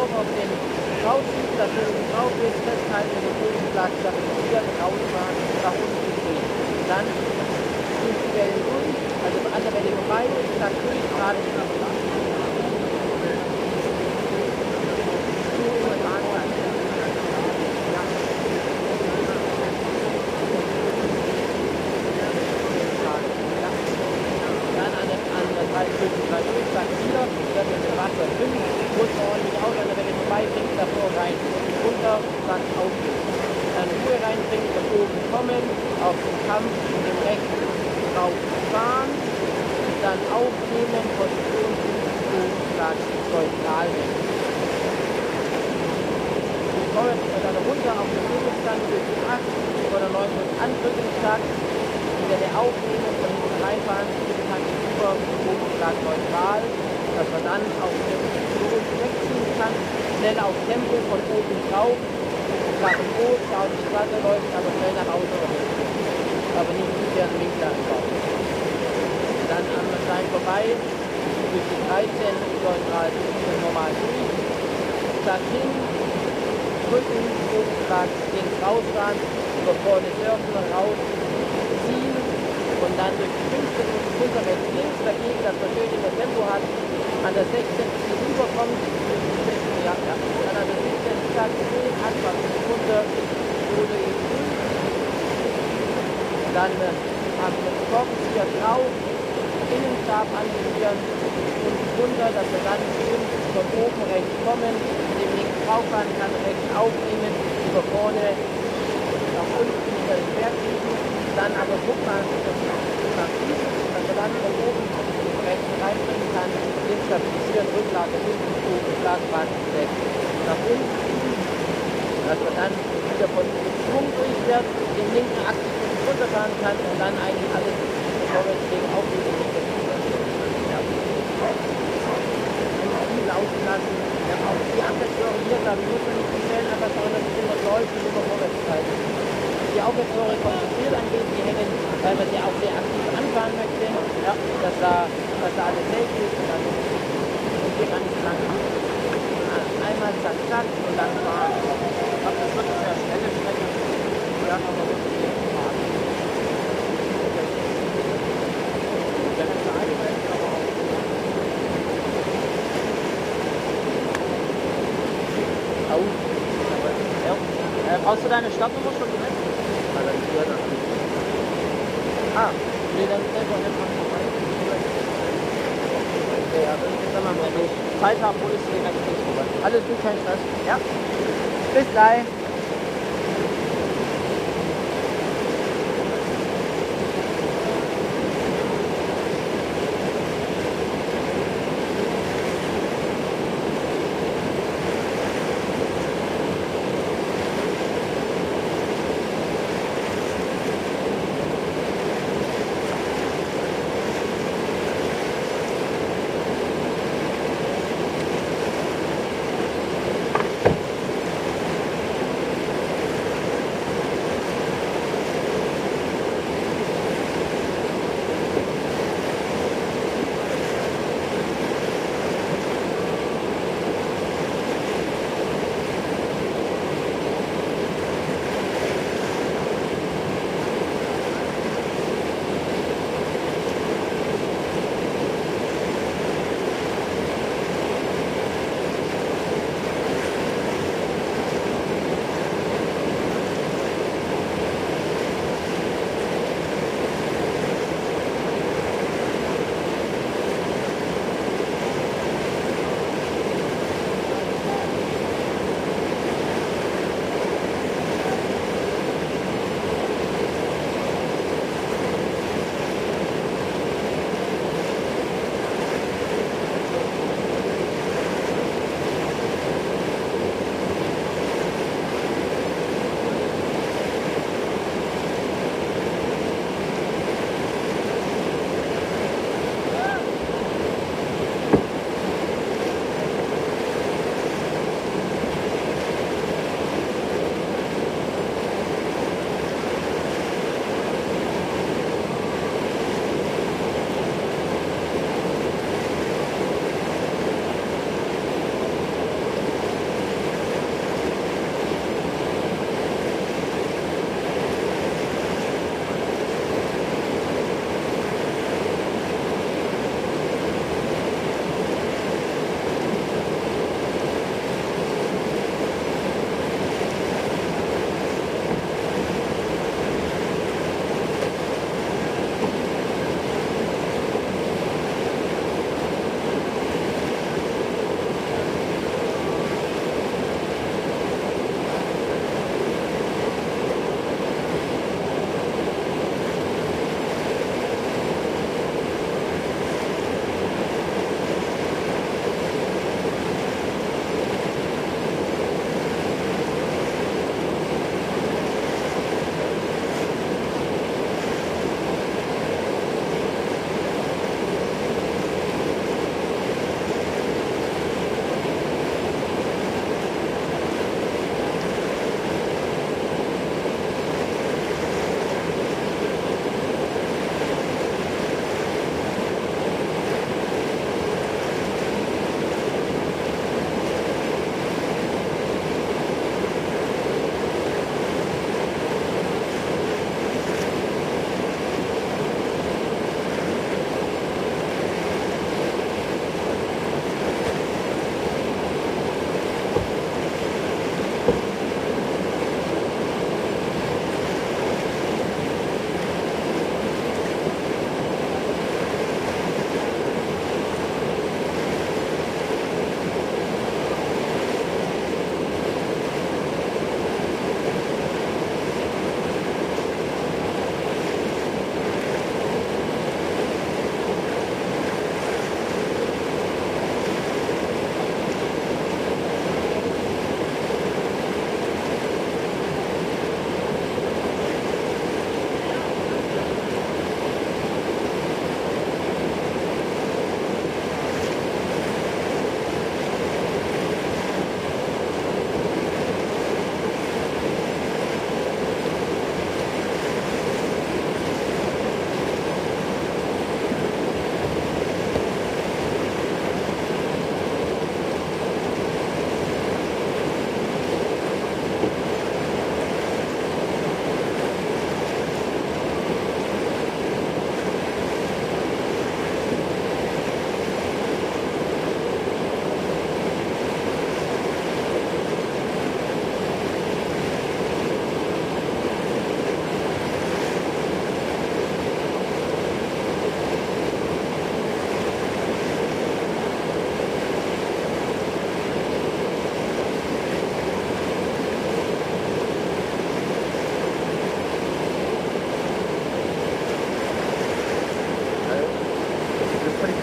drauf auf den Rausschieb, dass wir oben drauf ist, festhalten, den Bodenschlag stabilisieren, rausfahren, nach unten gehen. Dann sind die Wellen durch, also an der Welle vorbei, dann durch, gerade die Kraft. Wasser 5, muss man ordentlich aus, an der Welle vorbei, bringt davor rein, runter, dann auflösen. Dann Ruhe reinbringen, von oben kommen, auf den Kamm, mit dem rechten drauf fahren, dann aufnehmen, Position, Bodenschlag, neutral weg. Ich komme dann runter auf den Gegenstand durch die 8 oder 9 und andrücken, Start, die Welle aufnehmen, von hinten reinfahren, Gegenstand über, Bodenschlag neutral, dass man dann auf den Boden wegziehen kann, schnell auf Tempo von oben drauf, flachen Boot, schaut die Straße läuft, aber schnell nach Hause aber nicht zu sehr einen Winkel anbauen. Dann am Stein vorbei, durch die 13 neutral normal durch, Start hin, drücken, Bodenschlag links rausfahren, über vorne surfen, raus, ziehen und dann durch die 15 und runter rechts links dagegen, dass man schön in das Tempo hat, an der 16 rüberkommt, dann an der 17 Start 10, Anfang runter, oder eben durch. Dann haben wir den Korkenzieher drauf, Innenstab anvisieren und runter, dass wir dann schön von oben rechts kommen, dem links drauf fahren kann, rechts aufnehmen, über vorne nach unten über den Berg liegen, dann aber gucken, dass wir dann von oben rechts reinbringen kann, links stabilisieren, Rücklage hinten, oben, Schlagband, weg, nach unten, dass man dann wieder von Schwung durch wird, den linken Achsen runterfahren kann und dann eigentlich alles vorwärts gegen auflösen nicht mehr viel auslassen. Auch die Abwärtsführer hier, da muss man nicht stellen, einfach schauen, dass es immer läuft und immer vorwärts treibt. Die Aufwärtsführer konzentriert angehen, die hängen, weil man sie auch sehr aktiv anfahren möchte, ja, dass da alles safe ist und dann hier ganz lang. Einmal zack, zack und dann fahren. Das wird eine sehr schnelle Strecke. Ja, aber brauchst du deine Startnummer schon direkt? Nee, dann selber nicht mal vorbei. Okay, ja, dann sagen wir mal so. Zeit haben, wo ist direkt nicht vorbei. Alles gut, kein Stress. Ja. Bis gleich.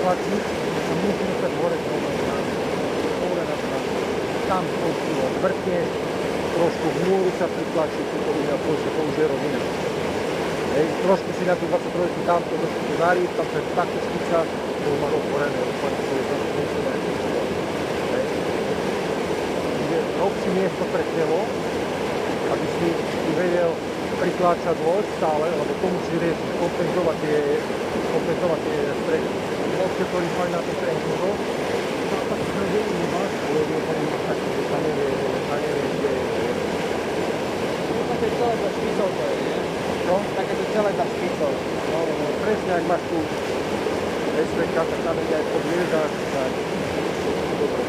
pritlačiť a musíme sa hore tam trošku vrtne, trošku hôru sa pritlačiť, to už je rovina. Trošku si na tú 23 tamto trošku zariť, tam sa takto skúca, to má otvorené, rob si miesto pre telo, aby si vedel pritláčať loď stále, lebo to musí riešiť, kompenzovať tie stredy. Môžete to rýchať na tom tréningu, tak sa nevie nemáš, ale je to nemáš tak, že sa nevie, kde je. Také celé za špicou to je, nie? Čo? Také to celé za špicou. No, presne, ak máš tu SVK, tak tam ide aj podviežaš, tak dobre.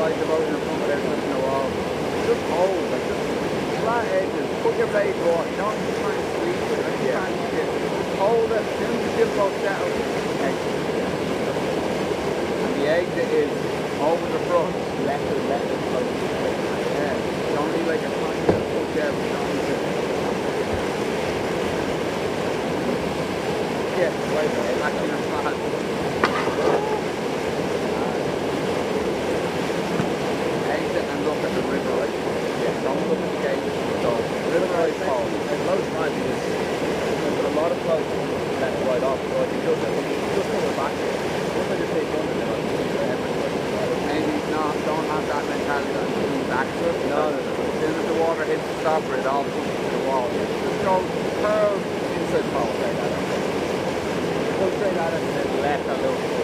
like the road in the front without touching the wall. Just hold, like just flat edges. Put your blade raw. You don't need to try and squeeze it. Don't try and get it. Just hold it. As soon as the dip boat settles, exit. And the exit is over the front. Left it. Yeah. It's only like a tiny little push out. You don't need to. Yeah, right. Actually, not flat. Exit and look at the river, right? Yeah, don't look at the gate. So, river right pole. And most times there's a lot of flows left right off, so I think just coming back here. Once I just take one of them, I'll see the effort. Maybe don't have that mentality that you move back to it. No. As soon as the water hits the stopper, it all pushes to the wall. Just go curl inside pole like that. Go straight at it and then left a little bit.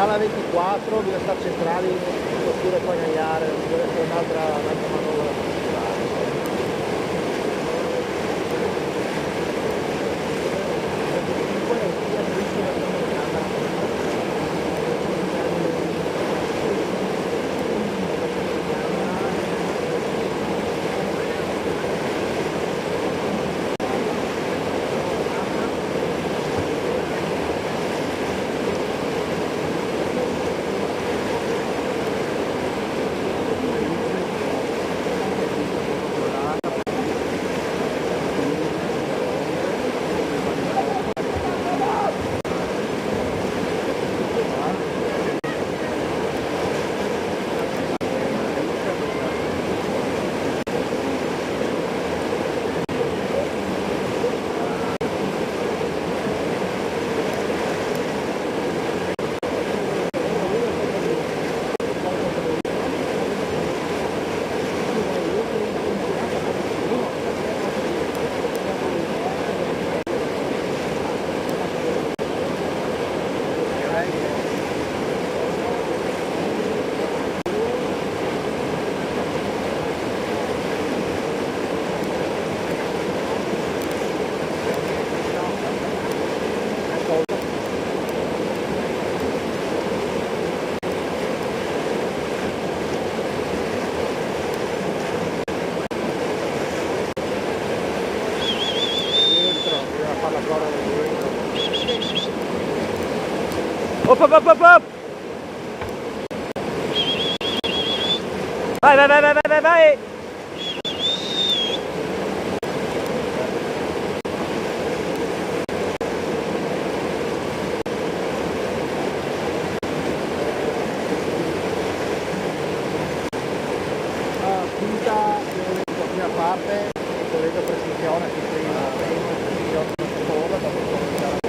già la 24 bisogna stare centrali oppure poi gagliare, è un'altra manovra. Up, up, up, up, up! Vai, vai, vai, vai, vai, vai, vai! Quinta la prima parte, collega precisione, che prima precisione sola, dopo cominciare a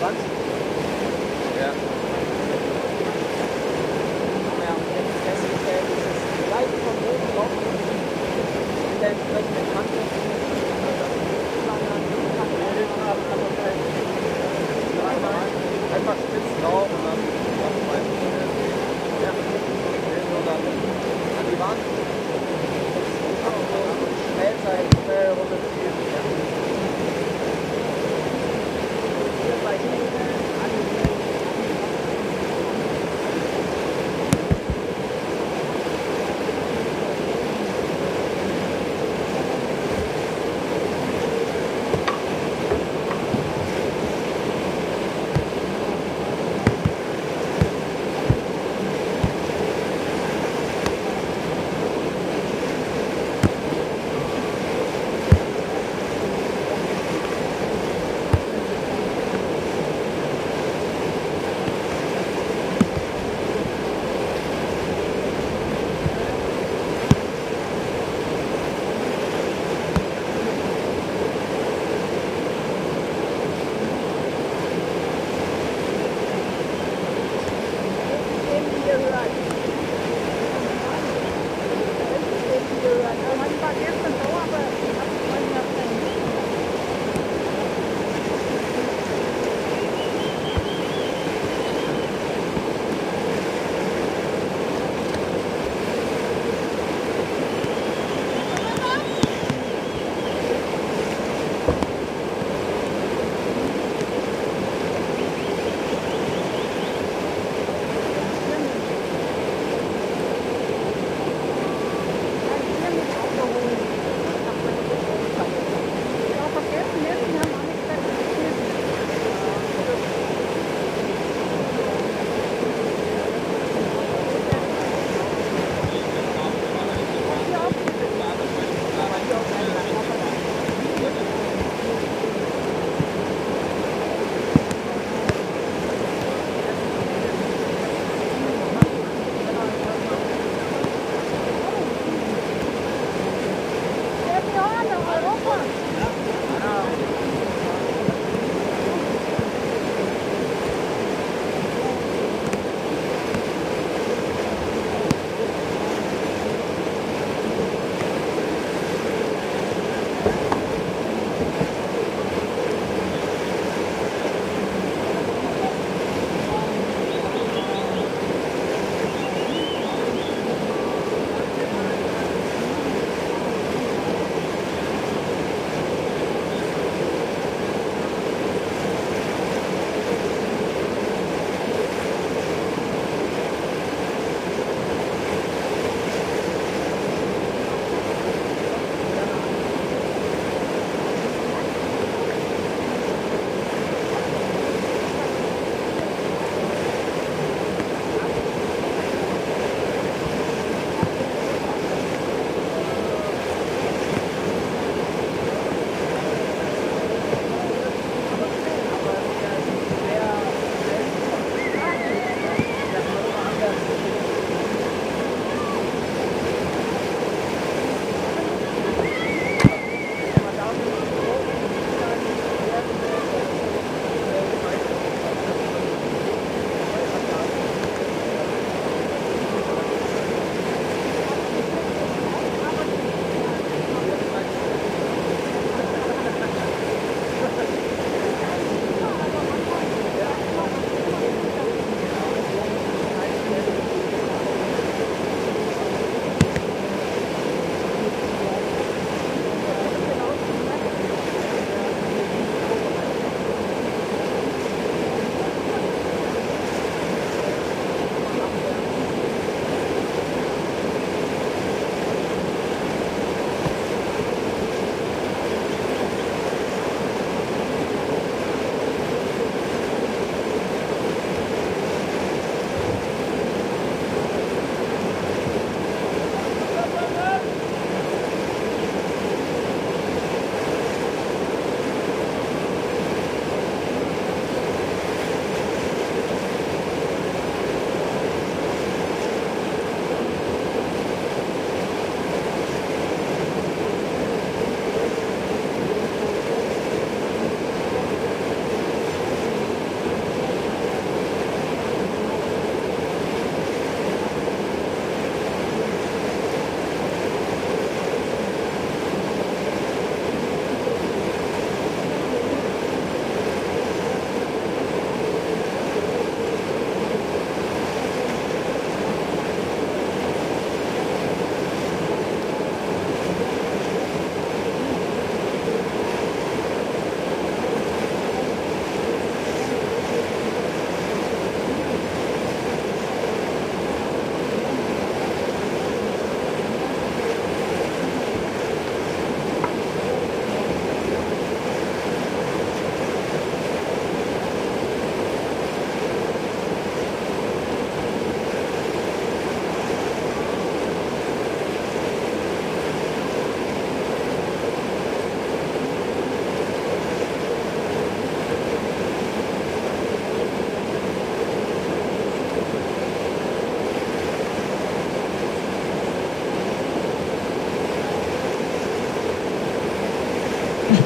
Wand. Ja. Ja, und wenn es festgestellt ist, es gleich von oben drauf mit der entsprechenden Kante. Einfach spitz drauf und dann meistens ja, und dann an die Wand. Schnell sein, schnell runterziehen. Ja. Hier bei Ihnen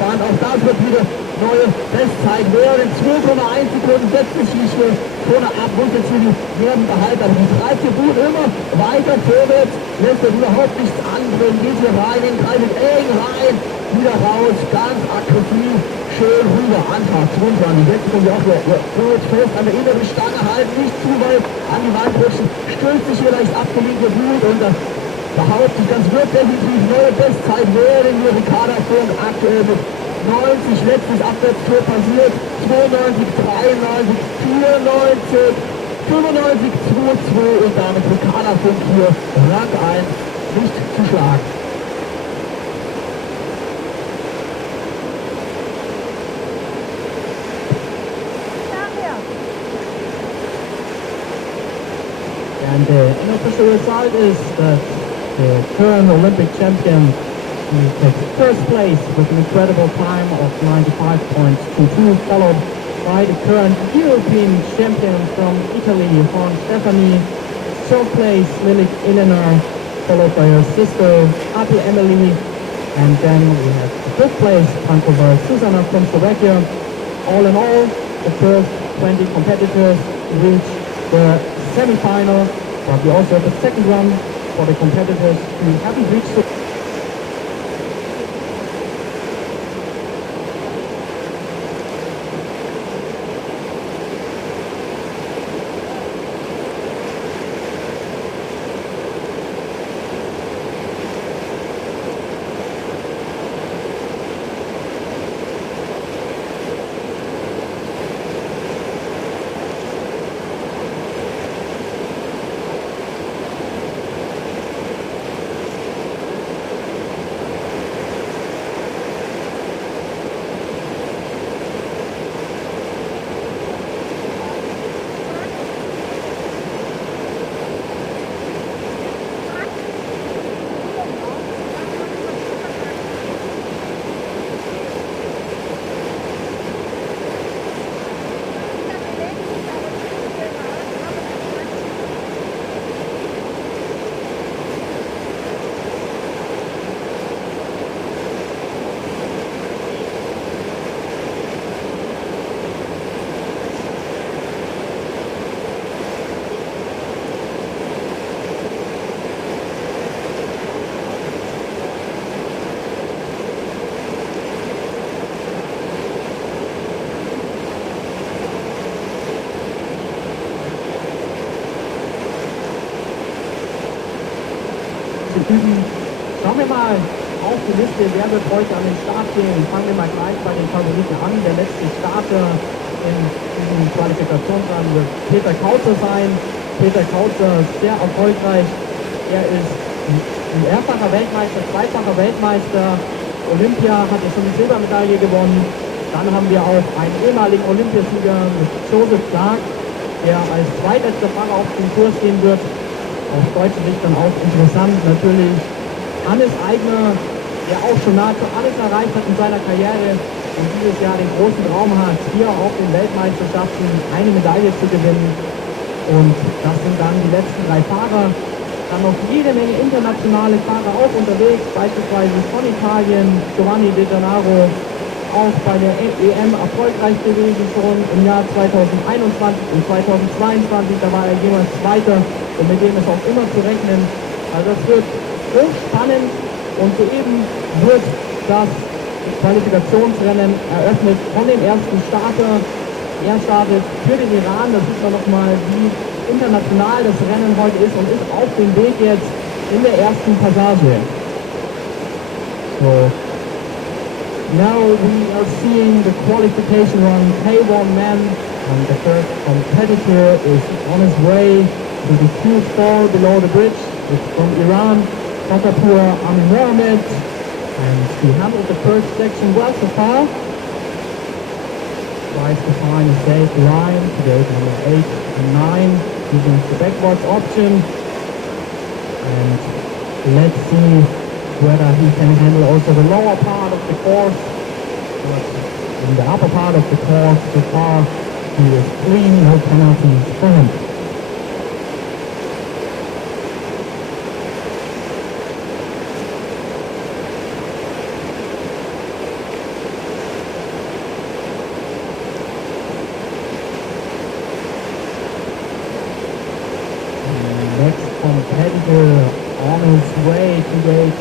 gespannt. Auch das wird wieder neue Bestzeit werden. 2,1 Sekunden setzt sich die Zone ab, muss jetzt hier die Nerven behalten. Aber die treibt hier gut immer weiter vorwärts, lässt er überhaupt nichts anbringen, geht hier rein, greift eng rein, wieder raus, ganz aggressiv, schön rüber, Anfahrt, 22, jetzt können wir auch kurz fest an der inneren Stange halten, nicht zu weit an die Wand rutschen, stürzt sich hier leicht abgelenkt gut und behauptet, das wird definitiv neue Bestzeit werden, hier die Kaderführung aktuell mit 90, letztes Abwärtstour passiert, 92, 93, 94, 95, 22 und damit für Kaderfunk hier Rang 1 nicht zu schlagen. And the unofficial result is that the current Olympic champion takes first place with an incredible time of 95.22, followed by the current European champion from Italy, Horn Stephanie, third place Lilik Eleanor, followed by her sister Api Emily, and then we have the fifth place Vancouver Susanna from Slovakia. All in all, the first 20 competitors reach the semi-final, but we also have the second one for the competitors who haven't reached the Schauen wir mal auf die Liste, wer wird heute an den Start gehen. Fangen wir mal gleich bei den Favoriten an. Der letzte Starter in diesem Qualifikationsrennen wird Peter Kautzer sein. Peter Kautzer ist sehr erfolgreich. Er ist ein mehrfacher Weltmeister, zweifacher Weltmeister. Olympia hat er schon die Silbermedaille gewonnen. Dann haben wir auch einen ehemaligen Olympiasieger mit Joseph Clark, der als zweitletzter Fahrer auf den Kurs gehen wird. Aus deutscher Sicht dann auch interessant natürlich Hannes Eigner, der auch schon nahezu alles erreicht hat in seiner Karriere und dieses Jahr den großen Traum hat, hier auf den Weltmeisterschaften eine Medaille zu gewinnen. Und das sind dann die letzten drei Fahrer. Dann noch jede Menge internationale Fahrer auch unterwegs, beispielsweise von Italien, Giovanni De Gennaro, auch bei der EM erfolgreich gewesen schon im Jahr 2021 und 2022, da war er jemals Zweiter und mit dem ist auch immer zu rechnen. Also es wird hochspannend und soeben wird das Qualifikationsrennen eröffnet von dem ersten Starter. Er startet für den Iran, das sieht man nochmal, wie international das Rennen heute ist und ist auf dem Weg jetzt in der ersten Passage. So. Now we are seeing the qualification run, K1 man, and the first competitor is on his way to the Q4 below the bridge. It's from Iran, Fatapur Ami Mohamed, and he handled the first section well so far. Tries to find a safe line to gate number 8 and 9, using the backwards option. And let's see whether he can handle also the lower part of the course. But in the upper part of the course, so far, he is clean, no penalties for him.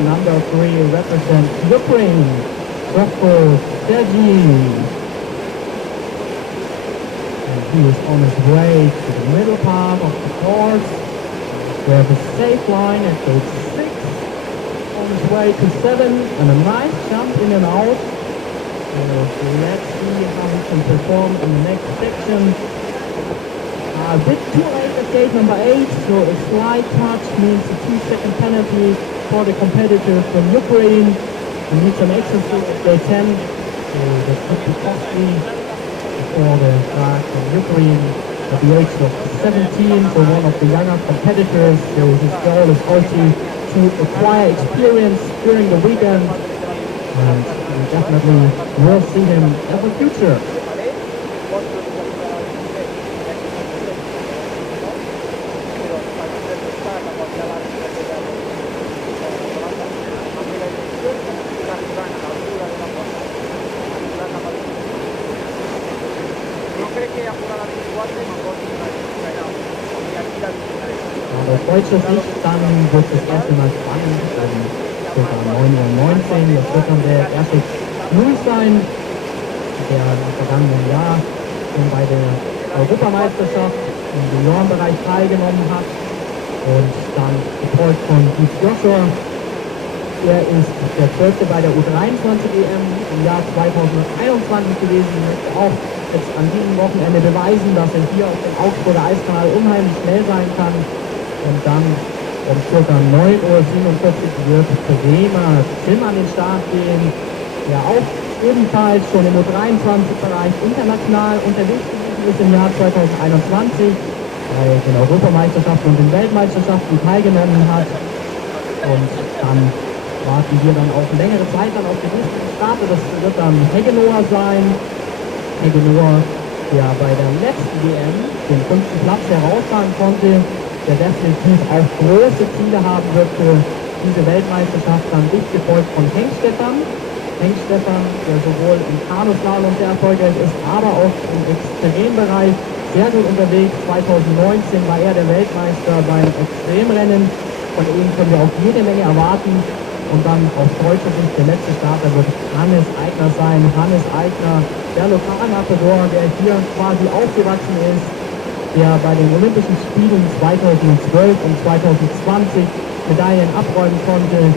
number 3 represents Ukraine, Dr. Sergei. And he is on his way to the middle part of the course. We have a safe line at gate 6, on his way to 7, and a nice jump in and out. So let's see how he can perform in the next section. A bit too late at gate number 8, so a slight touch means a 2-second penalty for the competitor from Ukraine. We need some extra speed at gate 10, so that could be costly for the guy from Ukraine at the age of 17, so one of the younger competitors. So his goal is also to acquire experience during the weekend, and we definitely will see him in the future. Aus deutscher Sicht dann wird es erst einmal spannend, ca. 9:19 Uhr. Das wird dann der erste Louis sein, der im vergangenen Jahr schon bei der Europameisterschaft im Juniorenbereich teilgenommen hat. Und dann gefolgt von Dietz Joshua. Er ist der 12. bei der U23-EM im Jahr 2021 gewesen. Er möchte auch jetzt an diesem Wochenende beweisen, dass er hier auf dem Augsburger Eiskanal unheimlich schnell sein kann. Und dann um ca. 9:47 Uhr wird Bremer Tim an den Start gehen, der auch ebenfalls schon im U23-Bereich international unterwegs gewesen ist im Jahr 2021, bei den Europameisterschaften und den Weltmeisterschaften teilgenommen hat. Und dann warten wir dann auch längere Zeit dann auf die nächsten Starter. Das wird dann Hegenoa sein. Hegenoa, der bei der letzten WM den 5. Platz herausfahren konnte, der definitiv auch große Ziele haben wird für diese Weltmeisterschaft, dann dicht gefolgt von Henk Stefan. Henk Stefan, der sowohl im Kanu-Slalom sehr erfolgreich ist, aber auch im Extrembereich sehr gut unterwegs. 2019 war er der Weltmeister beim Extremrennen. Von ihm können wir auch jede Menge erwarten. Und dann aus deutscher Sicht der letzte Starter wird Hannes Eigner sein. Hannes Eigner, der Lokalmatador, der hier quasi aufgewachsen ist, der bei den Olympischen Spielen 2012 und 2020 Medaillen abräumen konnte.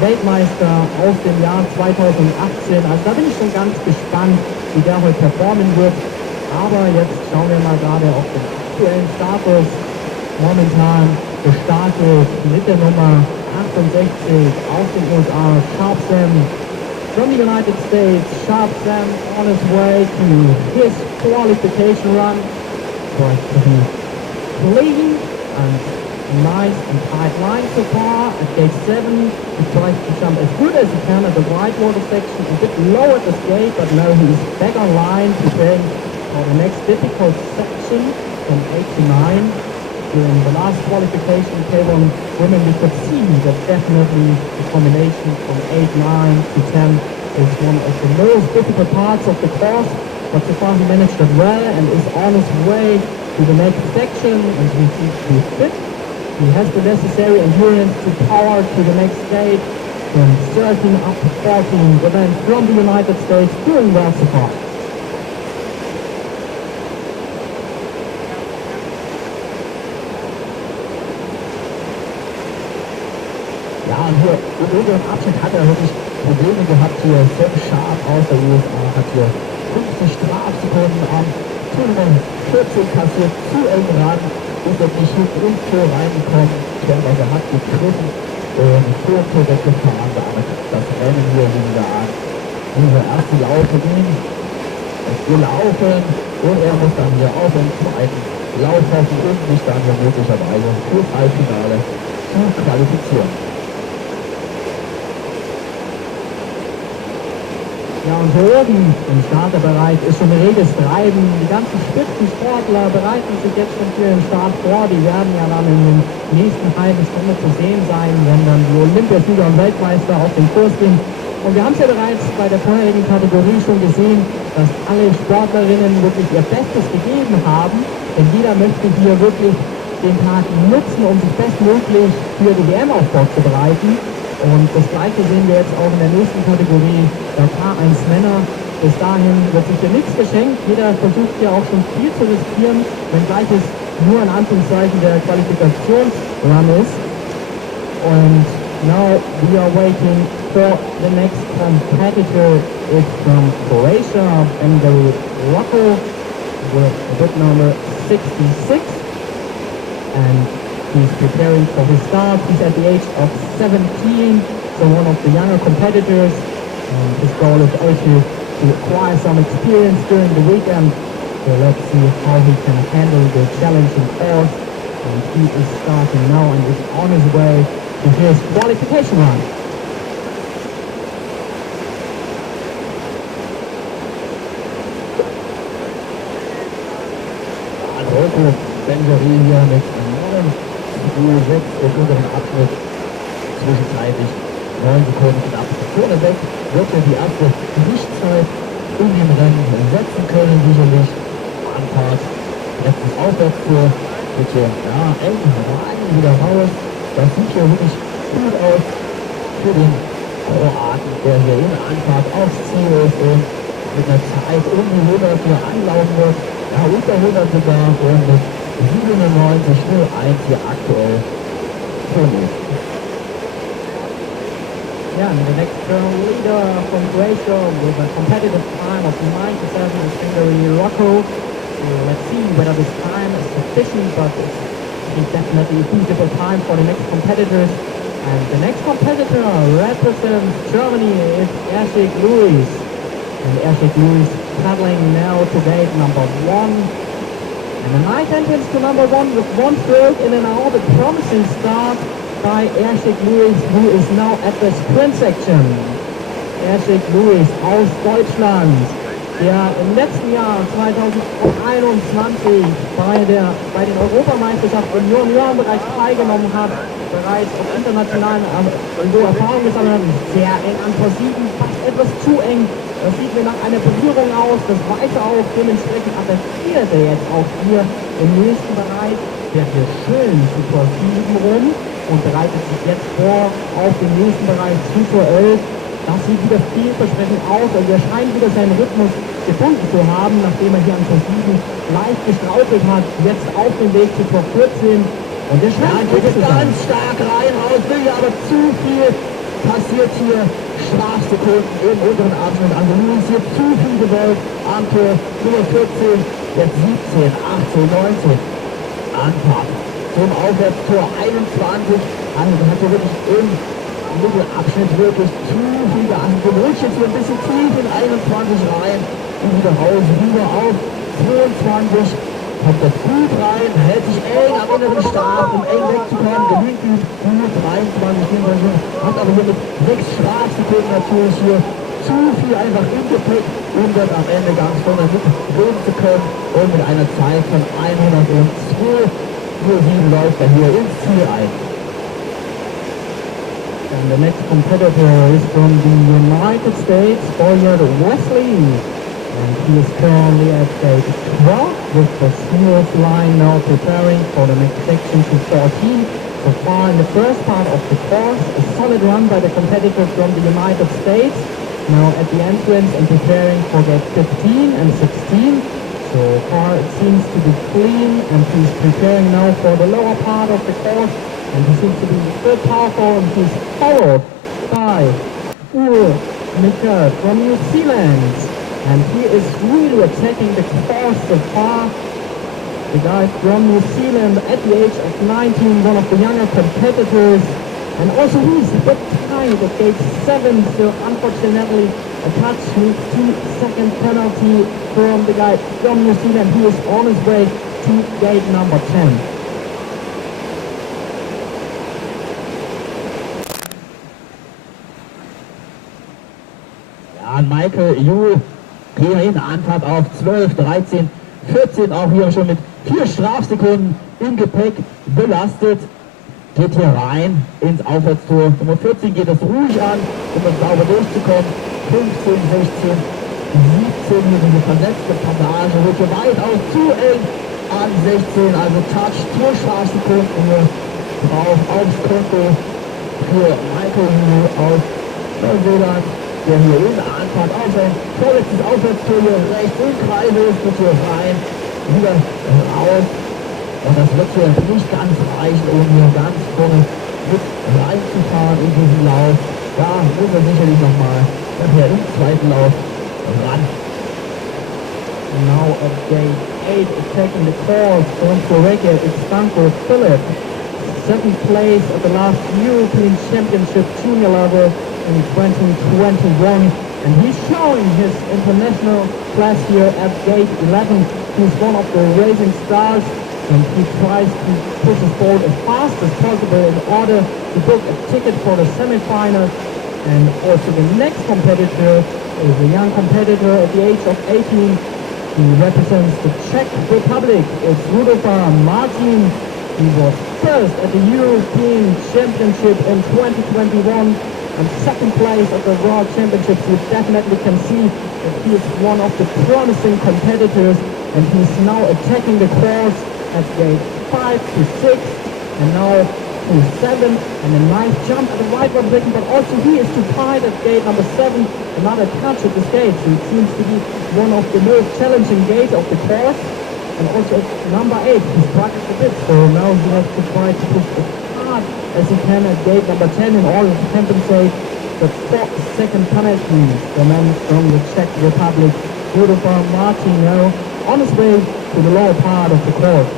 Weltmeister aus dem Jahr 2018. Also da bin ich schon ganz gespannt, wie der heute performen wird. Aber jetzt schauen wir mal gerade auf den aktuellen Status. Momentan gestartet mit der Nummer 68 aus den USA, Sharp Sam from the United States. Sharp Sam on his way to his qualification run. But to be clean and nice and tight line so far at gate 7. He tries to jump as good as he can at the whitewater section, a bit low at the skate, but now he's back on line preparing for the next difficult section from 8 to 9. During the last qualification table on women, we could see that definitely the combination from 8, 9 to 10 is one of the most difficult parts of the course. But so far he managed it well and is on his way to the next section, and he seems to be fit. He has the necessary endurance to power to the next stage from 13 up to 14. The man from the United States doing well so far. Ja, und hier im oberen Abschnitt hat er wirklich Probleme gehabt. Hier Sam Sharp aus der USA hat hier 50 Strafsekunden am Tunnel 14 kassiert, zu eng ran, ist er nicht hin und Tor reingekommen. Teilweise hat gegriffen und vor Tor weggefahren, damit das Rennen hier wieder an. Dieser erste Lauf für ihn, es will laufen und er muss dann hier auf den zweiten Lauf hoffen und sich dann hier möglicherweise fürs Halbfinale zu qualifizieren. Ja, und hier oben im Starterbereich ist schon reges Treiben. Die ganzen Spitzensportler bereiten sich jetzt schon für den Start vor. Die werden ja dann in den nächsten halben Stunde zu sehen sein, wenn dann die Olympiasieger und Weltmeister auf den Kurs gehen. Und wir haben es ja bereits bei der vorherigen Kategorie schon gesehen, dass alle Sportlerinnen wirklich ihr Bestes gegeben haben. Denn jeder möchte hier wirklich den Tag nutzen, um sich bestmöglich für die WM auch vorzubereiten. Und das gleiche sehen wir jetzt auch in der nächsten Kategorie, der K1 Männer. Bis dahin wird sich hier nichts geschenkt. Jeder versucht hier auch schon viel zu riskieren, wenngleich es nur in Anführungszeichen der Qualifikationsrun ist. Und now we are waiting for the next competitor. It's from Croatia, Bengali Rocco, with bid number 66. And he's preparing for his start. He's at the age of 17, so one of the younger competitors. And his goal is also to acquire some experience during the weekend. So let's see how he can handle the challenging course. And he is starting now and is on his way to his qualification run. Rocco Bengali hier mit 9,6 im unteren Abschnitt, zwischenzeitlich 9 Sekunden knapp vorneweg, wird er die erste Gewichtszeit in dem Rennen setzen können, sicherlich. Anfahrt, letztes Aufwärtstour, bitte, ja, eng rein, wieder raus. Das sieht hier wirklich gut aus für den Kroaten, der hier in der Anfahrt aufs Ziel ist und mit einer Zeit um die 100 hier anlaufen wird. Ja, unter 100 sogar und mit 97,01 hier aktuell vorliegt. Yeah, and the next leader from Croatia with a competitive time of 97 is Hungary Rocco. Let's see whether this time is sufficient, but it's definitely a suitable time for the next competitors. And the next competitor represents Germany is Ershik Lewis. And Ershik Lewis paddling now to gate number 1. And a nice entrance to number 1 with one stroke in and out. A promising start by Ershik Lewis, who is now at the sprint section. Ershik Lewis aus Deutschland, der im letzten Jahr 2021 bei den Europameisterschaften im Juniorenbereich teilgenommen hat, bereits auf internationalen Erfahrung gesammelt hat, sehr eng an Tor 7, fast etwas zu eng. Das sieht mir nach einer Berührung aus, das weiß er auch, dementsprechend attackiert er jetzt auch hier im nächsten Bereich, der hier schön zu Tor 7 rum und bereitet sich jetzt vor auf den nächsten Bereich zu Tor 11. Das sieht wieder vielversprechend aus, also er scheint wieder seinen Rhythmus gefunden zu haben, nachdem er hier an Tor 7 leicht gestraukelt hat, jetzt auf dem Weg zu Tor 14. Und der scheint geht ganz stark rein, raus, will ja aber zu viel, passiert hier Strafsekunden im unteren Abschnitt. Also nun ist hier zu viel gewollt am Tor Nummer 14, jetzt 17, 18, 19, Anfahrt zum Aufwärtstor 21. Also das hat hier wirklich im Mittelabschnitt wirklich zu viel geachtet. Du rutscht jetzt hier ein bisschen tief in 21 rein und wieder raus, rüber auf 22. Kommt jetzt gut rein, hält sich eng am inneren Stab, um eng wegzukommen, gelingt ihm gut, 23, 24, hat aber hier mit 6 Strafsekunden natürlich hier zu viel einfach im Gepäck, um dort am Ende ganz vorne mitnehmen zu können und mit einer Zeit von 102,07 läuft er hier ins Ziel ein. And the next competitor is from the United States, Boyard Wesley. And he is currently at gate 12 with the smooth line now preparing for the next section to 14. So far in the first part of the course, a solid run by the competitor from the United States. Now at the entrance and preparing for gate 15 and 16. So far it seems to be clean and he's preparing now for the lower part of the course. And he seems to be still powerful and he's followed by Mika from New Zealand. And he is really attacking the course so far. The guy from New Zealand at the age of 19, one of the younger competitors. And also he's a bit tight at gate 7, so unfortunately a touch with 2-second penalty from the guy from New Zealand. He is on his way to gate number 10. Ja, Michael Juhl hier in der Anfahrt auf 12, 13, 14, auch hier schon mit 4 Strafsekunden im Gepäck belastet. Geht hier rein ins Aufwärtstor. Nummer 14 geht es ruhig an, um das sauber durchzukommen. 15, 16, 17, hier diese versetzte Passage, wird hier weitaus zu eng an 16, also Touch, 4 Strafsekunden hier drauf aufs Konto. für Michael Hühne aus Neuseeland, der hier in der Anfahrt auf sein vorletztes Aufwärtstour hier rechts im Kreis ist, wird hier rein, wieder raus. Und das wird hier nicht ganz reichen, um hier ganz vorne mit reinzufahren in diesen Lauf. Da muss er sicherlich nochmal nachher im zweiten Lauf ran. Now at gate 8 is taking the course from Slovakia, it's Stanko Philip. 7th place at the last European Championship junior level in 2021. And he's showing his international class here at gate 11. He's one of the racing stars, and he tries to push his boat as fast as possible in order to book a ticket for the semi-final. And also the next competitor is a young competitor at the age of 18. He represents the Czech Republic. It's Rudolfa Martin. He was first at the European Championship in 2021 and second place at the World Championships. You definitely can see that he is one of the promising competitors, and he's now attacking the course at gate 5 to 6 and now to 7, and a nice jump at the right one breaking, but also he is too tight at gate number 7. Another touch at this gate, so it seems to be one of the most challenging gates of the course. And also at number 8, he struggles a bit, so now he has to try to push as hard as he can at gate number 10 in order to compensate the 4-second penalty. The man from the Czech Republic, Rudolfa Martin, now on his way to the lower part of the course.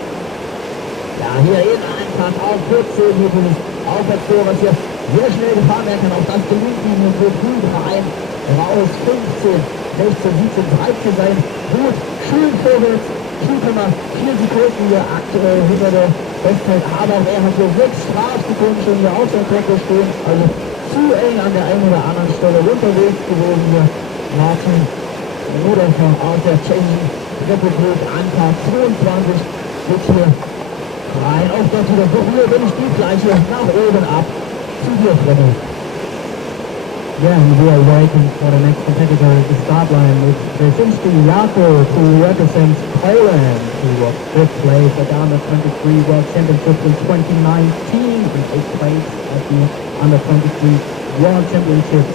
Ja, hier in Einfahrt auf 14, hier bin ich Aufwärtstour, was hier sehr schnell gefahren werden kann. Auch das gelingt ihm und wird gut rein, raus, 15, 16, 17, 13 sein. Gut, schön vorwärts, 4,4 Sekunden hier aktuell hinter der Bestzeit, aber er hat hier 6 Strafsekunden schon hier auf der Kette stehen, also zu eng an der einen oder anderen Stelle unterwegs gewesen hier. Martin Rudolfa aus der Tschechischen Republik, Anfahrt 22, geht hier rein, auf das wieder so hier, wenn ich die gleiche nach oben ab zu dir, Freddy. Yeah, and we are waiting for the next competitor at the start line. It's Brzezinski Jakub, who represents Poland, who was 5th place at the Under-23 World Championship in 2019 and 8th place at the Under-23 World Championships.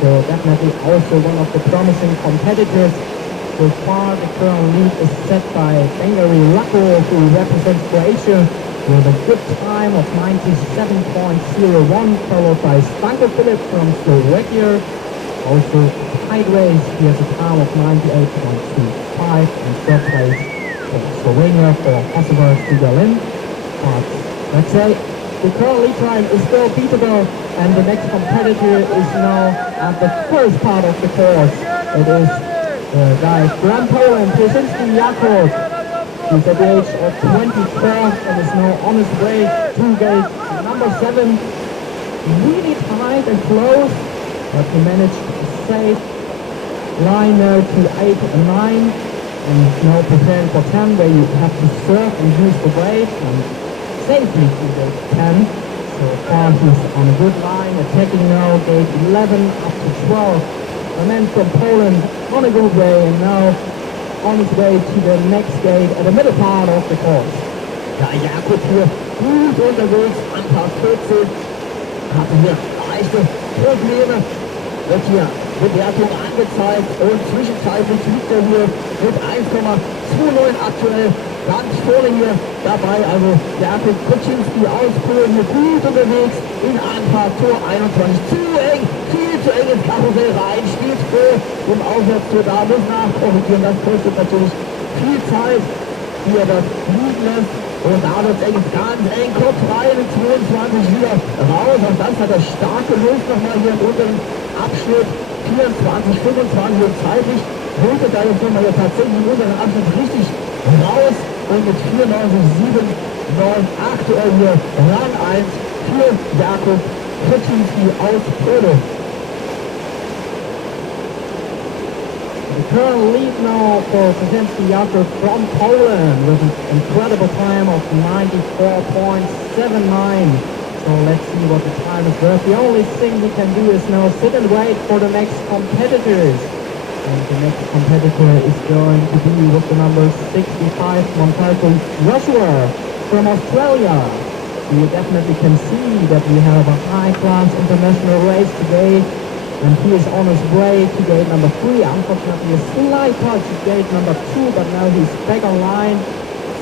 So definitely also one of the promising competitors. So far the current lead is set by Bengari Lako, who represents Croatia, with a good time of 97.01, followed by Stanko Philip from Slovakia. Also tight race, he has a time of 98.25, and 3rd place for Slovenia for Augsburg to Berlin. But let's say the current lead time is still beatable, and the next competitor is now at the first part of the course. It is guy from Poland, Brzezinski Jakub. He's at the age of 24 and is now on his way to gate number 7. Really tight and close, but he managed to save line now to 8 and 9, and now preparing for 10, where you have to surf and use the brake and safely to gate 10. So far he's on a good line, attacking now gate 11 up to 12. The man from Poland on a good way, and now on his way to the next gate at the middle part of the course. Ja, Jakub hier gut unterwegs, Anfahrt 14, hatten hier leichte Probleme, wird hier Bewertung angezeigt und zwischenzeitlich liegt er hier mit 1,29 aktuell ganz vorne hier dabei, also Jakub Kuczynski aus Polen hier gut unterwegs in Anfahrt Tor 21, zu eng, viel zu eng ins Karussell rein, spielt vor im Aufwärtstour, da muss nachkorrigieren, das kostet natürlich viel Zeit, wie er das liegen lässt. Und da wird es ganz eng, Kopf rein, in 22 wieder raus. Und das hat er stark gelöst nochmal hier im unteren Abschnitt. 24, 25 und zeitlich holt er da jetzt nochmal hier tatsächlich im unteren Abschnitt richtig raus. Und mit 94, 7, 9 aktuell hier Rang 1 für Jakub Kuczynski aus Polen. The current lead now for Brzezinski Jakub from Poland with an incredible time of 94.79. So let's see what the time is worth. The only thing we can do is now sit and wait for the next competitors. And the next competitor is going to be with the number 65, Montalto Joshua from Australia. You definitely can see that we have a high-class international race today. And he is on his way to gate number 3. Unfortunately, a slight touch at gate number 2, but now he's back online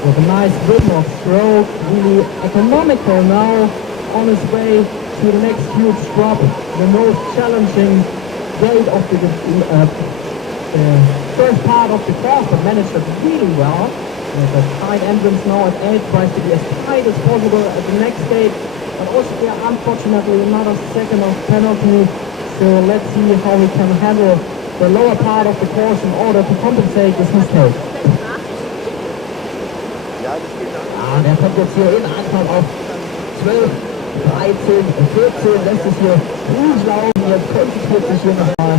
with a nice rhythm of stroke. Really economical now, on his way to the next huge drop, the most challenging gate of the first part of the course, but managed it really well. There's a tight entrance now at 8, tries to be as tight as possible at the next gate, but also there, unfortunately, another second of penalty. So let's see how we can handle the lower part of the course in order to compensate this mistake. Der kommt jetzt hier in Anfang auf 12, 13, 14, lässt sich hier ruhig laufen, jetzt konzentriert sich hier nochmal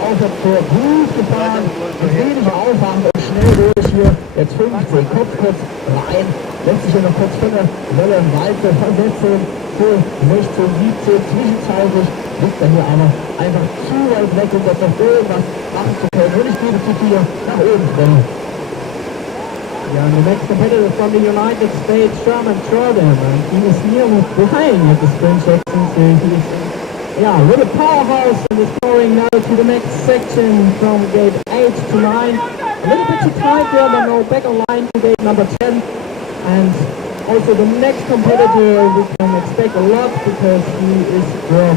Aufwärtstor, gut gefahren, mit weniger Aufwand und schnell durch hier, jetzt 15, Kopf kurz rein, lässt sich hier noch kurz von der Welle weiter versetzen, für 16, 17, zwischenzeitlich liegt er hier aber einfach zu weit weg, um jetzt noch irgendwas machen zu können. Und ich gebe zu viel nach oben bringen. Yeah, and the next competitor is from the United States, Sherman Jordan, and he is nearly behind at the sprint section, so he's with a powerhouse and is going now to the next section from gate 8 to 9. A little bit too tight there, but now back online to gate number 10. And also the next competitor, we can expect a lot because he is from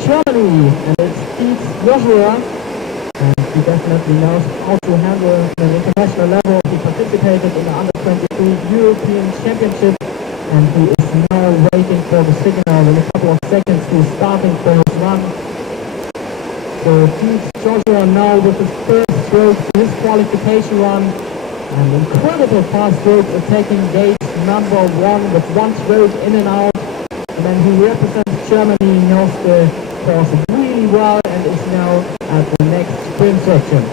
Germany, and it's Pete Joshua, and he definitely knows how to handle an international level. He participated in the Under-23 European Championship, and he is now waiting for the signal in a couple of seconds. He is starting for his run. So Pete Joshua now with his first stroke to his qualification run, an incredible fast stroke attacking gate number 1 with 1 stroke in and out, and then he represents Germany, knows the course really well, and is now at the next sprint section.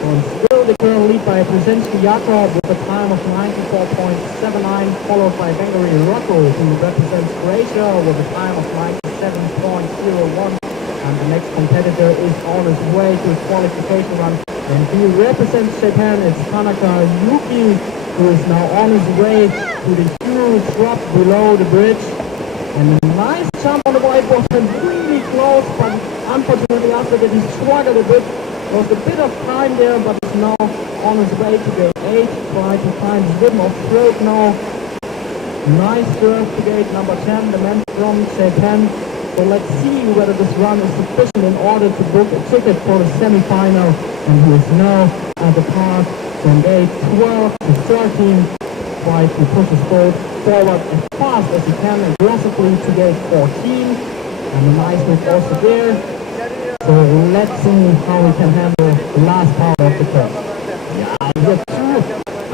And still the current lead by Brzezinski Jakob with a time of 94.79, followed by Bengary Rocco, who represents Croatia with a time of 97.01. And the next competitor is on his way to his qualification run. And he represents Japan. It's Tanaka Yuki, who is now on his way to the huge drop below the bridge. And a nice jump on the whiteboard and really close, but unfortunately after that he struggled a bit. There was a bit of time there, but is now on his way to gate 8, try to find his rhythm of stroke now. Nice serve to gate number 10, the man from Japan. So let's see whether this run is sufficient in order to book a ticket for the semi-final. And he is now at the path from gate 12 to 13. Try to push his boat forward as fast as he can, aggressively to gate 14. And a nice move also there. So let's see how we can handle the last part of the course. Ja, hier zu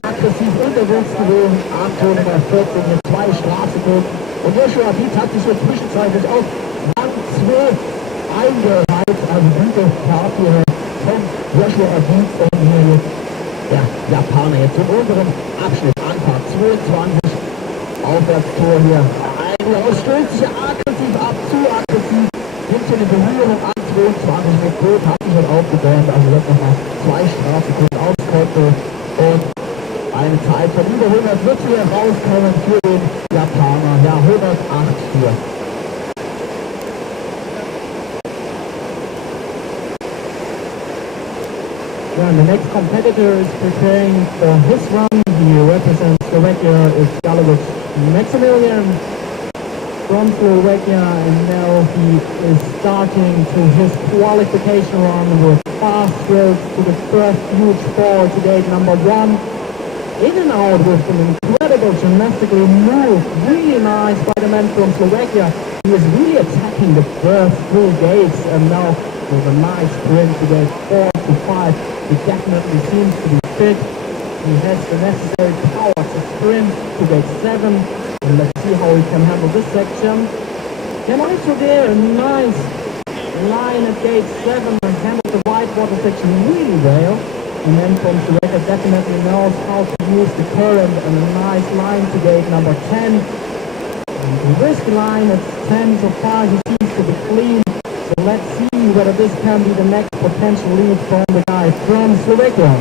aggressiv unterwegs gewesen. Arthur Nummer 14, hier 2 Strafsekunden. Und Joshua Dietz hat sich hier zwischenzeitlich auf Rang 2 eingereiht. Also gute Fahrt hier von Joshua Dietz und hier jetzt der Japaner jetzt in unserem Abschnitt. Anfahrt 22, Aufwärtstour hier. Eigentlich stößt sich aggressiv ab, zu aggressiv. Nimmt hier eine Berührung an 22 mit Boot, hat sich schon aufgebäumt. Also jetzt nochmal 2 Strafsekunden aufs Konto. Und eine Zeit von über 100 wird hier rauskommen für den Japaner. Ja, 108 hier. Yeah, and the next competitor is preparing for his run. He represents Slovakia, is Galovic Maximilian from Slovakia, and now he is starting to his qualification run with fast strokes to the first huge fall to gate number 1. in and out with an incredible gymnastically move. Really nice by the man from Slovakia. He is really attacking the first three gates, and now with a nice sprint to get 4 to 5. He definitely seems to be fit. He has the necessary power to sprint to gate 7. And let's see how he can handle this section. And also there, a nice line at gate 7 and handled the whitewater section really well. And then from Slovakia definitely knows how to use the current, and a nice line to gate number 10. And the risk line at 10 so far, he seems to be clean. So let's see whether this can be the next potential lead from the guy from Slovakia.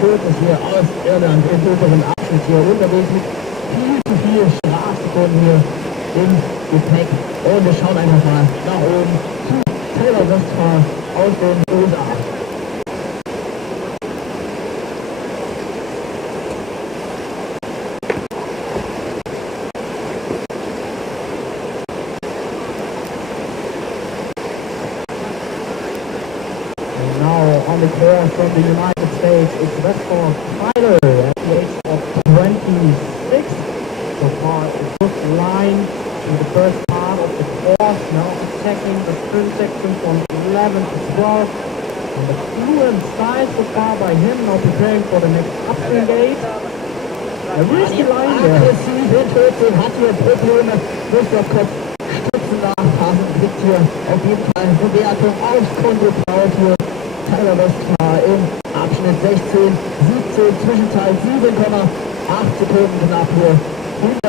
Curtis hier aus Irland im oberen Abschnitt hier unterwegs mit viel Strafsekunden hier im Gepäck. Und wir schauen einfach mal nach oben zu Taylor Westphal aus den USA. On the course from the United States, it's Westphal Tyler at the age of 26. So far, a good line in the first part of the course. Now attacking the sprint section from 11 to 12. And the fluent style so far by him, now preparing for the next upswing gate. A risky line there. Aggressiv in 14, hat hier Probleme, muss der Kopf Stützen nachpassen, kriegt hier auf jeden Fall eine Bewertung aufs Konto drauf hier. Taylor Westphal im Abschnitt 16, 17, Zwischenzeit 7,8 Sekunden knapp hier. Hinter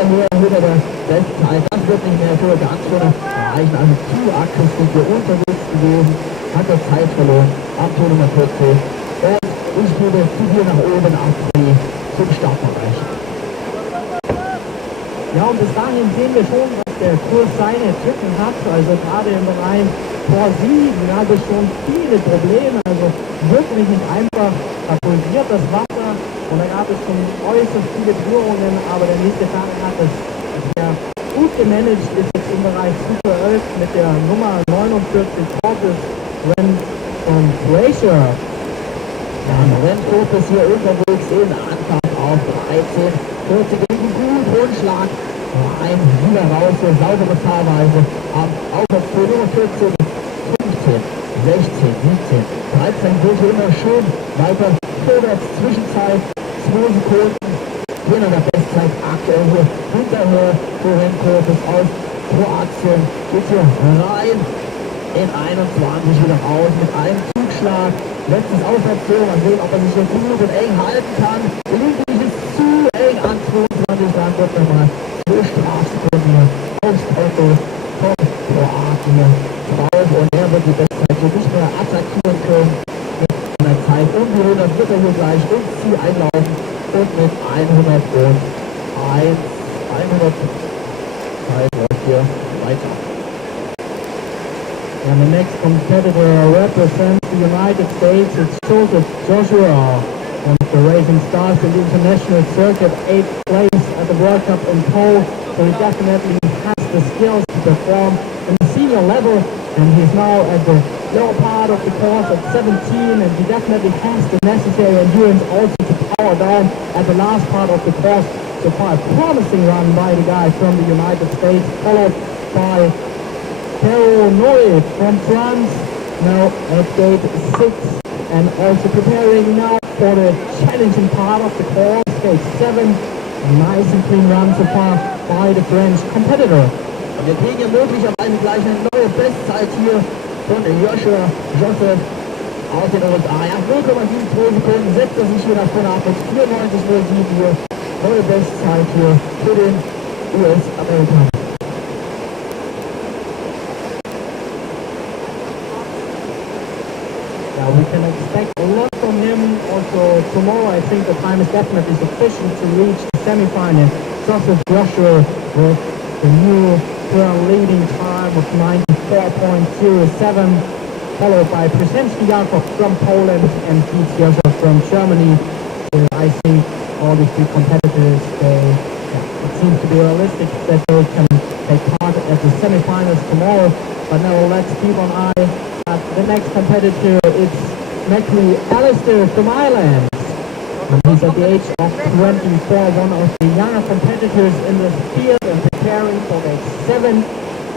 der Bestzeit, das wird nicht mehr für ganz schöne erreichen, also zu aggressiv hier unterwegs gewesen, hat er Zeit verloren am Tor Nummer 14 und ich gebe zu viel nach oben ab zum Startbereich. Ja, und bis dahin sehen wir schon, dass der Kurs seine Tücken hat, also gerade im Bereich vor 7 gab es schon viele Probleme, also wirklich nicht einfach, da pulsiert das Wasser und da gab es schon äußerst viele Berührungen, aber der nächste Fahrer hat es ja gut gemanagt, ist jetzt im Bereich Super 11 mit der Nummer 49 Corpus Ren von Croatia. Ja, Ren Corpus hier unterwegs in Anfang auf 13, 40 gegen gut Rundschlag. Ein wieder raus, eine saubere Fahrweise am Augsburg Nummer 14, 15, 16, 17, 13 geht hier immer schön weiter vorwärts, Zwischenzeit 2 Sekunden, hier noch der Bestzeit aktuell hier hinterher für Renkorpus aus Kroatien, geht hier rein in 21 wieder raus mit einem Zugschlag, letztes Aufwärtsführung, mal sehen, ob er sich hier gut und eng halten kann, Olympisch ist zu eng an 22, dann wird nochmal 2 Strafsekunden hier aufs Konto von Kroatien drauf und er wird die Bestzeit hier nicht mehr attackieren können mit einer Zeit um die 100 wird er hier gleich ins Ziel einlaufen und mit 101 Zeit läuft hier weiter. And the next competitor represents the United States. It's Joseph Joshua, one of the racing stars in the international circuit, 8th place at the World Cup in Pole. So he definitely has the skills to perform in the senior level, and he's now at the lower part of the course at 17, and he definitely has the necessary endurance also to power down at the last part of the course. So far, a promising run by the guy from the United States, followed by Canoe-Kayak from France, now at gate 6, and also preparing now for the challenging part of the course, gate 7. A nice and clean run so far by the French competitor. Und wir kriegen hier möglicherweise gleich eine neue Bestzeit hier von Joshua Joseph aus den USA. Ja, 0,72 Sekunden setzt er sich hier nach vorne ab mit 94,07 hier. Neue Bestzeit hier für den US-Amerikaner. Yeah, we can expect a lot from him. Also tomorrow, I think the time is definitely sufficient to reach the semi-final. Joseph Joshua with the new current leading time of 94.07. followed by Przemski Jakob from Poland and Piet Josef from Germany. I think all these three competitors, it seems to be realistic that they can take part at the semi-finals tomorrow. But now let's keep an eye at the next competitor. It's Macri Alistair from Ireland. And he's at the age of 24, one of the younger competitors in this field and preparing for gate 7.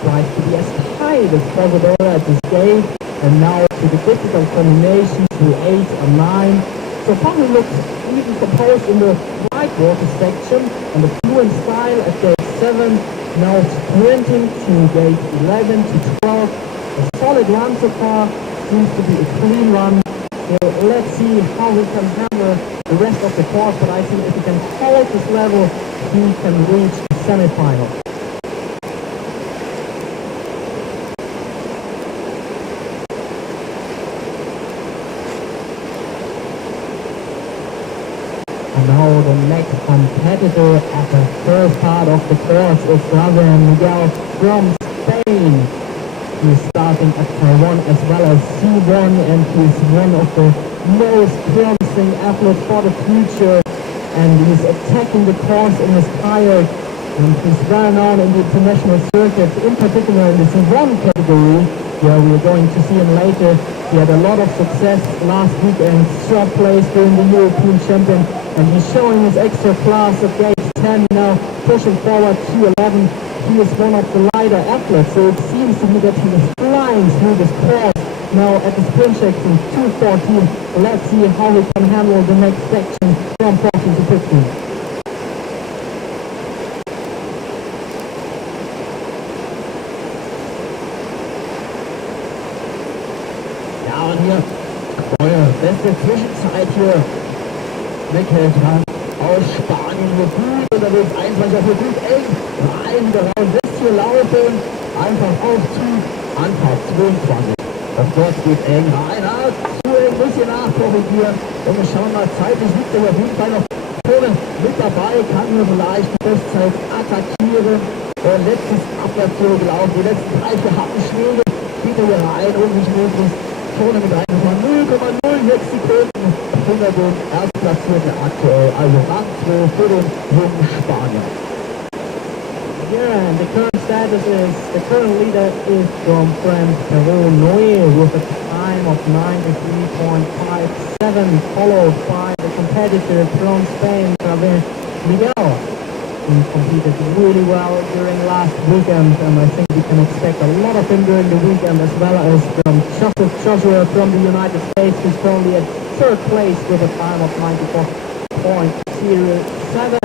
Tries to be as high as possible at this gate. And now to the difficult combination to 8 and 9. So far he looks even composed in the right water section and the fluent style at gate 7. Now sprinting to gate 11 to 12. A solid run so far. Seems to be a clean run. So let's see how he can handle the rest of the course. But I think if he can hold this level, he can reach the semi-final. And now the next competitor at the first part of the course is Rafael Miguel from Spain. He's starting at Taiwan as well as C1, and he's one of the most promising athletes for the future. And he's attacking the course in his kayak, and he's well known in the international circuit, in particular in the C1 category, where we're going to see him later. He had a lot of success last weekend, third place during the European Champion, and he's showing his extra class at gate 10 now, pushing forward to 11. He is one of the lighter athletes, so it seems to me that he is flying through this course now at the sprint section 2:14. Let's see how he can handle the next section from 14 to 15. Ja, und hier eure beste Zwischenzeit hier. Michael Trump aus Spanien wird gut unterwegs, 21 für gut eng rein, der Raum lässt hier laufen, einfach auf zu Anfahrt 22. Das Tor geht eng rein, zu eng, ein bisschen nachkorrigieren und wir schauen mal, zeitlich liegt er auf jeden Fall noch vorne mit dabei, kann nur vielleicht die Bestzeit attackieren und letztes Abwärtstour gelaufen, die letzten 3, 4 harten Schläge geht er hier rein und nicht möglich, vorne mit reingefahren, 0,06 Sekunden hinter dem Erstplatzierten aktuell, also Rang 2 für den jungen Spanier. Yeah, and the current status is, the current leader is from France, Peru, Noé, with a time of 93.57, followed by the competitor from Spain, Javier Miguel. He competed really well during last weekend, and I think we can expect a lot of him during the weekend, as well as from Joseph Joshua from the United States, who's currently at third place with a time of 94.07.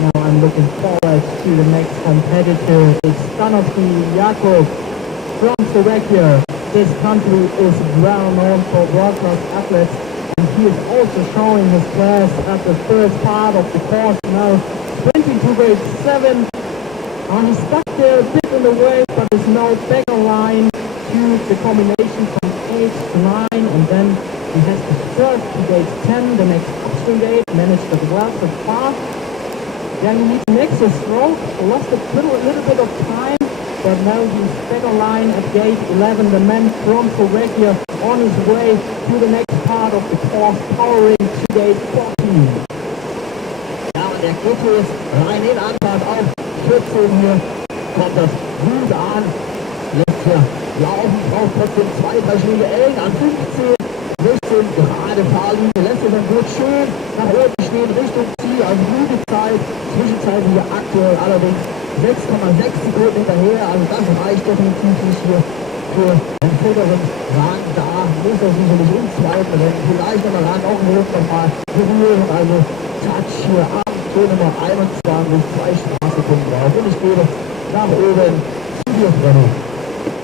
Now I'm looking forward to the next competitor. It's Canoe-Kayak from Slovakia. This country is well known for world-class athletes, and he is also showing his class at the first part of the course now, sprinting to grade 7. He's stuck there a bit in the way, but there's no beggar line to the combination from 8 to 9, and then he has to surf to gate 10, the next upstream gate, managed it well so far. Then he needs an extra stroke, lost a little bit of time, but now he's beggar line at gate 11, the man from Slovakia on his way to the next part of the course, powering to gate 14. Ja, und der geht jetzt rein in Anfahrt auf 14 hier, kommt das gut an, lässt hier laufen, braucht trotzdem 2, 3 Schläge eng an 15, 16, gerade Fahrlinie, lässt sich dann gut schön nach oben stehen, Richtung Ziel, also gute Zeit, zwischenzeitlich hier aktuell allerdings 6,6 Sekunden hinterher, also das reicht definitiv nicht hier für den vorderen Rang, da muss er sicherlich im zweiten Rennen vielleicht nochmal Rang auch nochmal berühren, also Touch hier am Tor Nummer 21, 2 Straßsekunden drauf und ich gebe nach oben zu dir, Freddy.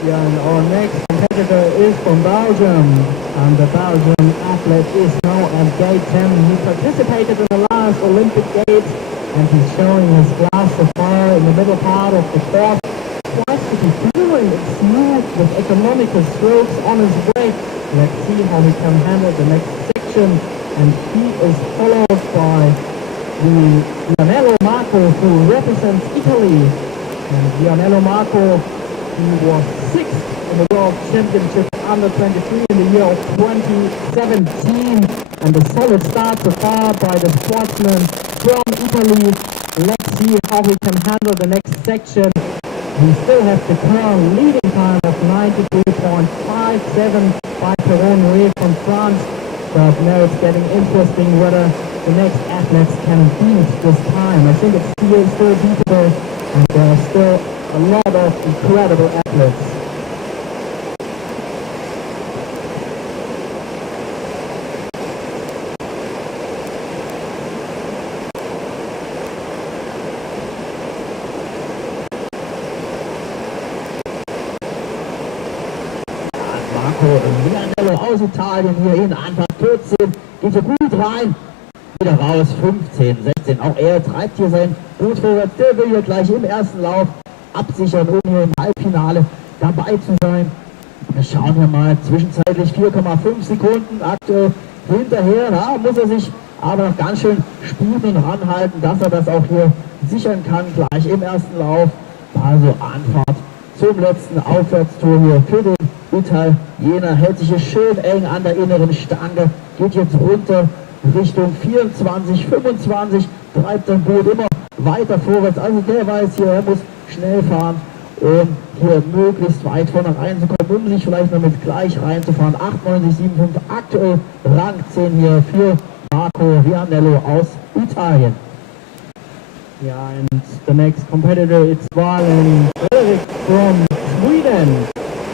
Yeah, and our next competitor is from Belgium, and the Belgian athlete is now at gate 10. He participated in the last Olympic Games, and he's showing his class so far in the middle part of the course. Tries to be fluent and smooth with economical strokes on his way. Let's see how he can handle the next section, and he is followed by the Lionello Marco, who represents Italy. And Lionello Marco, he was 6th in the World Championship under 23 in the year of 2017. And a solid start so far by the sportsman from Italy. Let's see how he can handle the next section. We still have the current leading time of 93.57 by Perron from France. But now it's getting interesting whether the next athletes can beat this time. I think it's still beatable, and there are still a lot of incredible athletes. Aus Italien hier in Anfang 14, geht hier gut rein, wieder raus, 15, 16, auch er treibt hier sein Boot vorwärts, der will hier gleich im ersten Lauf absichern, um hier im Halbfinale dabei zu sein. Schauen wir mal, zwischenzeitlich 4,5 Sekunden aktuell hinterher, da muss er sich aber noch ganz schön sputen und ranhalten, dass er das auch hier sichern kann, gleich im ersten Lauf. Also Anfahrt zum letzten Aufwärtstour hier für den Italiener, hält sich hier schön eng an der inneren Stange, geht jetzt runter Richtung 24, 25, treibt sein Boot immer weiter vorwärts. Also der weiß hier, er muss schnell fahren, um hier möglichst weit vorne reinzukommen, um sich vielleicht noch mit gleich reinzufahren. 8,97,75 aktuell Rang 10 hier für Marco Vianello aus Italien. Yeah, and the next competitor is Valen Fredrik from Sweden.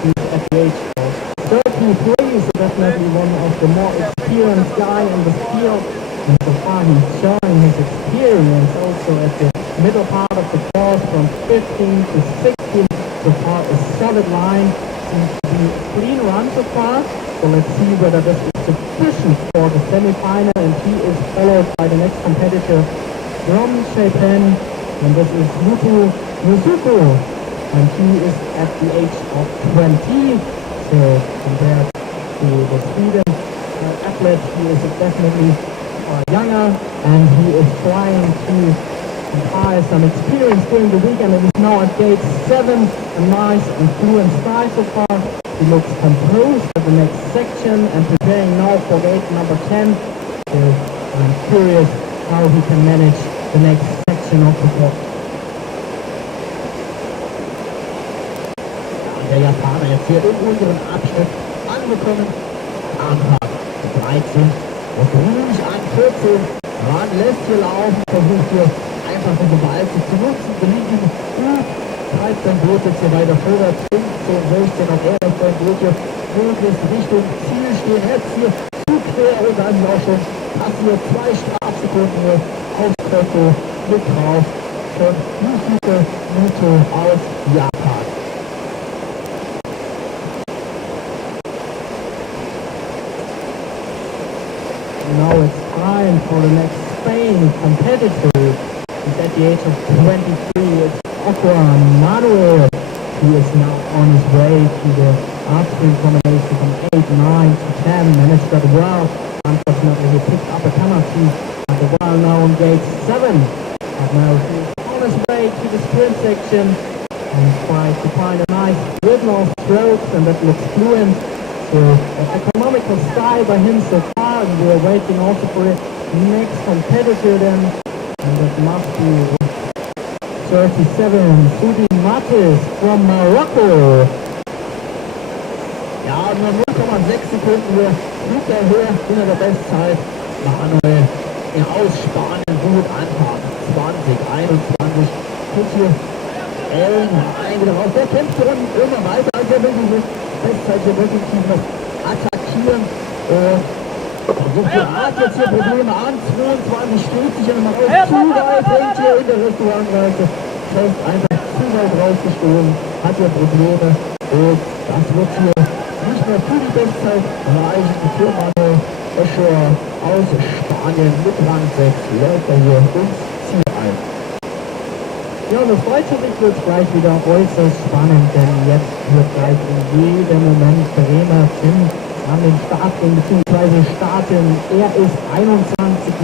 He's at the age of 33, so definitely one of the more experienced guy in the field. And so far he's showing his experience also at the middle part of the course from 15 to 16. So far a solid line, seems to be a clean run so far. So let's see whether this is sufficient for the semi-final, and he is followed by the next competitor from Japan, and this is Yuku Yusuko, and he is at the age of 20, so compared to the Sweden athlete, he is definitely younger, and he is trying to acquire some experience during the weekend, and he's now at gate 7, a nice and fluent style so far. He looks composed at the next section and preparing now for gate number 10, so I'm curious how he can manage the next section of the course. Der Japaner jetzt hier in unserem Abschnitt angekommen. Anfahrt 13 und ruhig an 14. Ran lässt hier laufen, versucht hier einfach den Ball zu nutzen. Gelingt ihm gut, treibt sein Boot jetzt hier weiter vorwärts. 15, 16, auch er lässt sein Boot hier möglichst Richtung Ziel stehen. Jetzt hier zu quer und dann auch schon passiert 2 Strafsekunden hier aufs Konto mit drauf von Yusuke Muto aus Japan. Now it's time for the next Spain competitor. He's at the age of 23. It's Aqua Manuel. He is now on his way to the Augsburg combination from 8, 9 to 10. Managed that well. Unfortunately, he picked up a penalty at the well-known gate 7. But now he's on his way to the sprint section and tries to find a nice rhythm of strokes, and that looks fluent. So an economical style by him so far, and we are waiting also for the next competitor then, and that must be 37, Sudi Matis from Morocco. Ja, nur 0,6 Sekunden hier fliegt er her hinter der Bestzeit. Manuel aus Spanien gut anfahren. 20, 21, kommt hier eng rein wieder raus. Der kämpft hier unten immer weiter, also er will diese Bestzeit hier wirklich noch attackieren. Versucht hier, hat jetzt hier Probleme an. 22 steht sich ja nochmal raus. Zu weit hängt hier in der Restaurantreise. Fällt einfach zu weit rausgestoßen. Hat hier Probleme. Und das wird hier nicht mehr für die Bestzeit reichen. Für Manuel Escher aus Spanien mit Rang 6 läuft er hier ins Ziel ein. Ja, und aus deutscher Sicht wird es gleich wieder äußerst spannend, denn jetzt wird gleich in jedem Moment Bremer Tim an den Start gehen, beziehungsweise starten. Er ist 21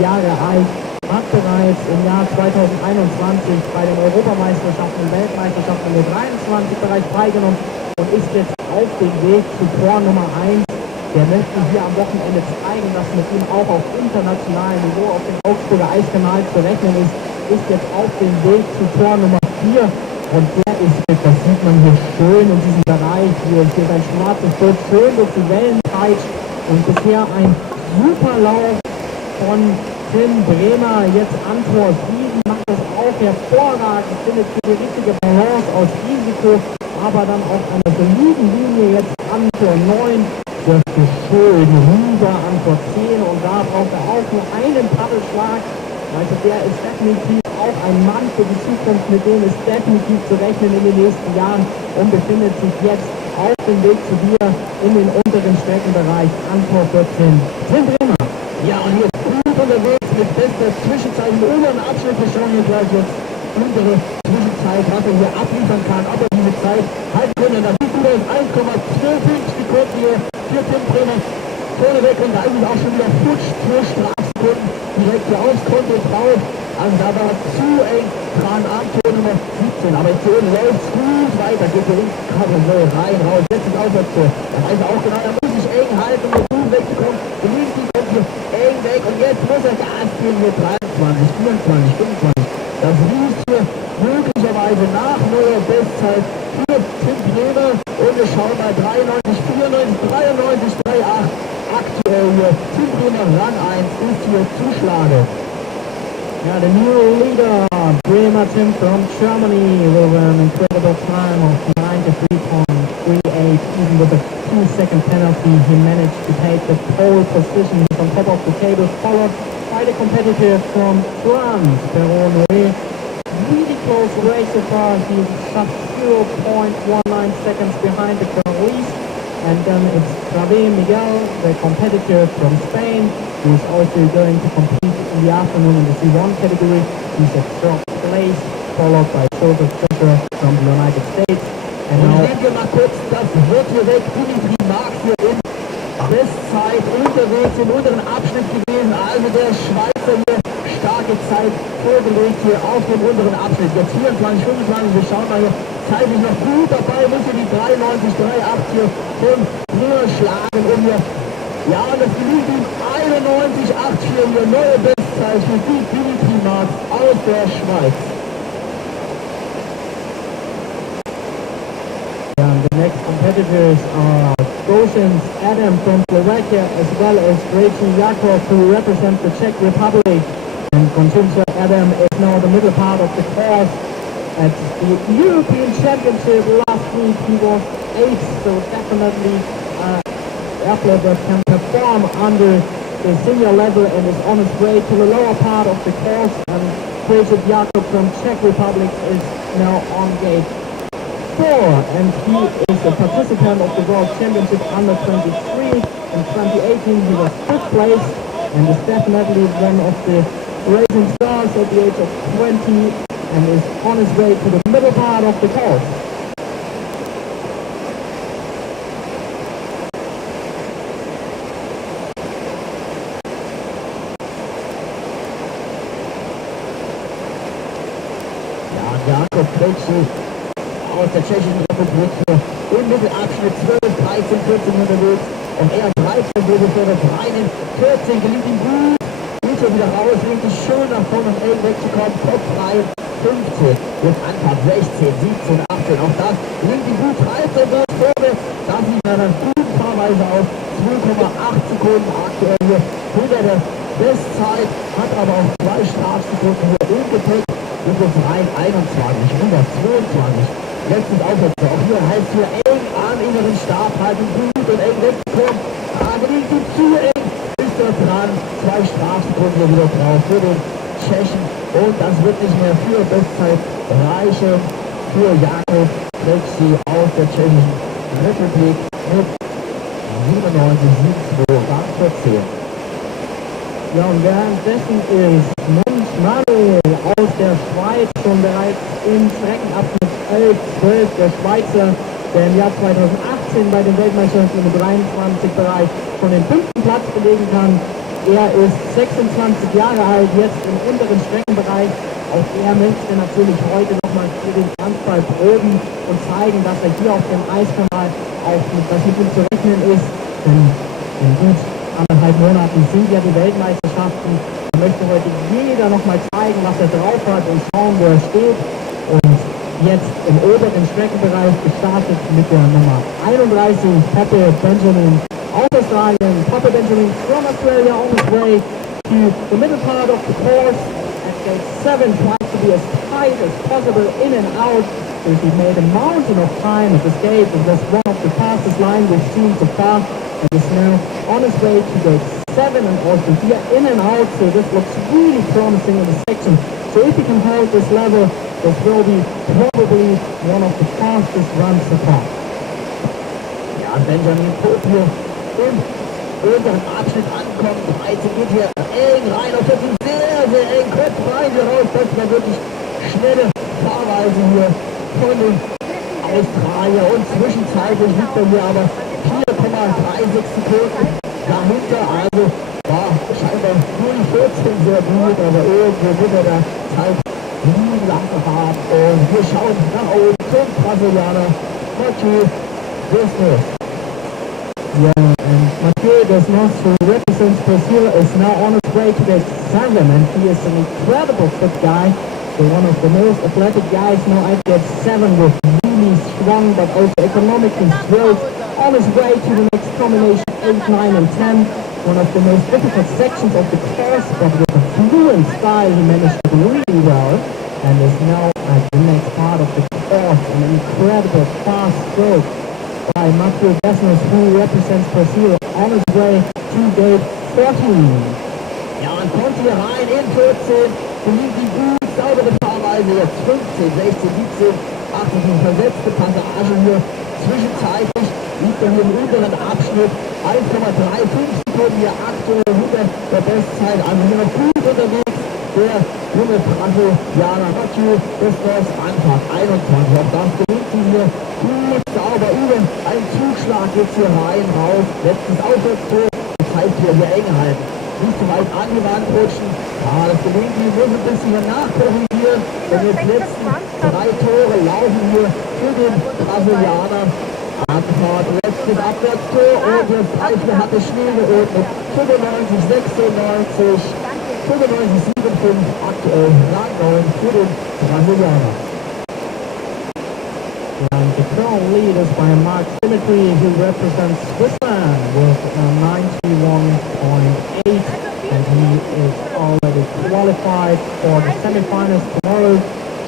Jahre alt, hat bereits im Jahr 2021 bei den Europameisterschaften und Weltmeisterschaften im 23 Bereich teilgenommen und ist jetzt auf dem Weg zu Tor Nummer 1. Der möchte hier am Wochenende zeigen, dass mit ihm auch auf internationalem Niveau auf dem Augsburger Eiskanal zu rechnen ist jetzt auf dem Weg zu Tor Nummer 4. Und der ist, das sieht man hier schön in diesem Bereich, hier sein schwarzes Boot schön durch die Wellen peitscht. Und bisher ein super Lauf von Tim Bremer. Jetzt Antwort 7 macht das auch hervorragend, findet die richtige Balance aus Risiko, aber dann auf einer soliden Linie. Jetzt Antwort 9. Das ist schön rüber Antwort 10 und da braucht er auch nur einen Paddelschlag. Also der ist definitiv auch ein Mann für die Zukunft, mit dem ist definitiv zu rechnen in den nächsten Jahren und befindet sich jetzt auf dem Weg zu dir in den unteren Streckenbereich. Antwort 14. Tim Bremer. Ja, und hier ist gut unterwegs mit bester Zwischenzeit im oberen Abschnitt. Wir schauen hier gleich jetzt unsere Zwischenzeit, was er hier abliefern kann, ob er diese Zeit halten können. Das sieht gut aus, 1,25 Sekunden hier für Tim Bremer. Vorne weg und da ist es auch schon wieder futsch, 2 Strafsekunden direkt hier aufs Konto drauf. Also da war es zu eng dran am Tor Nummer 17. Aber jetzt hier läuft es gut weiter, geht hier ins Kabel rein, raus, jetzt ist Aufwärtstor. Da weiß er auch genau, da muss ich eng halten, um gut wegzukommen. Der Linksdienst kommt hier eng weg und jetzt muss er Gas geben hier 23, 24, 25. Das riecht hier möglicherweise nach neuer Bestzeit für Tim Bremer. Und wir schauen mal 93, 94, 93, 38. Aktuell hier Tim Bremer, Rang 1 ist hier Zuschlage. Yeah, the new leader, Bremer Tim from Germany, with an incredible time of 93.38. Even with a 2-second penalty, he managed to take the pole position. He's on top of the table, followed by the competitor from France, Perron. Really close race so far. He's just 0.19 seconds behind the Paris. And then it's Javier Miguel, the competitor from Spain, who is also going to compete in the afternoon in the C1 category. He's at third place, followed by Joseph Fischer from the United States. And now sehen wir mal kurz, das wird hier weg. Dimitri Marx hier in Bestzeit unterwegs im unteren Abschnitt gewesen. Also der Schweizer hier starke Zeit vorgelegt hier auf dem unteren Abschnitt. Jetzt 24, 25, wir schauen mal hier. Zeitlich noch gut dabei, muss hier die 93, 38 hier von Bremer schlagen, um hier, ja, und das gelingt ihm 91, 84 hier, neue Bestzeit für Dimitri Marx aus der Schweiz. and the next competitors are Gosens Adam from Slovakia, as well as Rachel Yakov, who represents the Czech Republic. And Konstantin Adam is now the middle part of the course. At the European Championship last week, he was 8th, so definitely athlete that can perform under the senior level and is on his way to the lower part of the course. And Krejcik Jakub from Czech Republic is now on gate 4, and he is a participant of the World Championship under 23. In 2018, he was 5th place and is definitely one of the rising stars at the age of 20. And is on his way to the middle part of the course. Ja, Jakob Krejcik aus der Tschechischen Republik im Mittelabschnitt 12, 13, 14 unterwegs und er 13 wurde gefördert, rein in 14, gelingt ihm gut, wieder raus, legt es schön nach vorne, um eng wegzukommen, Kopf frei. 15, jetzt Anfahrt 16, 17, 18, auch das linkt die gut, treibt und dort vorne, da sieht man dann gut Fahrweise auf, 2,8 Sekunden aktuell hier hinter der Bestzeit, hat aber auch 2 Strafsekunden hier im Gepäck, und das rein 21, 122, letztes Aufwärts, auch hier heißt hier eng am inneren Stab halten, gut und eng wegzukommen, aber nicht zu eng, ist er dran, 2 Strafsekunden hier wieder drauf für den Tschechen. Und das wird nicht mehr für Bestzeit reichen für Jakob Krejcik aus der Tschechischen Republik mit 97, 72, Rang 14. Ja, und währenddessen ist Manuel aus der Schweiz schon bereits im Streckenabschnitt 11, 12, der Schweizer, der im Jahr 2018 bei den Weltmeisterschaften im 23-Bereich schon den 5. Platz belegen kann. Er ist 26 Jahre alt, jetzt im unteren Streckenbereich, Auch er möchte natürlich heute nochmal für den Handball proben und zeigen, dass er hier auf dem Eiskanal auch mit ihm zu rechnen ist. Denn in gut 1,5 Monaten sind ja die Weltmeisterschaften. Da möchte heute jeder nochmal zeigen, was er drauf hat und schauen, wo er steht. Und jetzt im oberen Streckenbereich gestartet mit der Nummer 31, Pepe Benjamin aus Australien. Pepe Benjamin from Australia on his way to the middle part of the course. At gate 7, tries to be as tight as possible in and out. So he made a mountain of time at this gate. It was one of the fastest lines we've seen so far. And is now on his way to gate 7 and also here in and out. So this looks really promising in the section. So if he can hold this level, this will be probably one of the fastest runs so far. Ja, Benjamin Pope hier im unteren Abschnitt ankommt. 13 geht hier eng rein auf 14, sehr, sehr eng, kurz rein hier raus. Das war wirklich schnelle Fahrweise hier von dem Australier. Und zwischenzeitlich liegt er hier aber 4,36 Sekunden dahinter. Also war scheinbar nur die 14 sehr gut, aber irgendwo wird er da Zeit liegen lassen haben. Und wir schauen nach oben zum Brasilianer Mathieu Desnos. Yeah, and Mathieu Desnos, who represents Brazil, is now on his way to gate 7, and he is an incredible fit guy. So one of the most athletic guys now at gate 7 with really strong but also economically skilled. On his way to the next combination 8, 9 and 10. One of the most difficult sections of the course, but with a fluent style he managed to do really well. And is now at the next part of the course, an incredible fast stroke by Mathieu Desnos, who represents Brazil, on his way to gate 14. Ja, und kommt hier rein in 14. Gelingt die gut saubere Fahrweise. Jetzt 15, 16, 17. Achtung, die versetzte Passage hier. Zwischenzeitlich liegt er hier im unteren Abschnitt. 1,35 Sekunden hier aktuell hinter der Bestzeit. Also hier noch gut unterwegs. Der junge Brasilianer Mathieu Desnos, Anfang 21. Auch das gelingt ihm hier gut sauber über einen Zugschlag jetzt hier rein, raus. Letztes Aufwärtstor. Das heißt hier eng halten. Nicht zu weit an die Wand rutschen. Ja, das gelingt ihm, muss ein bisschen hier nachkorrigieren. Denn jetzt letzten 3 Tore laufen hier für den Brasilianer. Anfahrt, letztes Abwärtstor und jetzt Eichler hatte Schnee geöffnet. 95, 96, 95, 75, aktuell Rang 9 für den Brasilianer. And the current lead is by Mark Symmetry, who represents Switzerland with 91.8, and he is already qualified for the semifinals tomorrow.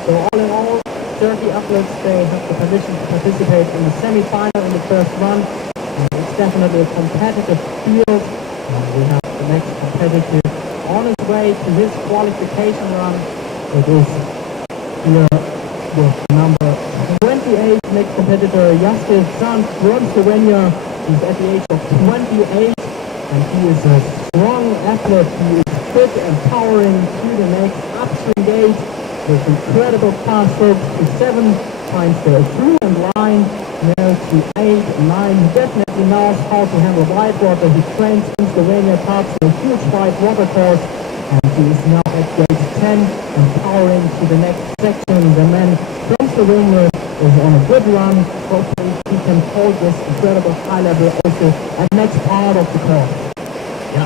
So all in all, 30 athletes, they have the permission to participate in the semi-final in the first run. And it's definitely a competitive field. And we have the next competitor on his way to his qualification run. It is here with number 28, next competitor Jasper Sanz from Slovenia. He's at the age of 28 and he is a strong athlete. He is fit and powering to the next upstream gate with incredible fast strokes to 7, finds the fluent line now to 8, 9. He definitely knows how to handle white water. He trains in Slovenia, parts a huge white water course, and he is now at gate 10 and powering to the next section. The man from Slovenia is on a good run. Hopefully he can hold this incredible high level also at the next part of the course. Ja,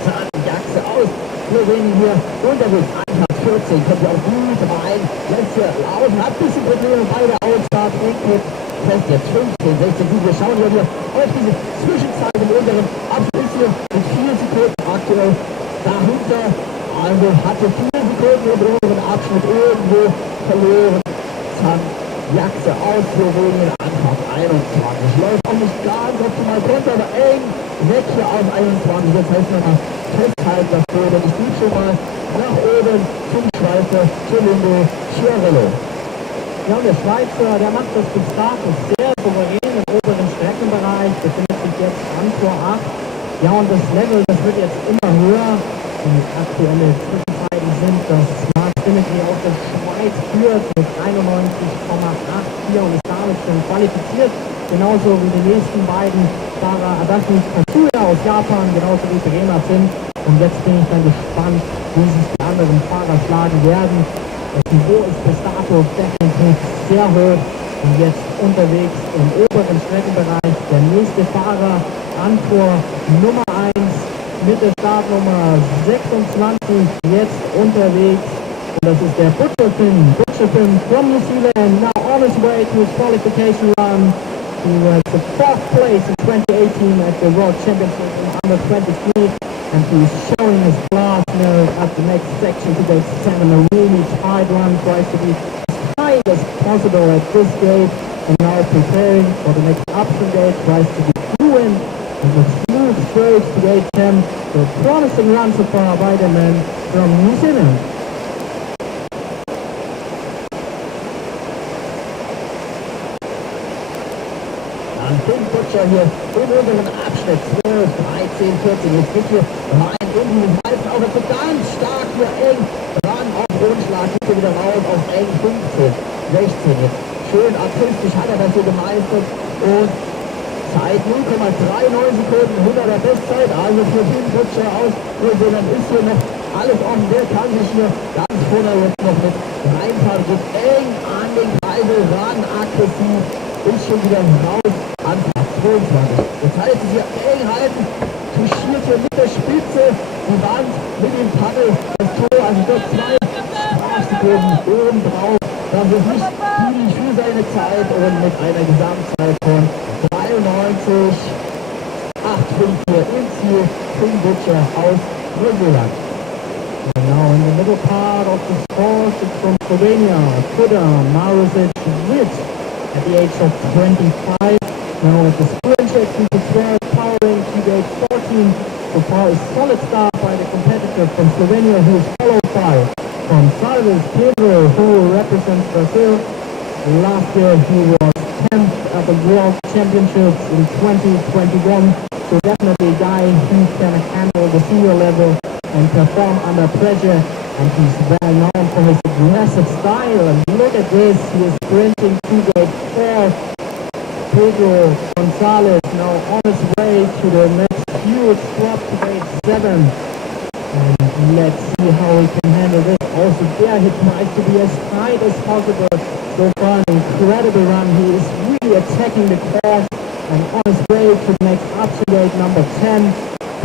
Zahnjagse aus Slowenien hier unterwegs. Anfahrt 14, kommt ja auch gut rein. Lässt hier laufen, hat ein bisschen Probleme bei der Ausfahrt. Ringkit fest jetzt 15, 16, gut. Wir schauen hier auf diese Zwischenzeit im unteren Abschnitt hier mit 4 Sekunden aktuell dahinter. Also hatte 4 Sekunden im oberen Abschnitt irgendwo verloren. Zahnjagse aus Slowenien, Anfahrt 21. Läuft auch nicht ganz optimal, kommt aber eng weg hier auf 21. Jetzt heißt man mal festhalten davor, denn ich bin schon mal nach oben zum Schweizer Celindo Chiarello. Ja, und der Schweizer, der macht das bis dato sehr souverän im oberen Streckenbereich, befindet sich jetzt an Tor 8. Ja, und das Level, das wird jetzt immer höher. Die aktuelle Zwischenzeiten sind, dass Mark Symmetry aus der Schweiz führt mit 91,84 und ist damit schon qualifiziert. Genauso wie die nächsten beiden Fahrer Adachi Katsuya aus Japan, genauso wie Serena sind. Und jetzt bin ich dann gespannt, wie sich die anderen Fahrer schlagen werden. Das Niveau ist bis dato definitiv sehr hoch und jetzt unterwegs im oberen Streckenbereich der nächste Fahrer, Antor Nummer 1 mit der Startnummer 26, jetzt unterwegs. Und das ist der Butcherfin from New Zealand, now on his way to his qualification run. He was the 4th place in 2018 at the World Championship in under 23, and he is showing his class now at the next section to gate 7. A really tight run, tries to be as tight as possible at this gate, and now preparing for the next option gate, tries to be fluent and with smooth strokes to gate 10. So promising run so far by the man from New Zealand. Finn Butcher hier im unteren Abschnitt 12, 13, 14. Jetzt geht hier rein in die Reifen, aber so ganz stark hier eng ran auf Rundschlag, geht hier wieder raus auf eng 15, 16. Jetzt schön akustisch hat er das hier gemeistert und Zeit 0,39 Sekunden, 100er Bestzeit, also für Finn Butcher aus Neuseeland ist hier noch alles offen. Der kann sich hier ganz vorne jetzt noch mit reinfahren, geht eng an den Kreisel ran, aggressiv, ist schon wieder raus. Anfang 22. Jetzt heißt es hier eng halten, touchiert hier mit der Spitze die Wand mit dem Paddel das Tor, also dort 2 Strafsekunden oben drauf. Das ist nicht viel für seine Zeit und mit einer Gesamtzeit von 93, 8,54 im Ziel, Finn Butcher aus Neuseeland. Now in the middle part of the course, it's from Slovenia, Kuda Marusic with at the age of 25. Now at the sprint section to 12, powering to gate 14. So far a solid start by the competitor from Slovenia, who is followed by from Salves Pedro, who represents Brazil. Last year he was 10th at the World Championships in 2021. So definitely a guy who can handle the senior level and perform under pressure. And he's well known for his aggressive style. And look at this, he is sprinting to gate 4. Pedro Gonzalez now on his way to the next huge drop to gate 7. And let's see how he can handle this. Also there he tries to be as tight as possible. So far an incredible run. He is really attacking the course and on his way to the next option gate number 10.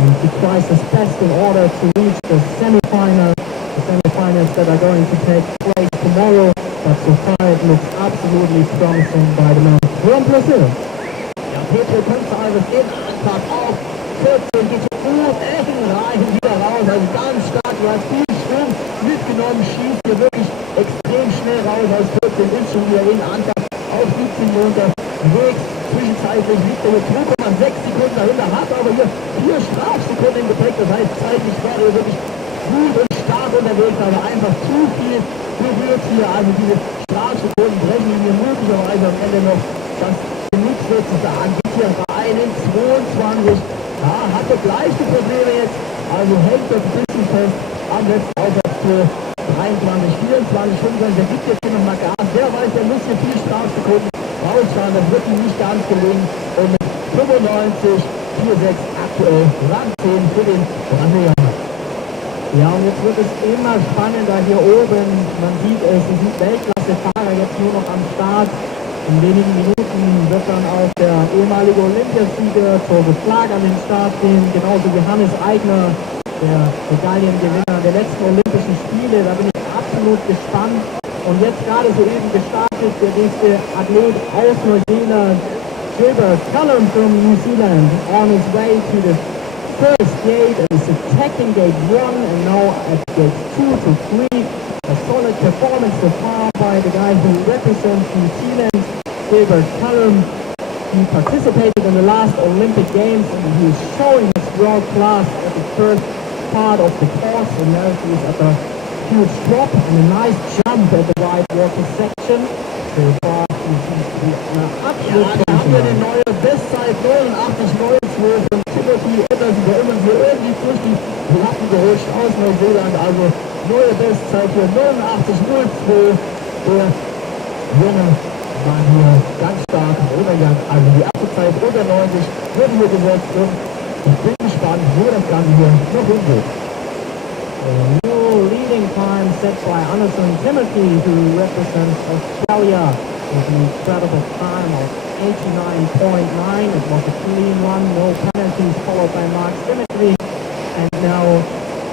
And he tries his best in order to reach the semi-final. The semi-finals that are going to take place tomorrow. But so far it looks absolutely promising by the man from Brazil. Ja, Pedro kommt also in Anfahrt auf 14, geht hier gut eng rein, wieder raus, also ganz stark, du hast viel Schwung mitgenommen, schießt hier wirklich extrem schnell raus, aus 14 ist schon wieder in Anfahrt auf 17 unterwegs. Zwischenzeitlich liegt er hier 2,6 Sekunden dahinter, hat aber hier 4 Strafsekunden im Gepäck, das heißt zeitlich war er wirklich gut und stark unterwegs, aber einfach zu viel berührt hier, also diese Strafsekunden brechen ihn hier möglicherweise am Ende noch ganz genug sozusagen, geht hier rein in 22, ja, hatte gleiche Probleme jetzt, also hängt das ein bisschen fest, am letzten Aufwärtstour 23, 24, 25, der gibt jetzt hier nochmal Gas, der weiß, der muss hier 4 Strafsekunden rausfahren, das wird ihm nicht ganz gelingen und mit 95, 4,6 aktuell Rang 10 für den Brasilianer. Ja, und jetzt wird es immer spannender hier oben. Man sieht es, es sind Weltklasse-Fahrer jetzt nur noch am Start. In wenigen Minuten wird dann auch der ehemalige Olympiasieger Torben Flag an den Start gehen, genauso wie Hannes Eigner, der Medaillengewinner der letzten Olympischen Spiele. Da bin ich absolut gespannt. Und jetzt gerade soeben gestartet der nächste Athlet aus Neuseeland, Gilbert Callum from New Zealand, on his way to the first gate and is attacking gate 1 and now at gate 2 to 3. A solid performance so far by the guy who represents New Zealand, Gilbert Callum. He participated in the last Olympic Games and he is showing his world class at the first part of the course, and now he is at a huge drop and a nice jump at the wide water section. So far he seems to be absolute. Ja, da haben wir eine neue Bestzeit, 89,92 von Timothy Anderson, der immer hier irgendwie durch die Lappen gerutscht aus Neuseeland. Also neue Bestzeit hier, 89,02. Der Junge war hier ganz stark untergegangen. Also die erste Zeit unter 90 wurde hier gesetzt und ich bin gespannt, wo das Ganze hier noch hingeht. leading time set by Anderson Timothy, who represents Australia, with an incredible time of 89.9. It was a clean run, no penalties, followed by Mark Timothy. And now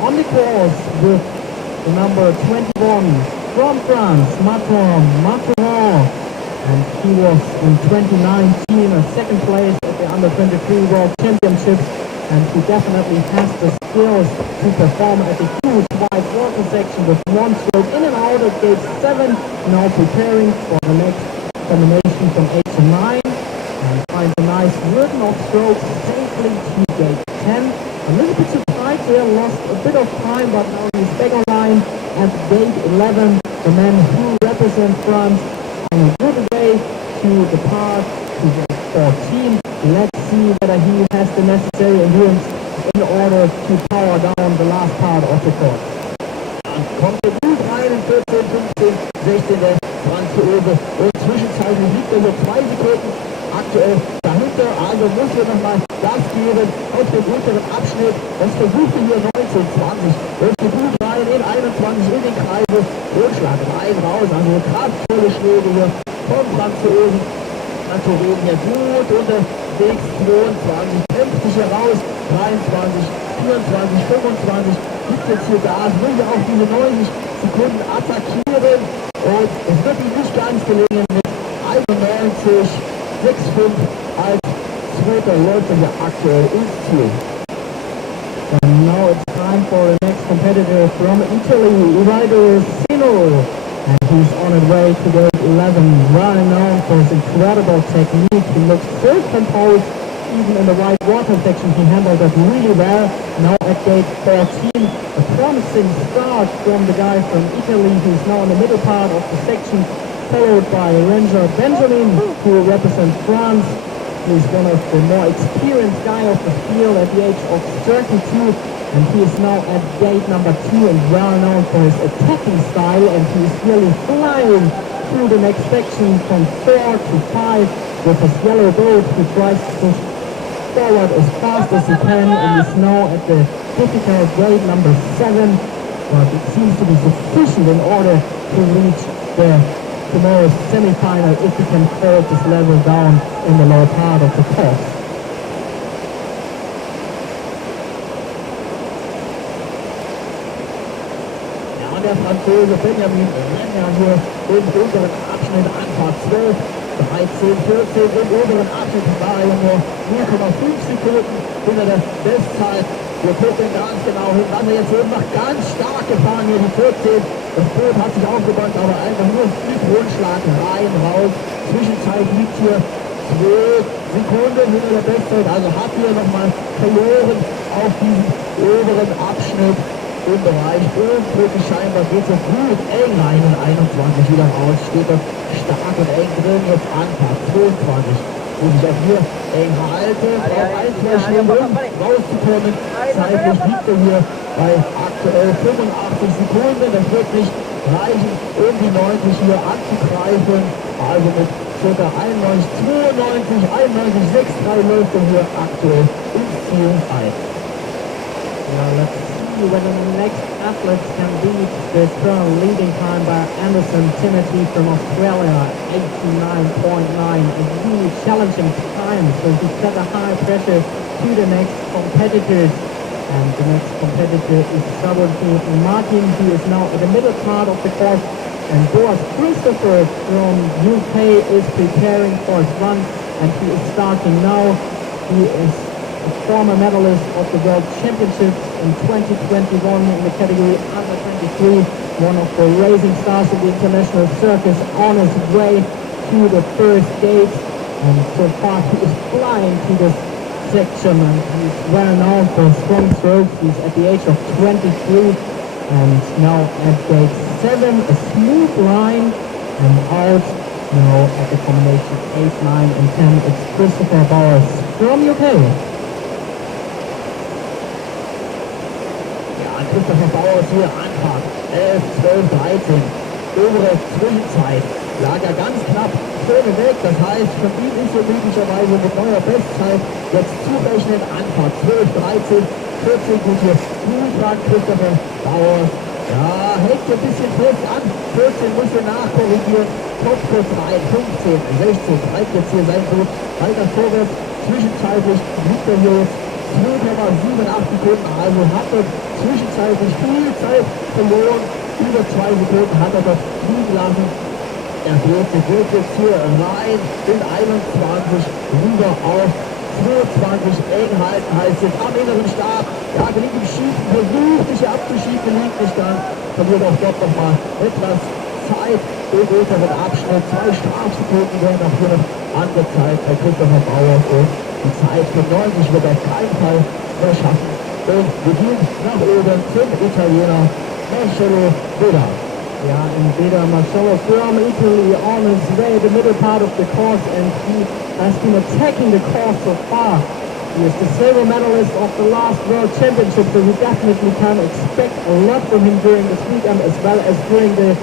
on the course with the number 21 from France, Macron. And he was in 2019 a second place at the Under-23 World Championships. And he definitely has the skills to perform at the huge wide water section with one stroke in and out at gate 7. Now preparing for the next combination from 8 to 9. And finds a nice rhythm of strokes safely to gate 10. A little bit too tight there, lost a bit of time, but now he's back online at gate 11. The man who represents France on a good way to depart to gate 14. Let's see whether he has the necessary endurance in order to power down the last part of the course. Kommt er gut rein in 14, 15, 16 der Franzose. Und zwischenzeitlich liegt er nur 2 Sekunden aktuell dahinter. Also muss er nochmal Gas geben auf dem unteren Abschnitt. Das versucht er hier 19, 20. Und so gut rein in 21 in den Kreise. Rundschlag rein, raus. Also kraftvolle Schläge hier vom Franzosen. Franzosen hier gut unterwegs. 22, kämpft sich hier raus. 23, 24, 25. Gibt jetzt hier Gas, will ja auch diese 90 Sekunden attackieren. Und es wird ihm nicht ganz gelingen mit 91, 6,5 als zweiter läuft er hier aktuell ins Ziel. And now it's time for the next competitor from Italy, Rider Sino. And he's on his way to gate 11, well known for his incredible technique. He looks so composed, even in the right water section. He handled that really well. Now at gate 14, a promising start from the guy from Italy, who's now in the middle part of the section, followed by Ranger Benjamin, who represents France. He's one of the more experienced guy of the field at the age of 32, and he is now at gate number 2 and well known for his attacking style, and he is really flying through the next section from 4 to 5 with his yellow boat. He tries to push forward as fast as he can, and is now at the difficult gate number 7, but it seems to be sufficient in order to reach the tomorrow's semi-final if he can hold this level down in the lower part of the course. Ja, und der Franzose Benjamin Renner hier im unteren Abschnitt Anfahrt 12, 13, 14 im oberen Abschnitt war er nur 0,5 Sekunden hinter der Bestzeit. Wir gucken ganz genau hin, was er jetzt eben macht. Ganz stark gefahren hier die 14. Das Boot hat sich aufgebaut, aber einfach nur mit Rundschlag rein, raus. Zwischenzeit liegt hier 2 Sekunden hinter der Bestzeit. Also hat hier nochmal verloren auf diesem oberen Abschnitt im Bereich Ölbrücke. Scheinbar geht es gut eng rein in 21 wieder raus. Steht dort stark und eng drin. Jetzt Anfahrt 22. Muss ich auch hier eng halten, auf 1, 2 Schwimmen rauszukommen. Zeitlich liegt er hier bei aktuell 85 Sekunden. Das wird nicht reichen, um die 90 hier anzugreifen. Also mit ca. 91, 92, 91, 6,3 läuft er hier aktuell ins Ziel ein. Well, let's see whether the next athletes can beat the current leading time by Anderson Timothy from Australia, 89.9. A huge challenging time, so he set a high pressure to the next competitors. And the next competitor is Sabotin Martin, who is now at the middle part of the course. And Boaz Christopher from UK is preparing for his run, and he is starting now. He is a former medalist of the World Championships in 2021 in the category under 23, one of the racing stars of the international circus, on his way to the first gate. And so far he is flying to this section, and he's well known for strong strokes. He's at the age of 23, and now at gate 7, a smooth line, and out now at the combination 8, 9 and 10, it's Christopher Bowers from UK. Christopher Bauers hier Anfahrt 11, 12, 13. Obere Zwischenzeit lag er ganz knapp vorne weg. Das heißt, von ihm ist er möglicherweise mit neuer Bestzeit jetzt zurechnen. Anfahrt 12, 13, 14. Gut hier. Gut war Christopher Bauers Ja, hält ein bisschen fest an. 14 muss er nachkorrigieren. Topkurs rein. 15, 16. Reicht jetzt hier sein Boot. Weiter vorwärts. Zwischenzeitlich liegt er hier jetzt 2,78 Sekunden. Also hat er zwischenzeitlich viel Zeit verloren. Über 2 Sekunden hat er das liegen lassen. Der vierte geht jetzt hier rein in 21. Rüber auf 22. Eng halten heißt jetzt am inneren Stab. Ja, gelingt ihm Schießen. Versucht sich abzuschieben. Gelingt nicht dann. Verliert auch dort nochmal etwas Zeit im unteren Abschnitt. 2 Strafsekunden werden auch hier noch angezeigt bei Christopher Bauer. Und die Zeit für 90 wird auf keinen Fall mehr schaffen. Und wir gehen nach oben zum Italiener Marcello Beda. Yeah, and Beda Marcello from Italy on his way, the middle part of the course, and he has been attacking the course so far. He is the silver medalist of the last World Championship, so we definitely can expect a lot from him during this weekend as well as during the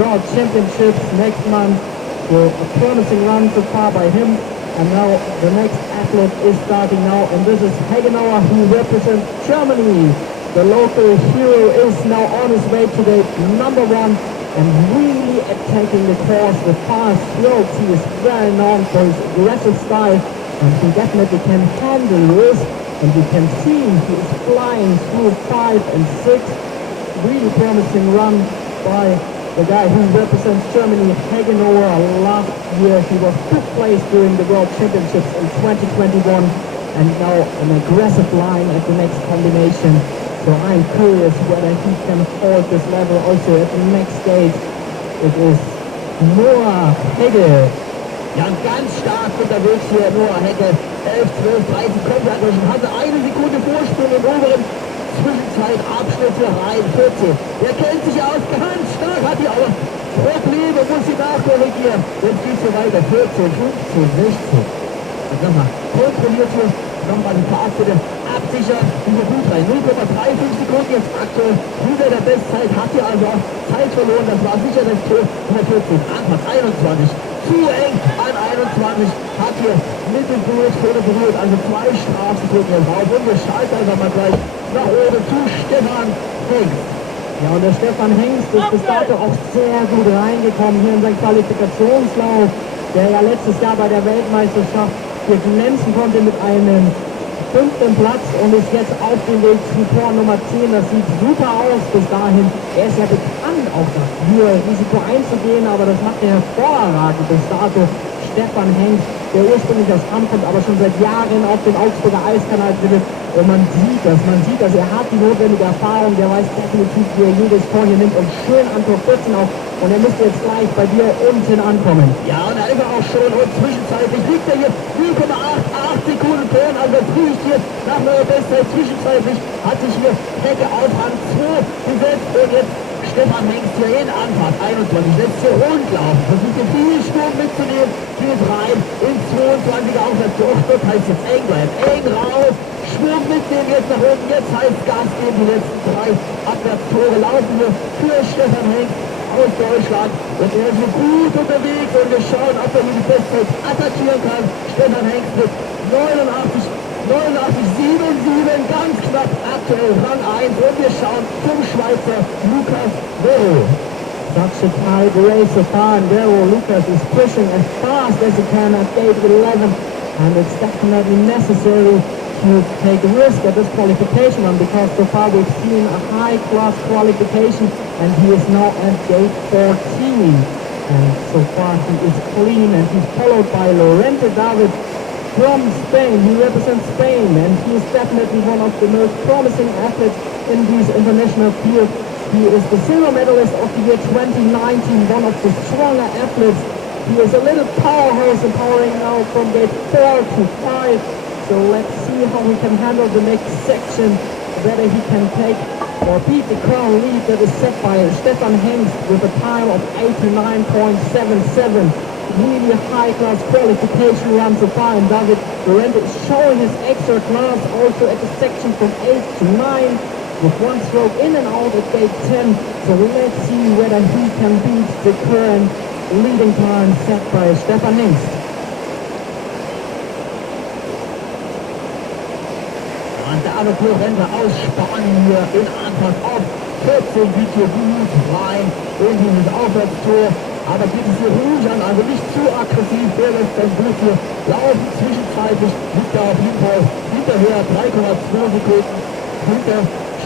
World Championships next month. So a promising run so far by him. And now the next athlete is starting now, and this is Hagenauer, who represents Germany. The local hero is now on his way to the number 1 and really attacking the course with fast strokes. He is well known for his aggressive style, and he definitely can handle this. And you can see he is flying through 5 and 6. Really promising run by the guy who represents Germany, Hagenauer. Last year he was 5th place during the World Championships in 2021, and now an aggressive line at the next combination. So I'm curious whether he can hold this level also at the next stage. It is Noah Hegge. Ja, ganz stark unterwegs hier Noah Hegge. 11, 12, 13 kommt er durch und hatte 1 Sekunde Vorsprung im oberen Zwischenzeitabschnitte rein. 14. Der kennt sich aus, ganz stark, hat hier aber Probleme, muss sie nachkorrigieren. Jetzt geht's hier weiter. 14, 15, 16. Und nochmal, kontrolliert hier nochmal die Fahrt bitte. Absichern, über gut rein. 0,35 Sekunden jetzt aktuell hinter der Bestzeit, hat hier also auch Zeit verloren. Das war sicher das Tor. 114, Anfang 21. Zu eng an 21. Hat hier mittelgut, vorne berührt. Also 2 Strafsekunden jetzt drauf. Und wir schalten einfach mal gleich nach oben zu Stefan Hengst. Ja, und der Stefan Hengst ist bis dato auch sehr gut reingekommen hier in seinen Qualifikationslauf, der ja letztes Jahr bei der Weltmeisterschaft hier glänzen konnte mit einem 5. Platz und ist jetzt auf dem Weg zu Tor Nummer 10. Das sieht super aus bis dahin. Er ist ja bekannt auch dafür, Risiko einzugehen, aber das macht er hervorragend bis dato. Stefan Hengst, der ursprünglich aus Hamm kommt, aber schon seit Jahren auf dem Augsburger Eiskanal dribbelt. Und man sieht das, er hat die notwendige Erfahrung, der weiß definitiv, wie er jedes Tor hier nimmt und schön an Tor 14 auf. Und er müsste jetzt gleich bei dir unten ankommen. Ja, und da ist er auch schon und zwischenzeitlich liegt er jetzt 0,88 Sekunden vorn, also fliegt hier nach neuer Bestzeit. Zwischenzeitlich hat sich hier Hecke auf Rang 2 gesetzt und jetzt Stefan Hengst hier in Anfahrt 21, lässt hier rund laufen, versucht hier viel Sturm mitzunehmen, geht rein in 22er Aufwärts, Durchstoß heißt jetzt eng bleiben, eng raus, Schwung mitnehmen jetzt nach oben, jetzt heißt Gas geben, die letzten 3 Abwärtstore laufen hier für Stefan Hengst aus Deutschland und er ist hier gut unterwegs und wir schauen, ob er hier die Bestzeit attackieren kann. Stefan Hengst mit 89,77, ganz knapp aktuell Rang 1 und wir schauen zum Schweizer Lukas Vero. Such a tight race so far, and Lucas is pushing as fast as he can at gate 11, and it's definitely necessary to take a risk at this qualification run because so far we've seen a high-class qualification, and he is now at gate 14. And so far he is clean, and he's followed by Lorente David from Spain. He represents Spain, and he is definitely one of the most promising athletes in these international fields. He is the silver medalist of the year 2019, one of the stronger athletes. He is a little powerhouse, empowering now from gate 4 to 5. So let's see how he can handle the next section, whether he can take or beat the crown lead that is set by Stefan Hengst with a time of 89.77. Really high-class qualification run so far, and David Lorente is showing his extra class also at the section from 8 to 9 with 1 stroke in and out at gate 10. So let's see whether he can beat the current leading time set by Stefan Hengst. Und David Lorente aus Spanien hier in Antwort auf 14 geht hier gut rein in dieses Aufwärtstor. Aber geht es hier ruhig an, also nicht zu aggressiv. Der lässt dann gut hier laufen. Zwischenzeitlich liegt er auf jeden Fall hinterher 3,2 Sekunden hinter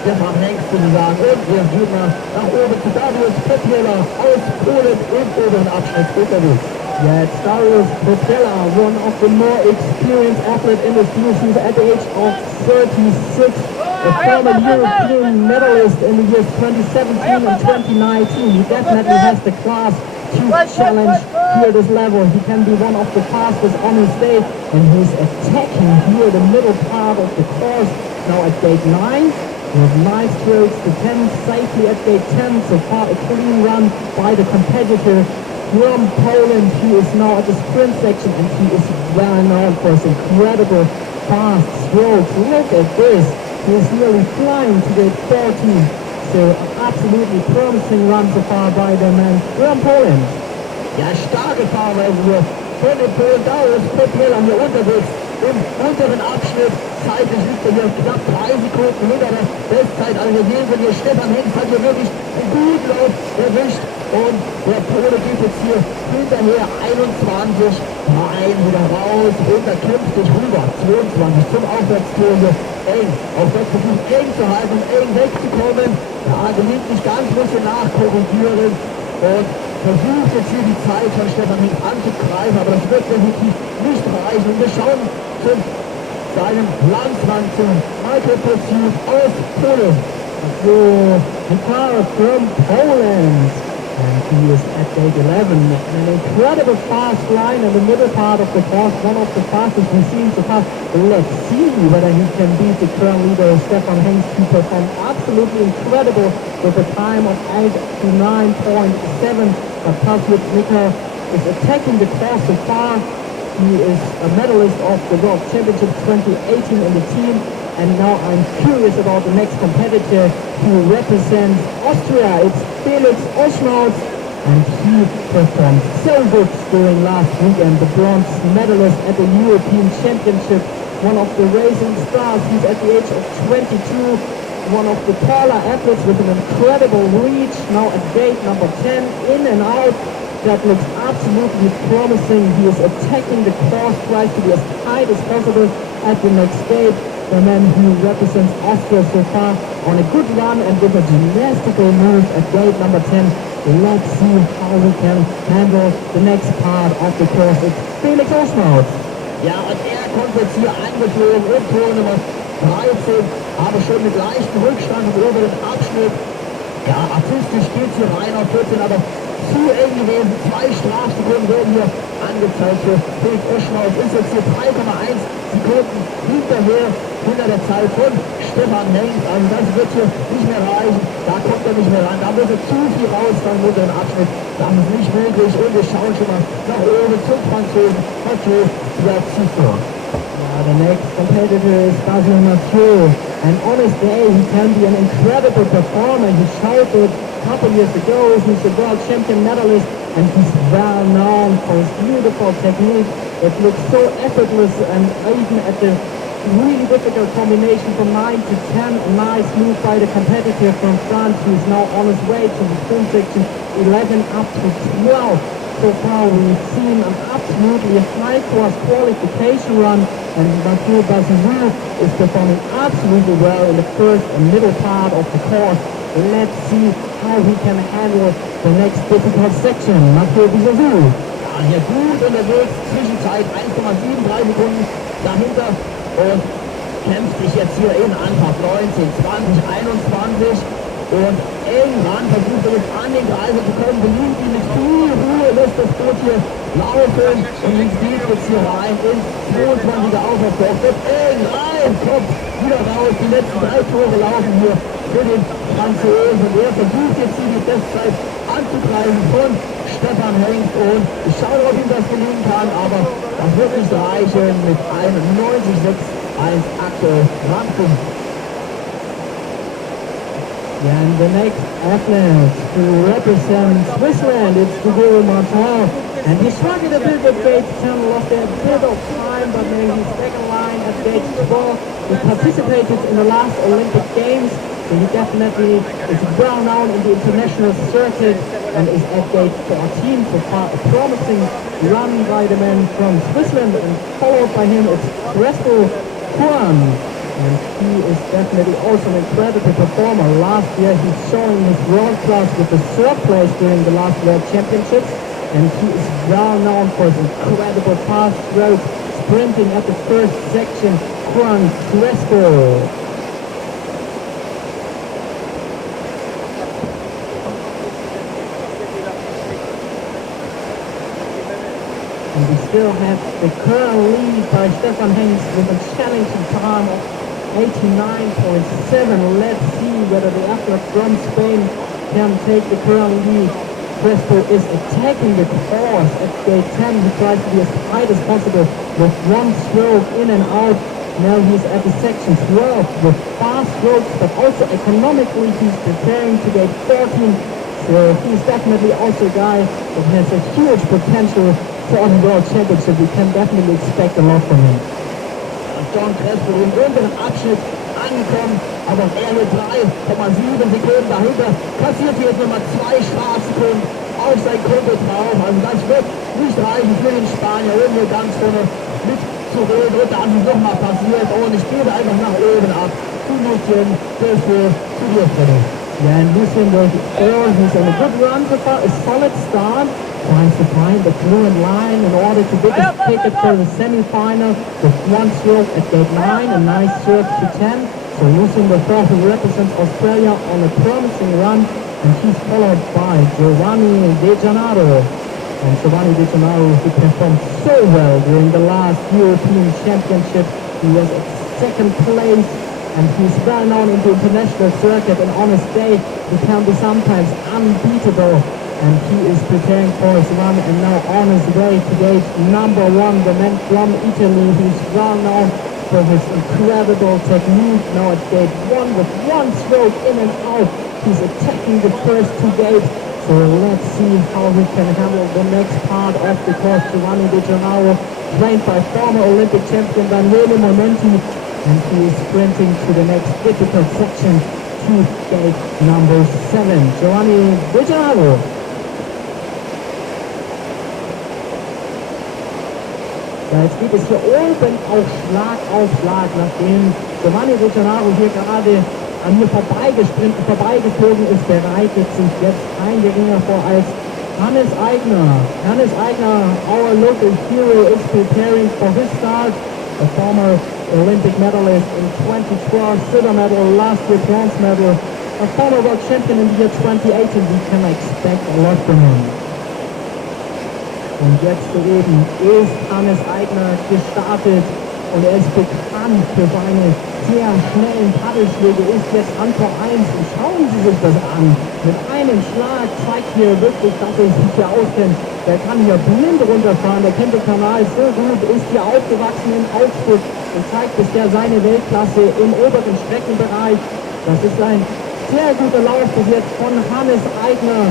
Stefan Hengst sozusagen. Und wir gehen mal nach oben zu Darius Petrela aus Polen im oberen Abschnitt unterwegs. Yeah, it's Darius Petrela, one of the more experienced athletes in the field. He's at the age of 36, a former European medalist in the years 2017 and 2019. He definitely has the class to challenge here at this level. He can be one of the fastest on his day, and he's attacking here the middle part of the course. Now at gate 9, with nice strokes to 10, safely at gate 10. So far a clean run by the competitor from Poland. He is now at the sprint section, and he is well known for his incredible fast strokes. Look at this. He is nearly flying to gate 14. So an absolutely promising run so far by the man from Poland. Ja, starke Fahrweise hier von den Polen. Darius Petrela hier unterwegs im unteren Abschnitt. Zeitlich liegt er hier knapp 3 Sekunden hinter der Bestzeit. Also wir sehen hier, Stefan Hengst hat hier wirklich einen guten Lauf erwischt. Und der Pole geht jetzt hier hinterher 21 rein, wieder raus, runter, kämpft sich rüber. 22 zum Aufwärtstor hier eng. Aufwärts versucht eng zu halten, eng wegzukommen. Ja, gelingt nicht ganz, muss hier nachkorrigieren. Und versucht jetzt hier die Zeit von Stefan Hengst anzugreifen, aber das wird definitiv nicht reichen. Und wir schauen zu seinem Landsmann, zum Michael Pursuit aus Polen. So, the car from Poland. And he is at gate 11. An incredible fast line in the middle part of the course, one of the fastest we've seen so far. Let's see whether he can beat the current leader, Stefan Hengst, who performed absolutely incredible with a time of 8 to 9.7. But Patrick Nicker is attacking the course so far. He is a medalist of the World Championship 2018 in the team. And now I'm curious about the next competitor who represents Austria. It's Felix Oschmautz, and he performed so good during last weekend. The bronze medalist at the European Championship, one of the racing stars. He's at the age of 22, one of the taller athletes with an incredible reach. Now at gate number 10, in and out. That looks absolutely promising. He is attacking the course, tries to be as tight as possible at the next gate. The man who represents Austria so far on a good run and with a gymnastical move at gate number 10. Let's see how we can handle the next part of the course. It's Felix Oschmautz. Ja, und er kommt jetzt hier eingeflogen in Tor Nummer 13, aber schon mit leichtem Rückstand im oberen Abschnitt. Ja, akustisch geht es hier rein auf 14, aber zu eng gewesen. 2 Strafsekunden werden hier angezeigt für Felix Oschmautz. Ist jetzt hier 3,1 Sekunden hinter der Zeit von Stefan Hengst. Also das wird hier nicht mehr reichen. Da kommt er nicht mehr ran. Da muss er zu viel raus beim unteren Abschnitt. Das ist nicht möglich. Und wir schauen schon mal nach oben zum Franzosen Mathieu Piazzico. The next competitor is Basil Mathieu. And on his day, he can be an incredible performer. He showed it a couple years ago. He's a world champion medalist, and he's well known for his beautiful technique. It looks so effortless, and even at the really difficult combination from 9 to 10, a nice move by the competitor from France, who is now on his way to the sprint section, 11 up to 12. So far we've seen an absolutely high-class qualification run, and Mathieu Basilou is performing absolutely well in the first and middle part of the course. Let's see how he can handle the next difficult section. Mathieu Basilou. Ja, hier gut unterwegs, Zwischenzeit 1,73 Sekunden dahinter und kämpft sich jetzt hier in Anfahrt 19, 20, 21 und eng ran, versucht er jetzt an den Kreisel zu kommen, gelingt ihm mit viel Ruhe, lässt das Boot hier laufen und links geht jetzt hier rein ins 22er Aufwärtsdorf, wird eng rein, kommt wieder raus, die letzten 3 Tore laufen hier für den Franzosen und er versucht jetzt hier die Bestzeit anzugreifen von Stefan Hengst und ich schaue, ob ihm das gelingen kann, aber das wird nicht reichen mit einem 90,61 aktuell Randpunkt. And the next athlete to represent Switzerland, it's Thibaut Martin. And he struggled a bit at gate 10, lost a bit of time, but maybe second line at gate 12. He participated in the last Olympic Games So he definitely is well known in the international circuit and is at gate 14 so far. A promising run by the man from Switzerland, and followed by him is Crespo Juan. And he is definitely also an incredible performer. Last year he's showing his world class with the third place during the last World Championships. And he is well known for his incredible fast stroke, sprinting at the first section. Juan Crespo. And we still have the current lead by Stefan Hengst with a challenging time of 89.7. Let's see whether the athlete from Spain can take the current lead. Crespo is attacking the course at gate 10. He tries to be as tight as possible with one stroke in and out. Now he's at the section 12 with fast strokes, but also economically he's preparing to gate 14. So he's definitely also a guy that has a huge potential for the World Championship. We can definitely expect a lot from him. John Crespo im unteren Abschnitt angekommen, aber er mit 3,7 Sekunden dahinter kassiert hier jetzt nochmal 2 Strafsekunden auf sein Konto drauf. Also das wird nicht reichen für den Spanier, um hier ganz vorne mitzureden. Und dann ist nochmal passiert und ich gebe einfach nach oben ab zu Lucien Crespo, zu dir, Freddy. Yeah, and Lucien goes he's on a good run so far, a solid start. Tries to find the fluent line in order to get his ticket for the semi-final with one stroke at gate 9, a nice stroke to 10. So Lucien the fourth, who represents Australia on a promising run, and he's followed by Giovanni De Gennaro. And Giovanni De Gennaro, who performed so well during the last European Championship. He was at second place, and he's well known in the international circuit, and on his day he can be sometimes unbeatable. And he is preparing for his run and now on his way to gate number 1, the man from Italy. He's well known for his incredible technique. Now at gate 1 with one stroke in and out. He's attacking the first 2 gates. So let's see how he can handle the next part of the course. Giovanni De Gennaro, trained by former Olympic champion Daniele Momenti. And he is sprinting to the next difficult section, to gate number 7. Giovanni De Gennaro. Jetzt geht es hier oben auf Schlag, nachdem Giovanni De Gennaro hier gerade an mir vorbeigeflogen ist, bereitet sich jetzt kein geringer vor als Hannes Eigner. Hannes Eigner, our local hero, is preparing for his start. A former Olympic medalist in 2012, silver medal, last year bronze medal. A former world champion in the year 2018. We can expect a lot from him. Und jetzt soeben ist Hannes Eigner gestartet und er ist bekannt für seine sehr schnellen Paddelschläge, ist jetzt an Tor 1 und schauen Sie sich das an. Mit einem Schlag zeigt hier wirklich, dass er sich hier auskennt. Der kann hier blind runterfahren, der kennt den Kanal so gut, ist hier aufgewachsen in Augsburg und zeigt bisher seine Weltklasse im oberen Streckenbereich. Das ist ein sehr guter Lauf bis jetzt von Hannes Eigner,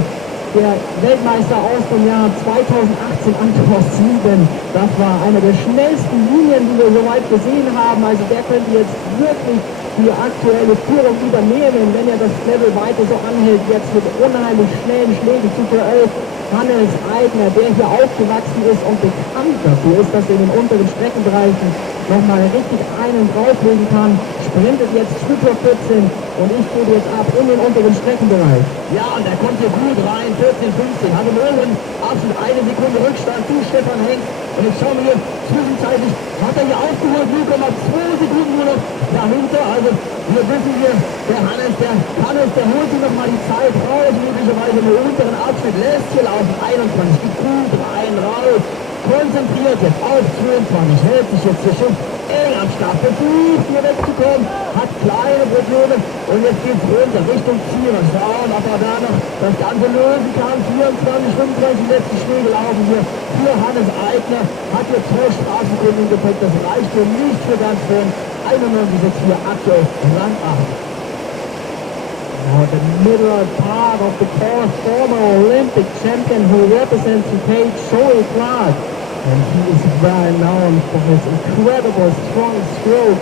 der Weltmeister aus dem Jahr 2018 an Tor 7. Das war eine der schnellsten Linien, die wir soweit gesehen haben. Also der könnte jetzt wirklich die aktuelle Führung übernehmen, wenn er das Level weiter so anhält. Jetzt mit unheimlich schnellen Schlägen zu Tor 11. Hannes Eigner, der hier aufgewachsen ist und bekannt dafür ist, dass er in den unteren Streckenbereichen nochmal richtig einen drauflegen kann, sprintet jetzt zu Tor 14 und ich gebe jetzt ab in den unteren Streckenbereich. Ja, und er kommt hier gut rein, 14,15. Hatte oben absolut 1 Sekunde Rückstand zu Stefan Hengst. Und jetzt schauen wir hier, zwischenzeitlich hat er hier aufgeholt, 0,2 Sekunden nur noch dahinter. Also wir wissen hier, der Hannes, der holt sich nochmal die Zeit raus, möglicherweise im unteren Abschnitt, lässt hier laufen, 21, geht gut rein, raus. Konzentriert jetzt auf 22, hält sich jetzt hier schon eng am Start, versucht hier wegzukommen, hat kleine Probleme und jetzt geht es runter Richtung Ziel. Mal schauen, ob er da noch das Ganze lösen kann. 24, 35 letzte Schläge laufen hier für Hannes Eigner, hat jetzt 12 Straßenkunden im Gepäck, das reicht hier nicht für ganz vorn. 91 jetzt hier aktuell Rang 8. Now the middle part of the course, former Olympic champion who represents UK, Joey Clark. And he is well known for his incredible strong stroke.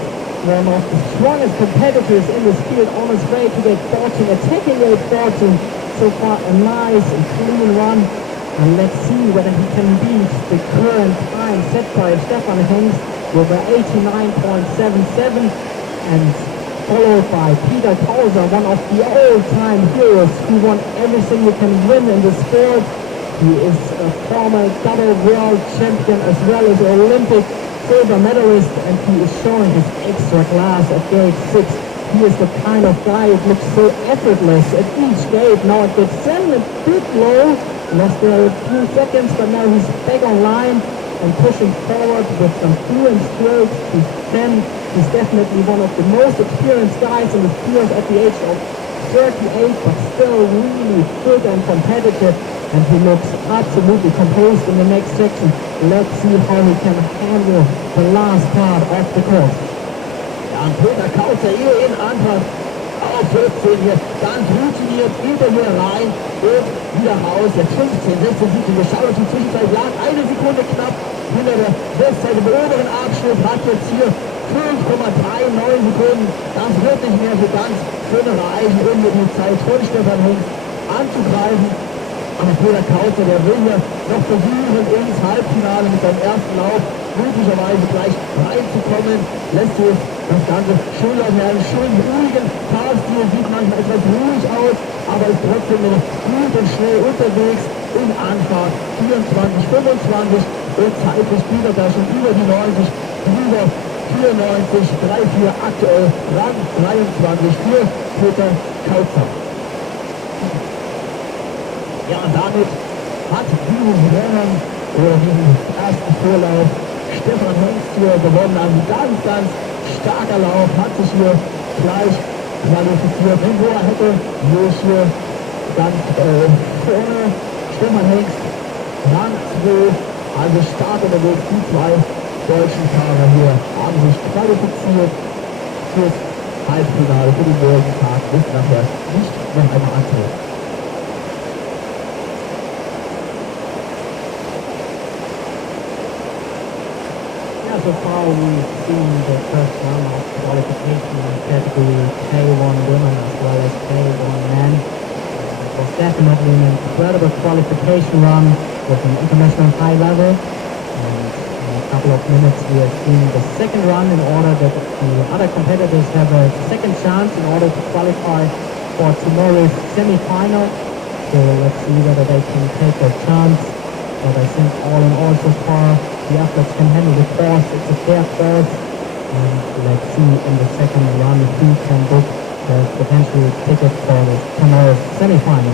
one of the strongest competitors in this field on his way to gate 14, attacking gate 14. So far a nice and clean run. And let's see whether he can beat the current time set by Stefan Hengst with 89.77, and followed by Peter Kauser, one of the all-time heroes who won everything you can win in the sport. He is a former double world champion as well as an Olympic silver medalist, and he is showing his extra class at gate 6. He is the kind of guy that looks so effortless at each gate. Now at gate 7 a bit low, lost there a few seconds, but now he's back online and pushing forward with some fluent strokes. He's definitely one of the most experienced guys in the field at the age of 38, but still really fit and competitive, and he looks absolutely composed in the next section. Let's see how he can handle the last part of the course. Ja, und Peter Kauzer hier in Anfang auf 14 hier, ganz routiniert, geht er hier rein und wieder raus. Jetzt 15, 16, 17, wir schauen uns die Zwischenzeit, ja, eine Sekunde knapp hinter der Bestzeit im oberen Abschnitt, hat jetzt hier 5,39 Sekunden. Das wird nicht mehr so ganz schön reichen, um die Zeit von Stefan Hengst anzugreifen. Aber Peter Kauzer, der will hier noch versuchen, ins Halbfinale mit seinem ersten Lauf möglicherweise gleich reinzukommen. Lässt sich das Ganze schön laufen, einen schönen ruhigen Fahrstil, sieht manchmal etwas ruhig aus, aber ist trotzdem noch gut und schnell unterwegs in Anfahrt 24, 25 und zeitlich spielt er da schon über die 90, über 94, 3,4 aktuell, Rang 23 für Peter Kauzer. Ja, und damit hat dieses Rennen oder diesen ersten Vorlauf Stefan Hengst hier gewonnen. Also ganz starker Lauf, hat sich hier gleich qualifiziert. Wenn er hätte, wo ich hier ganz vorne Stefan Hengst, Rang 2, also stark unterwegs, die zwei deutschen Fahrer hier haben sich qualifiziert fürs Halbfinale, für den morgigen Tag, bis nachher nicht noch einmal antreten. So far we've seen the first round of qualification in category K1 women as well as K1 men. It was definitely an incredible qualification run with an international high level. And in a couple of minutes we are seeing the second run in order that the other competitors have a second chance in order to qualify for tomorrow's semi-final. So let's see whether they can take their chance. But I think all in all so far the athletes can handle the course. It's a fair course, and let's see in the second run who can book the potential ticket for the tomorrow's semi-final.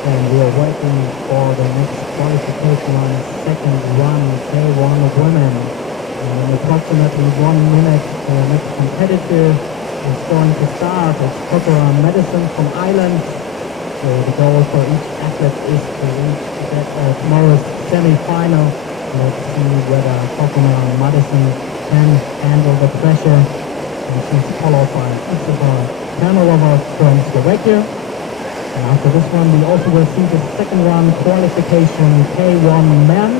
And we are waiting for the next qualification on second run, K1 women. In approximately 1 minute, the next competitor is going to start. It's Kokora Madison from Ireland. So the goal for each athlete is to reach tomorrow's semi-final. Let's see whether Kokora Madison can handle the pressure. And she's followed by each of our panel of our from Slovakia. And after this one, we also will see the second run, qualification K1 men.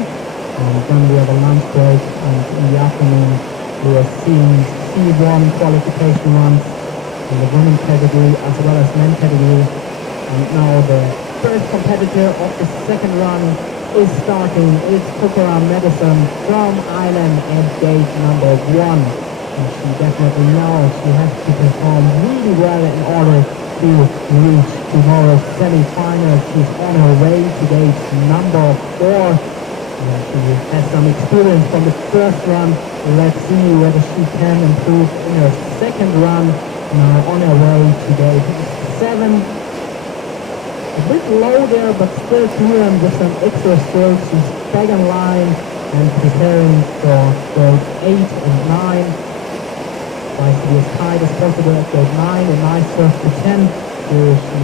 And then we have a lunch break, and in the afternoon we are seeing C1 qualification runs in the women category as well as men category. And now the first competitor of the second run is starting. It's Kokora Madison from Ireland at gate number 1. And she definitely knows she has to perform really well in order to reach tomorrow's semi-final. She's on her way to gate number 4. And she has some experience from the first run. Let's see whether she can improve in her second run. Now on her way to gate 7. A bit low there, but still clear and with some extra strokes. She's back in line and preparing for gate 8 and 9. Trying to be as tight as possible at gate 9, a nice serve to 10. Where she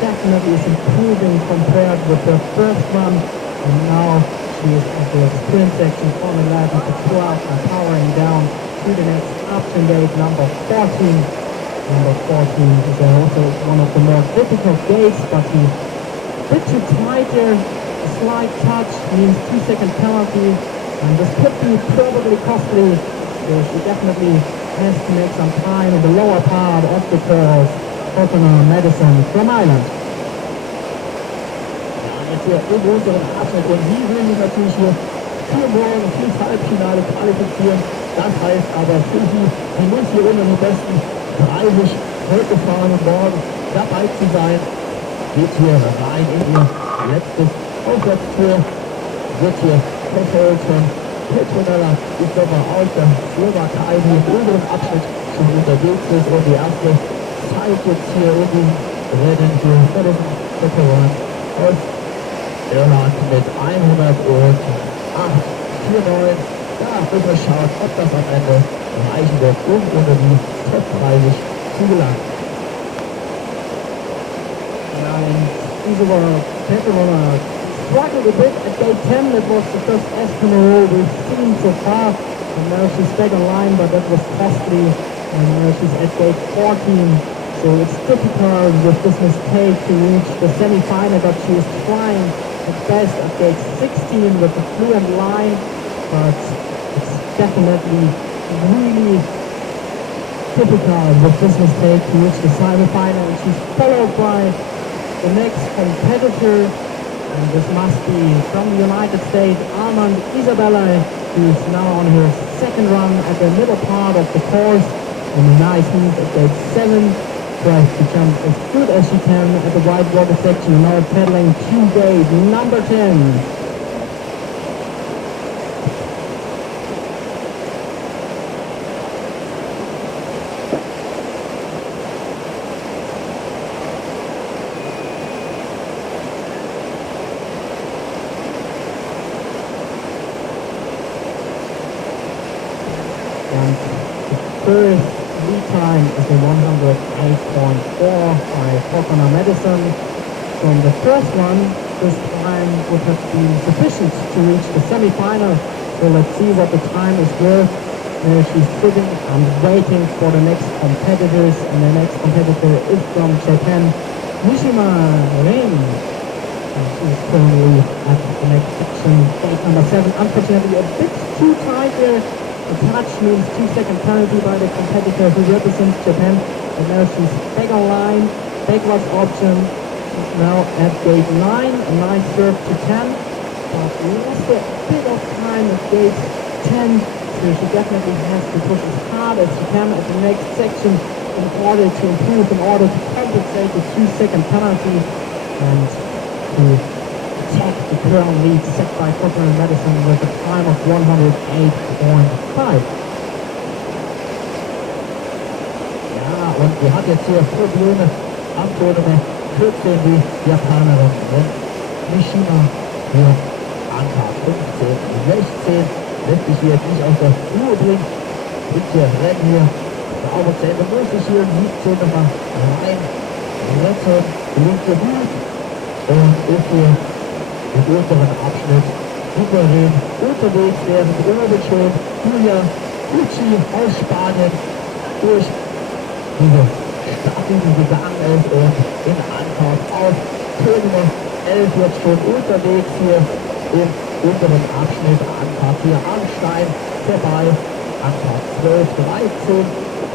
definitely is improving compared with her first run. And now she is at the sprint section from 11 to 12 and powering down to the next option gate number 14. Number 14 is also one of the more difficult gates, but he's a bit too tight there. A slight touch means 2-second penalty, and this could be probably costly. So she definitely has to make some time in the lower part of the course. Kokora Madison from Ireland. Jetzt hier im unteren Abschnitt und die will sich natürlich hier für morgen fürs Halbfinale qualifizieren. Das heißt aber für sie muss hier unter die besten 30 heute fahren und morgen dabei zu sein. Geht hier rein in ihr letztes Aufwärtstour. Wird hier verfolgt von Petronella, ist nochmal aus der Slowakei, die im oberen Abschnitt schon unterwegs ist und die erste Zeit jetzt hier in den Rennen für Petronella aus Irland mit 108,49. Da müssen wir schauen, ob das am Ende reichen wird, um unter die Top 30 zu gelangen. And Isabel Petronella struggled a bit at gate 10. That was the first Eskimo we've seen so far. And now she's back online, but that was costly. And now she's at gate 14. So it's difficult with this mistake to reach the semi-final, but she is trying at best at gate 16 with a fluent line. But it's definitely really difficult with this mistake to reach the semi-final. And she's followed by the next competitor. And this must be from the United States, Armand Isabella, who's now on her second run at the middle part of the course. And a nice move at gate 7. Tries to jump as good as she can at the white water section. Now pedaling to gate number 10. And the first lead time is a 108.4 by Kokora Madison. From the first one, this time would have been sufficient to reach the semi-final. So let's see what the time is worth. She's sitting and waiting for the next competitors, and the next competitor is from Japan, Mishima Ren. And she's currently at the next section, gate number 7. Unfortunately, a bit too tight there. A touch means 2-second penalty by the competitor who represents Japan. And now she's back online, backwards option. She's now at gate 9, a nice serve to 10. But lost a bit of time at gate 10. So she definitely has to push as hard as she can at the next section in order to improve, in order to compensate the 2-second penalty and to attack the current lead set by Kokora Madison with a time of 108.5. Ja, und die hat jetzt hier Probleme am Tor Nummer 14, die Japanerin. Und Mishima für Anker 15, 16. Lässt sich hier jetzt nicht aus der Ruhe bringen. Bringt hier Rennen hier. Der Augen zu Ende muss sich hier 17 nochmal rein. Retten, gelingt ihr gut. Und ist hier im unteren Abschnitt souverän unterwegs, während oben schon Julia Ucci aus Spanien durch diese Startlinie gegangen ist und in Anfahrt auf Turnier 11 jetzt schon unterwegs hier im unteren Abschnitt. Anfahrt hier am Stein vorbei. Anfahrt 12, 13.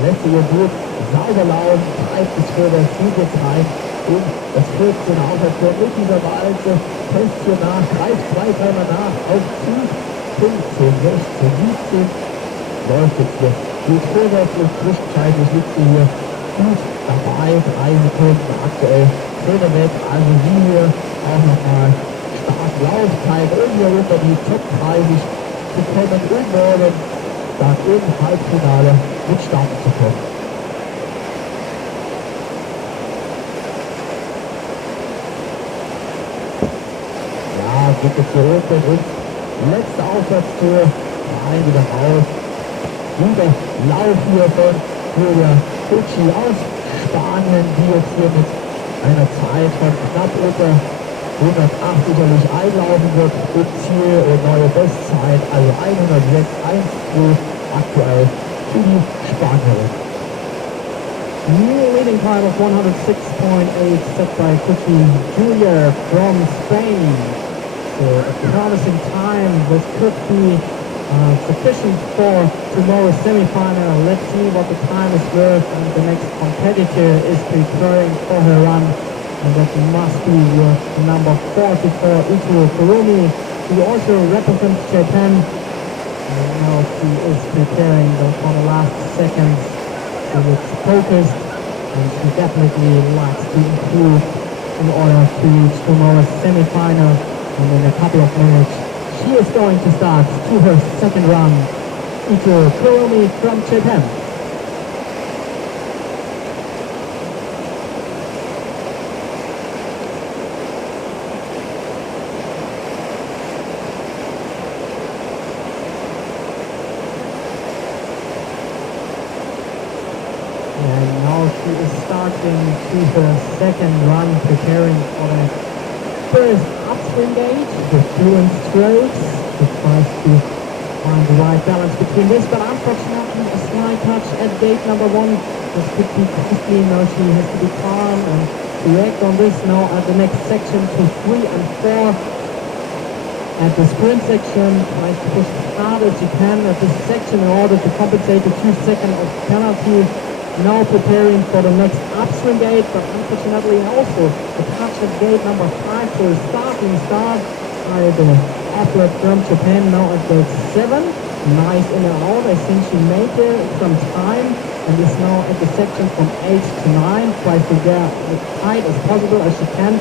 Lässt sich gut sauber laufen, treibt es vorwärts, zieht jetzt rein in das 14er Aufwärtstor mit dieser Walze. Fest hier nach, greift 2 Dreimal nach auf Zug. 15, 16, 17. Läuft jetzt hier gut vorwärts und zwischenzeitlich liegt sie hier gut dabei. 3 Sekunden aktuell Zähne weg. Also sie hier auch nochmal stark Laufzeit, um hier unter die Top 30 zu kommen und morgen dann im Halbfinale mit starten zu können. Ja, geht jetzt hier unten und letzte Aufwärtstour, rein wieder raus. Guter Lauf hier von Julia Pucci aus Spanien, die jetzt hier mit einer Zeit von knapp unter 108 sicherlich einlaufen wird im Ziel und neue Bestzeit, also 106, 1,2 aktuell für die Spanierin. New leading time of 106.8 set by Pucci Julia from Spain. So a promising time which could be sufficient for tomorrow's semi-final. Let's see what the time is worth, and the next competitor is preparing for her run, and that must be with number 44, Ito Kurumi, who also represents Japan. And now she is preparing for the last seconds. She is focused, and she definitely likes to improve in order to reach tomorrow's semi-final. And in a couple of minutes, she is going to start to her second run. Ito Kurumi from Japan. And now she is starting to her second run, preparing for the first upswing gauge, the fluent strokes. She tries to find the right balance between this, but unfortunately a slight touch at gate number 1. This could be costly. Now she has to be calm and react on this. Now at the next section to 3 and 4. At the sprint section, tries to push as hard as you can at this section in order to compensate the 2 seconds of penalty. Now preparing for the next upswing gate, but unfortunately also a touch at gate number 5 for a starting start by the athlete from Japan. Now at gate 7, nice in and out. I think she made it some time and is now at the section from 8 to 9. Tries to get as tight as possible as she can.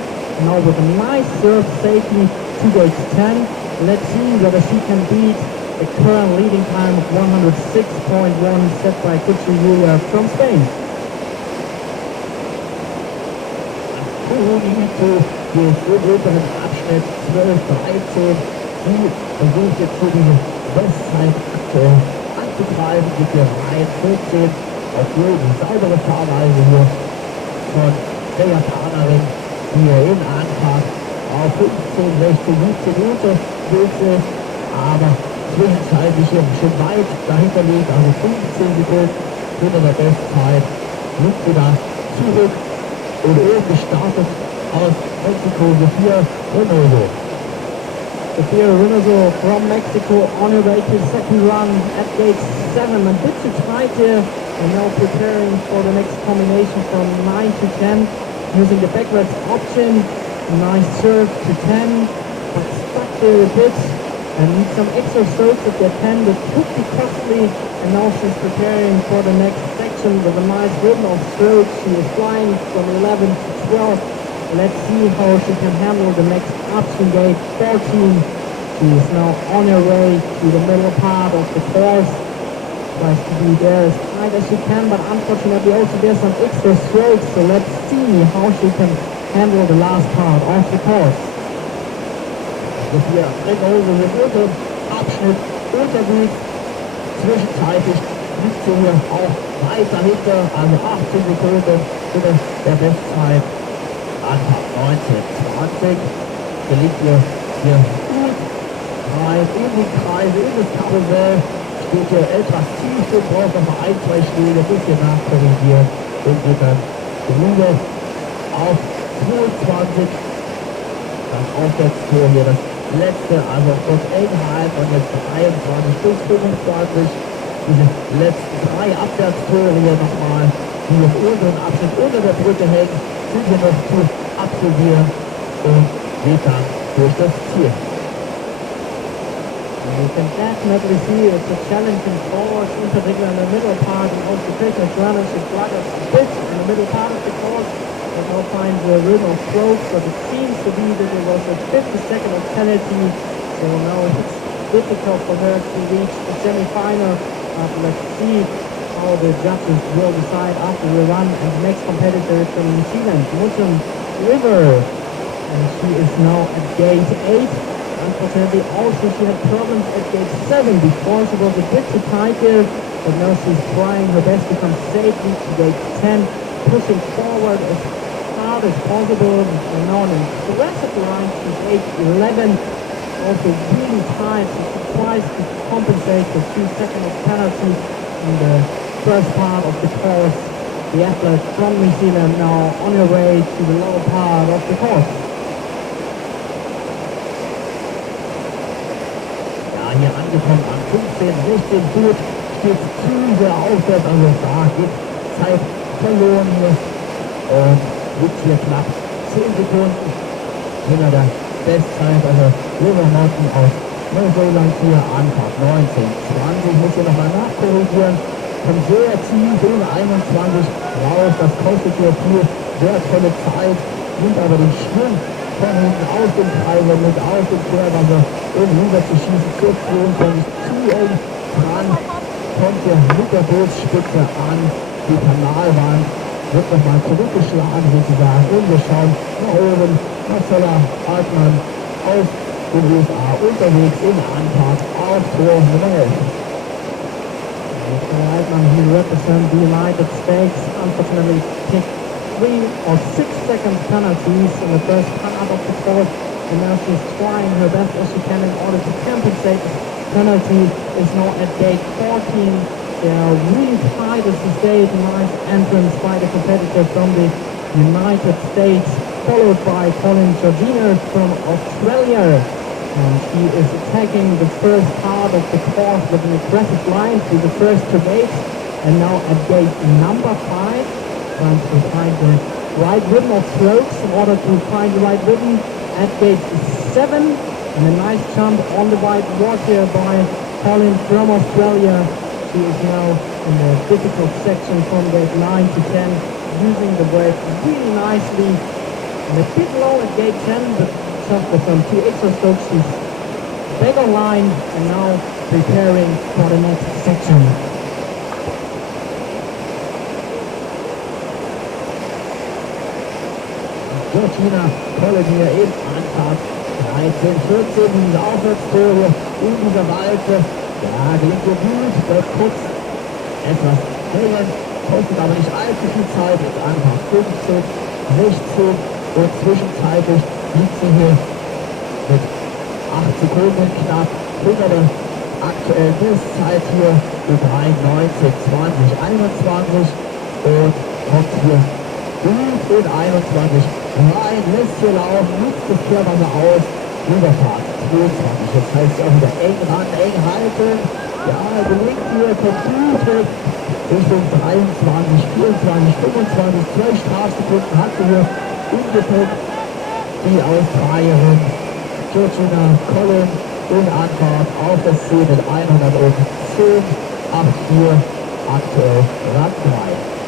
Now with a nice serve safely to gate 10. Let's see whether she can beat the current leading time of 106.1 set by Pucci Julia from Spain. Kurumi Ito, die ist im unteren Abschnitt 12, 13. Die versucht jetzt für die Bestzeit aktuell anzugreifen, geht hier rein, 14. Obwohl die saubere Fahrweise hier von der Japanerin, die hier in Anfahrt auf 15, 16, 17 unterwegs ist, aber zwischenzeitlich hier schon weit dahinter liegt, also 15 Sekunden hinter der Bestzeit, liegt sie da zurück und oben gestartet aus Mexiko, Sofia Reynoso. Sofia Reynoso from Mexico on her way to the second run at gate 7. A bit too tight here, and now preparing for the next combination from 9 to 10, using the backwards option. Nice serve to 10, but stuck there a bit. And need some extra strokes at the 10 that could be costly, and now she's preparing for the next section with a nice rhythm of strokes. She is flying from 11 to 12. Let's see how she can handle the next upswing gate 14. She is now on her way to the middle part of the course. Tries to be there as tight as she can, but unfortunately also there's some extra strokes, so let's see how she can handle the last part of the course. Sofia Reynoso im unteren Abschnitt unterwegs. Zwischenzeitlich liegt sie hier auch weit dahinter, also 18 Sekunden hinter der Bestzeit. Anfang 19, 20 gelingt ihr hier gut rein in die Kreise, in das Karussell. Steht hier etwas tief und braucht noch mal 1, 2 Schläge, ein bisschen nachkorrigieren und wird dann Grube auf 22. Das Aufwärtstor hier, das letzte, also aus Elgenheim und jetzt 23 bis 25. Diese letzten 3 Abwärtstore hier nochmal, die im unteren Abschnitt unter der Brücke hängen, sind hier noch zu absolvieren und geht dann durch das Ziel. You can definitely see it's a challenging course, in particular in the middle part, and occupational runners should drag us a bit in the middle part of the course. They now find the rhythm of strokes, but it seems to be that it was a 50-second of penalty, so now it's difficult for her to reach the semi-final. But let's see how the judges will decide after the run, and the next competitor is from New Zealand, Muslim River, and she is now at gate 8. Unfortunately, also she had problems at gate 7 before. She was a bit too tight here, but now she's trying her best to come safely to gate 10, pushing forward as hard as possible. And now in the rest of the line, she's gate 11, also really tight. She tries to compensate for 2 seconds of penalty in the first part of the course. The athlete from New Zealand now on her way to the lower part of the course. Hier angekommen an 15, 16 gut, steht zu sehr aufwärts, also da geht Zeit verloren hier und liegt hier knapp 10 Sekunden hinter der Bestzeit, also River Mountain aus Neuseeland hier Anfahrt 19, 20, muss hier nochmal nachkorrigieren, kommt sehr tief in 21 raus, das kostet hier viel wertvolle Zeit, nimmt aber den Schwung von hinten aus dem Treiber mit, aus dem Querwasser, um rüber zu schießen, kurz zu eng dran, kommt hier mit der Bootsspitze an, die Kanalwand wird nochmal zurückgeschlagen sozusagen, und wir schauen nach oben, Marcella Altmann aus den USA unterwegs in Anfahrt auf Tor Nummer 11. Marcella Altmann, he represents the United States, unfortunately picked 3 or 6 second penalties in the first part of the course, and now she's trying her best as she can in order to compensate. Penalty is now at gate 14. They are really tight as she stayed. Nice entrance by the competitor from the United States, followed by Colin Georgina from Australia. And she is attacking the first part of the course with an aggressive line through the first 2 gates, and now at gate number 5. Trying to find the right rhythm of strokes in order to find the right rhythm at gate 7, and a nice jump on the white water by Colin from Australia. She is now in the difficult section from gate 9 to 10, using the brake really nicely, and a bit low at gate 10, but just for some 2 extra strokes she's back online and now preparing for the next section. Georgina Colin hier in Anfahrt 13, 14, diese Aufwärtstore in dieser Walze. Ja, gelingt so gut, das kurz etwas hängen, kostet aber nicht allzu viel Zeit, ist Anfahrt 15, 16 und zwischenzeitlich liegt sie hier mit 8 Sekunden knapp hinter der aktuellen Bestzeit hier mit 19, 20, 21 und kommt hier gut in 21 rein, lässt hier laufen, nutzt das Querwasser aus, Überfahrt 22, jetzt heißt es auch wieder eng ran, eng halten, ja, gelingt hier, kommt gut weg, Richtung 23, 24, 25, 12 Strafsekunden hat sie hier im Gepäck, die Australierin Georgina Colin in Anfahrt auf das Ziel mit 110, 8,4, aktuell Rang 3.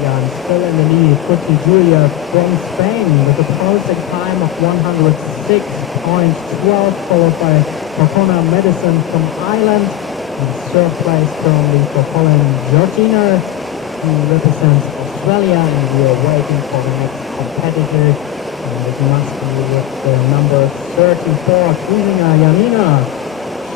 Yeah, and still in the lead, Putti Julia from Spain with a perfect time of 106.12, followed by Kokona Madison from Ireland. In third place currently for Colin Georgina, who represents Australia, and we are waiting for the next competitor. And it must be with the number 34, Krivina Janina.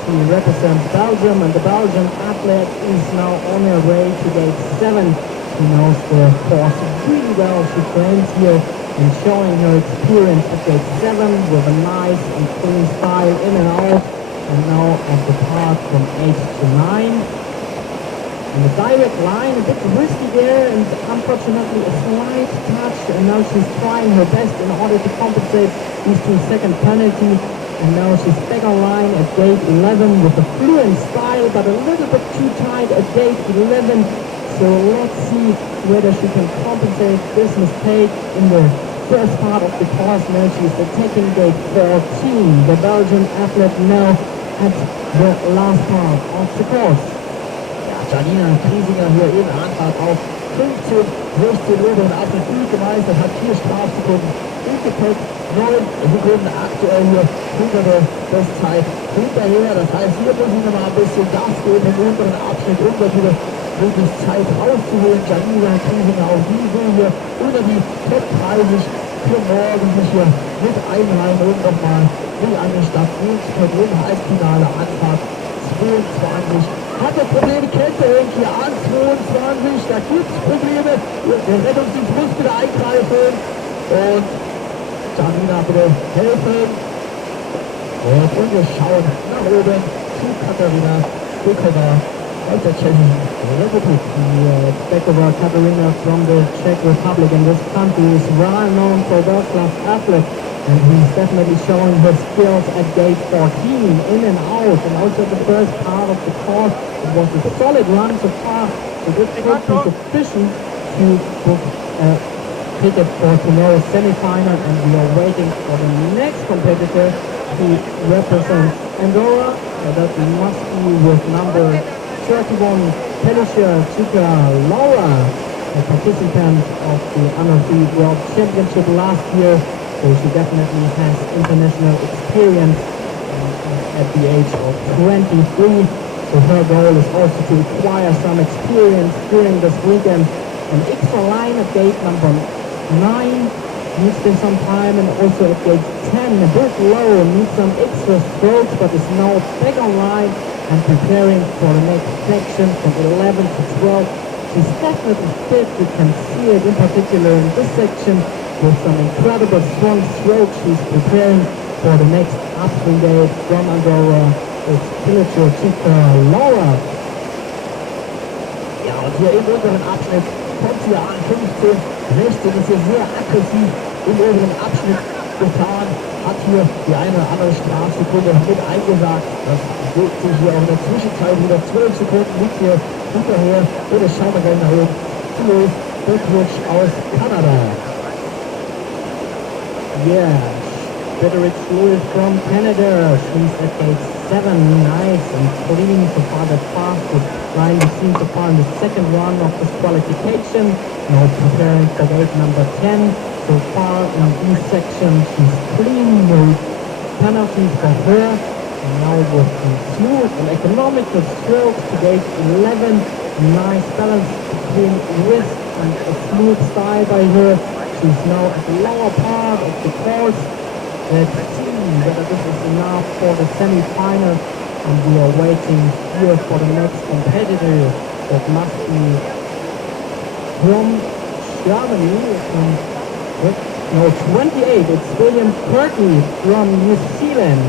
She represents Belgium, and the Belgian athlete is now on her way to gate 7. She knows the course really well. She trains here and showing her experience at gate 7 with a nice and clean style in and out. And now at the part from 8 to 9. And the direct line, a bit risky there, and unfortunately a slight touch, and now she's trying her best in order to compensate these 2 second penalties. And now she's back on line at gate 11 with a fluent style, but a little bit too tight at gate 11. So let's see whether she can compensate this mistake in the first part of the course. Now she's attacking gate 14, the Belgian athlete now at the last part of the course. Ja, Janina Kriesinger hier in Anfahrt auf 15, 16 oberen Abschnitt gut gemeistert, hat 4 Strafsekunden im Gepäck, 9 Sekunden aktuell hier hinter der Bestzeit hinterher. Das heißt, hier müssen wir mal ein bisschen Gas geben im unteren Abschnitt, um da wieder möglichst Zeit rauszuholen. Janina Kriesinger auch die will hier unter die Top 30 für morgen sich hier mit einreihen und nochmal will an den Stationsfeld im Halbfinale Anfahrt 22. Hatte Probleme, Kälterung hier an 22, da gibt es Probleme. Der Rettungsdienst muss wieder eingreifen und Janina bitte helfen. Und wir schauen nach oben zu Katharina Bukova aus der Tschechischen Republik. Back over Katarina from the Czech Republic, and this country is well known for world-class athlete, and he's definitely showing his skills at gate 14, in and out, and also the first part of the course. It was a solid run so far, so this should be sufficient to book a ticket for tomorrow's semi-final, and we are waiting for the next competitor to represent Andorra. So that must be with number 31, Felicia Chica Laura, a participant of the Under-3 World Championship last year. So she definitely has international experience at the age of 23. So her goal is also to acquire some experience during this weekend. An extra line at gate number 9 needs been some time, and also at gate 10 a bit low, needs some extra strokes, but is now back on line and preparing for the next section from 11 to 12. She's definitely fit, you can see it in particular in this section with some incredible strong strokes. She's preparing for the next upswing gate from Andorra. It's Felicia Chica Laura. Ja, und hier im unteren Abschnitt kommt sie an 15, 16 ist hier sehr aggressiv im oberen Abschnitt gefahren, hat hier die eine oder andere Strafsekunde mit eingesagt. Das wirkt sich hier auch in der Zwischenzeit wieder 12 Sekunden liegt hier hinterher. Und jetzt schauen wir gleich nach oben. Los, Bettwitsch aus Kanada. Yeah, Frederick Lewis from Canada. She's at gate 7, nice and clean so far, that fastest line we've seen so far in the second run of this qualification. Now preparing for gate number 10. So far in this section, she's clean, no penalties for her. And now with the smooth and economical strokes to gate 11. Nice balance between risk and a smooth style by her. She's now at the lower part of the course. Let's see whether this is enough for the semi-final, and we are waiting here for the next competitor. That must be from Germany, no, 28, it's William Curtin from New Zealand,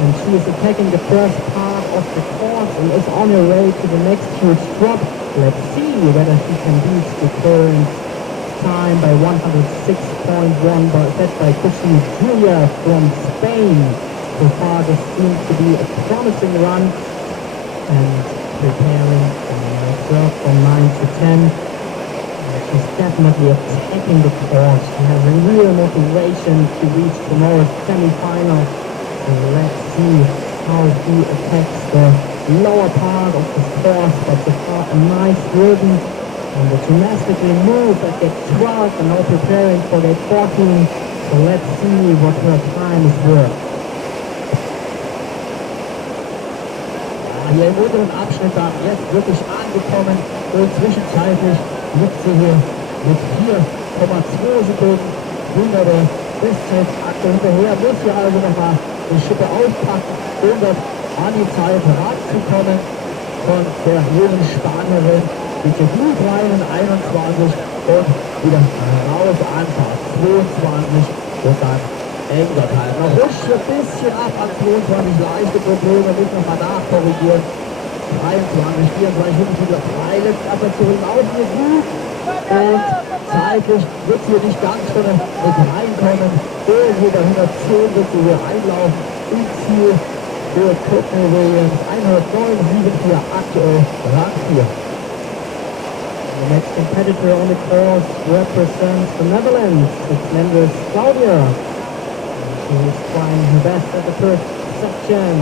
and she is attacking the first part of the course and is on her way to the next huge drop. Let's see whether she can beat the current time by 106.1 set by Cushi Julia from Spain. So far this seems to be a promising run, and preparing from 9 to 10. She's definitely attacking the course. She has a real motivation to reach tomorrow's semi-final. So let's see how she attacks the lower part of the course, but so far a nice rhythm. And the gymnastically moves at gate 12 and now preparing for gate 14. So let's see what her time is worth. Hier im unteren Abschnitt da jetzt wirklich angekommen und zwischenzeitlich liegt sie hier mit 4,2 Sekunden hinter der Bestzeitakte hinterher. Muss hier also nochmal die Schippe aufpacken, um das an die Zeit ranzukommen von der jungen Spanierin. Die gut rein in 21 und wieder raus Anfahrt 22 und dann England halt. Noch rutscht ein bisschen ab an 22, leichte Probleme, nicht nochmal nachkorrigieren. 23, 24, 25, wieder 3, letzte Abwärtsführung auch hier gut. Und zeitlich wird hier nicht ganz vorne mit reinkommen. Irgendwo bei 110 wird sie hier einlaufen. Im Ziel für Courtney Williams 109,74 aktuell Rang 4. The next competitor on the course represents the Netherlands. It's Mendes Claudia. She is trying her best at the first section.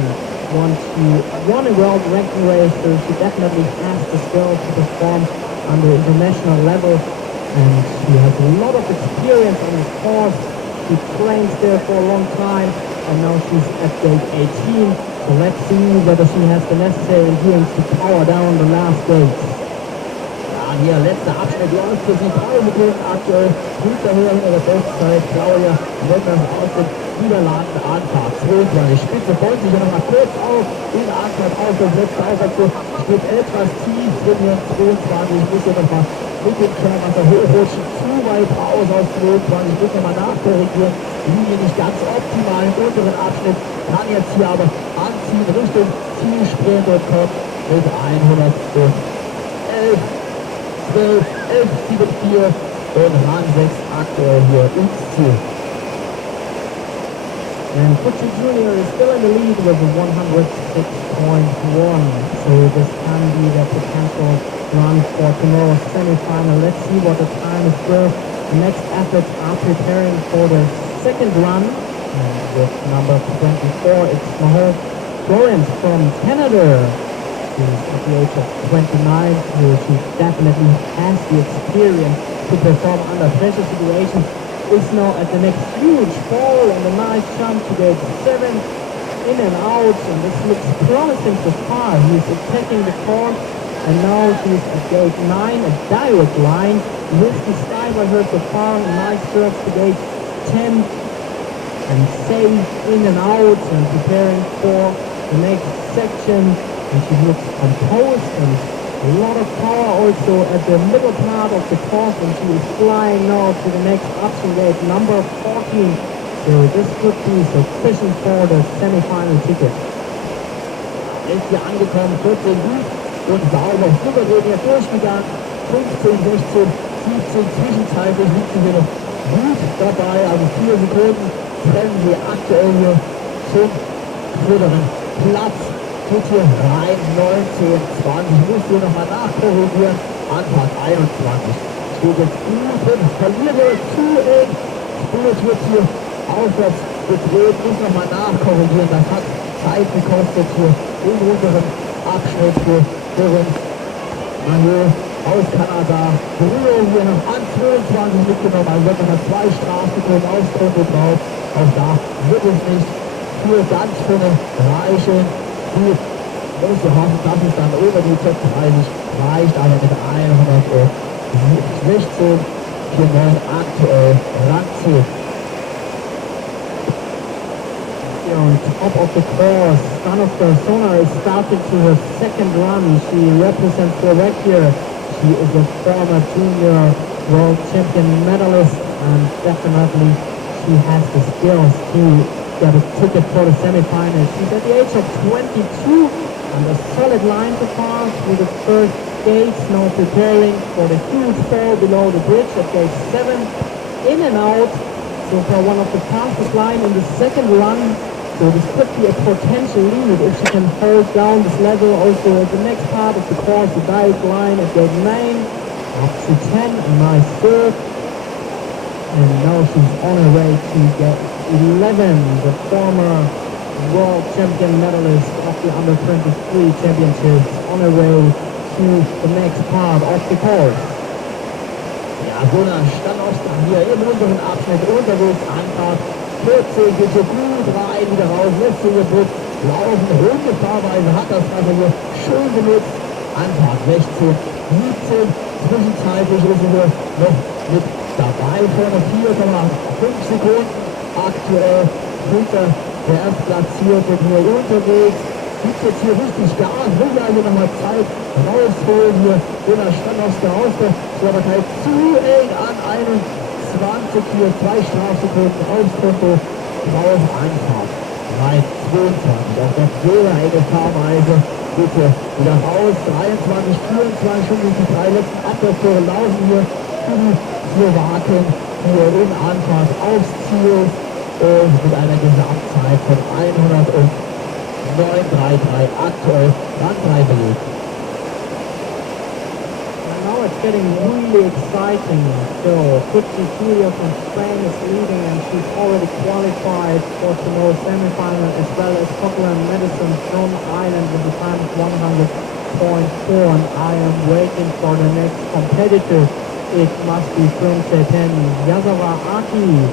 Once she won a world ranking race, so she definitely has the skill to perform on the international level. And she has a lot of experience on the course. She trains there for a long time, and now she's at gate 18. So let's see whether she has the necessary endurance to power down the last gates. Hier letzter Abschnitt, die Angst für sie 3 Sekunden aktuell, hinter der Bestzeit, Claudia Lenders aus dem überladenen Anfahrt. 22, Spitze beugt sich ja nochmal kurz auf, in der Anfahrt auf das letzte Aufwärts, steht etwas tief drin hier, 22, muss hier nochmal mit dem Körperwasser hochrutschen, zu weit raus aus 22, muss nochmal nachkorrigieren, Linie nicht ganz optimal im unteren Abschnitt, kann jetzt hier aber anziehen, Richtung Zielsprint und kommt mit 111. 12, 11, 7, 4 und Rang 6 aktuell hier ins Ziel. And Butcher Jr. is still in the lead with a 106.1. So this can be the potential run for tomorrow's semi-final. Let's see what the time is worth. The next athletes are preparing for the second run. And with number 24, it's Mahal Florence from Canada. She's at the age of 29, so she definitely has the experience to perform under pressure situations. Is now at the next huge fall and a nice jump to gate 7, in and out, and this looks promising so far. He's attacking the course, and now she's at gate 9, a direct line. Risky style by her so far, nice curves to gate 10, and safe in and out, and preparing for the next section. And she looks composed and a lot of power also at the middle part of the course, and she is flying now to the next option gate, number 14. So this could be sufficient for the semi-final ticket. Ist hier angekommen, 14 gut und sauber. Souverän hier durchgegangen, 15, 16, 17, zwischenzeitlich liegt sie hier noch gut dabei, also 4 Sekunden trennen sie aktuell hier zum vorderen Platz. Geht hier rein, 19, 20, muss hier nochmal nachkorrigieren, Anfahrt 21, steht jetzt gut drin, verliere zu eng, Spurs wird hier aufwärts gedreht, muss nochmal nachkorrigieren, das hat Zeit gekostet hier im unteren Abschnitt für Florence Mahal aus Kanada, Berührung hier noch an 22 mitgenommen, also wird nochmal 2 Strafsekunden aufs Konto drauf, auch da wird es nicht für ganz vorne reichen. Die große Hoffnung, dass es dann über die Top 30 reicht, aber mit 116 für 9 aktuell Rang 10. Here on top of the course, Stanoka Sona is starting to her second run. She represents Slovakia. She is a former junior world champion medalist, and definitely she has the skills to get a ticket for the semi-finals. She's at the age of 22 and a solid line to pass through the first gates, now preparing for the huge fall below the bridge at gate 7, in and out. So for one of the fastest line in the second run, so this could be a potential lead if she can hold down this level. Also at the next part of the course, the direct line at gate 9, up to 10, a nice third. And now she's on her way to get 11, the former world champion medalist of the under-23 championships, on her way to the next part of the course. Ja, Gunnar Stanowska hier im unteren Abschnitt unterwegs, Anfahrt 14, geht hier gut rein, wieder raus, lässt sich hier gut laufen, runde Fahrweise, hat das Wasser hier schön genutzt, Anfahrt 16, 17, zwischenzeitlich ist sie hier noch mit dabei, vorne 4,5 Sekunden, aktuell hinter der Erstplatzierte hier unterwegs, gibt jetzt hier richtig Gas, will also nochmal Zeit rausholen hier, Gunnar Stanowska aus der Slowakei, zu eng an 21 hier, 2 Strafsekunden aufs Konto, drauf Anfahrt 3,22. Auch das sehr enge Fahrweise. Bitte wieder raus. 23, 24 schon durch die 3 letzten Abwärtstore laufen hier für die Slowaken hier in Anfahrt aufs Ziel und mit einer Gesamtzeit von 109,33 aktuell Rang 3 belegt. Now it's getting really exciting. So, 53 from Spain is leading and she's already qualified for tomorrow's semi-final, as well as Scotland Madison from Ireland with the time of 100.4. And I am waiting for the next competitor. It must be from Japan, Yazawa Aki.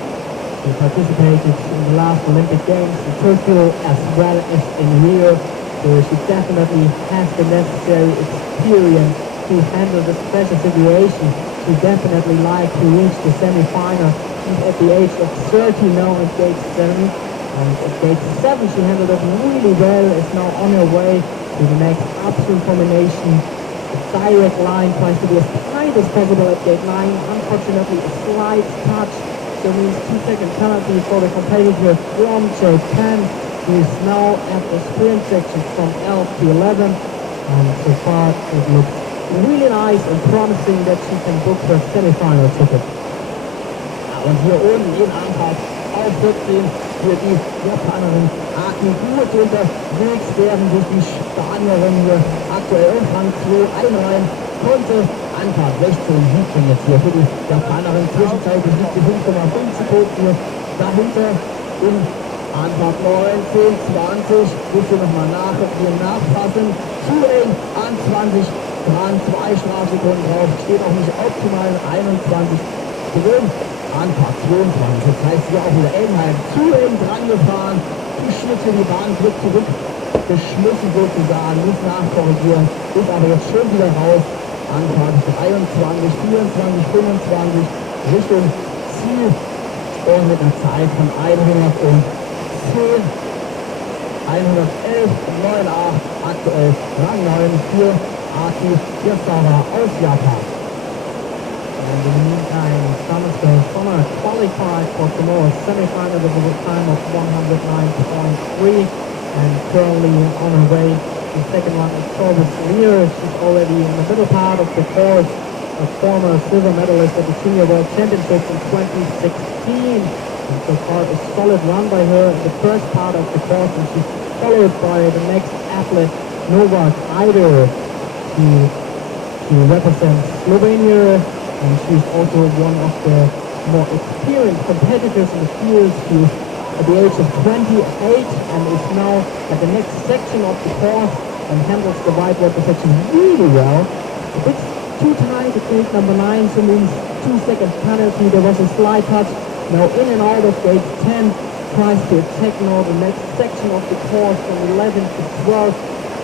She participated in the last Olympic Games in Tokyo as well as in Rio. So she definitely has the necessary experience to handle this pressure situation. She definitely like to reach the semi-final. She's at the age of 30 now at gate 7. And at gate 7 she handled it really well, is now on her way to the next upstream combination. The direct line tries to be as tight as possible at gate 9. Unfortunately, a slight touch. So means 2-second penalty for the competitor from Japan, who is now at the sprint section from 11 to 11. And so far it looks really nice and promising that she can book her semi-final ticket. Und hier oben in Anfahrt auf 14 für die Japanerin Aki gut unterwegs, während sich die Spanierin hier aktuell auf Rang 2 einreihen konnte. Anfahrt 16, 17 jetzt hier für die Japanerin, zwischenzeitlich 75,5 Sekunden hier dahinter in Anfahrt 19, 20, bitte nochmal nachfassen, zu eng an 20, dran 2 Strafsekunden drauf, steht auch nicht optimal, 21 drin, Anfahrt 22, das heißt hier auch wieder Elmheim, zu eng dran gefahren, geschnitten in die Bahn, Glück zurück, geschmissen sozusagen, nicht nachkorrigieren, ist aber jetzt schon wieder raus, Anfahrt 23, 24, 25, Richtung Ziel und mit einer Zeit von 110, 111,98 aktuell Rang 9 für Aki Yazawa aus Japan. And in the meantime, Summersville Summer qualified for tomorrow's semi-final with a time of 109.3 and currently on her way. The second one is Corbett Lear. She's already in the middle part of the course, a former silver medalist at the Senior World Championships in 2016. And so far a solid run by her in the first part of the course, and she's followed by the next athlete, Novak Eider. She represents Slovenia, and she's also one of the more experienced competitors in the field. She's at the age of 28 and is now at the next section of the course and handles the whitewater section really well. A bit too tight at gate number 9, so means 2-second penalty. There was a slight touch. Now in and out of gate 10, tries to attack now the next section of the course from 11 to 12.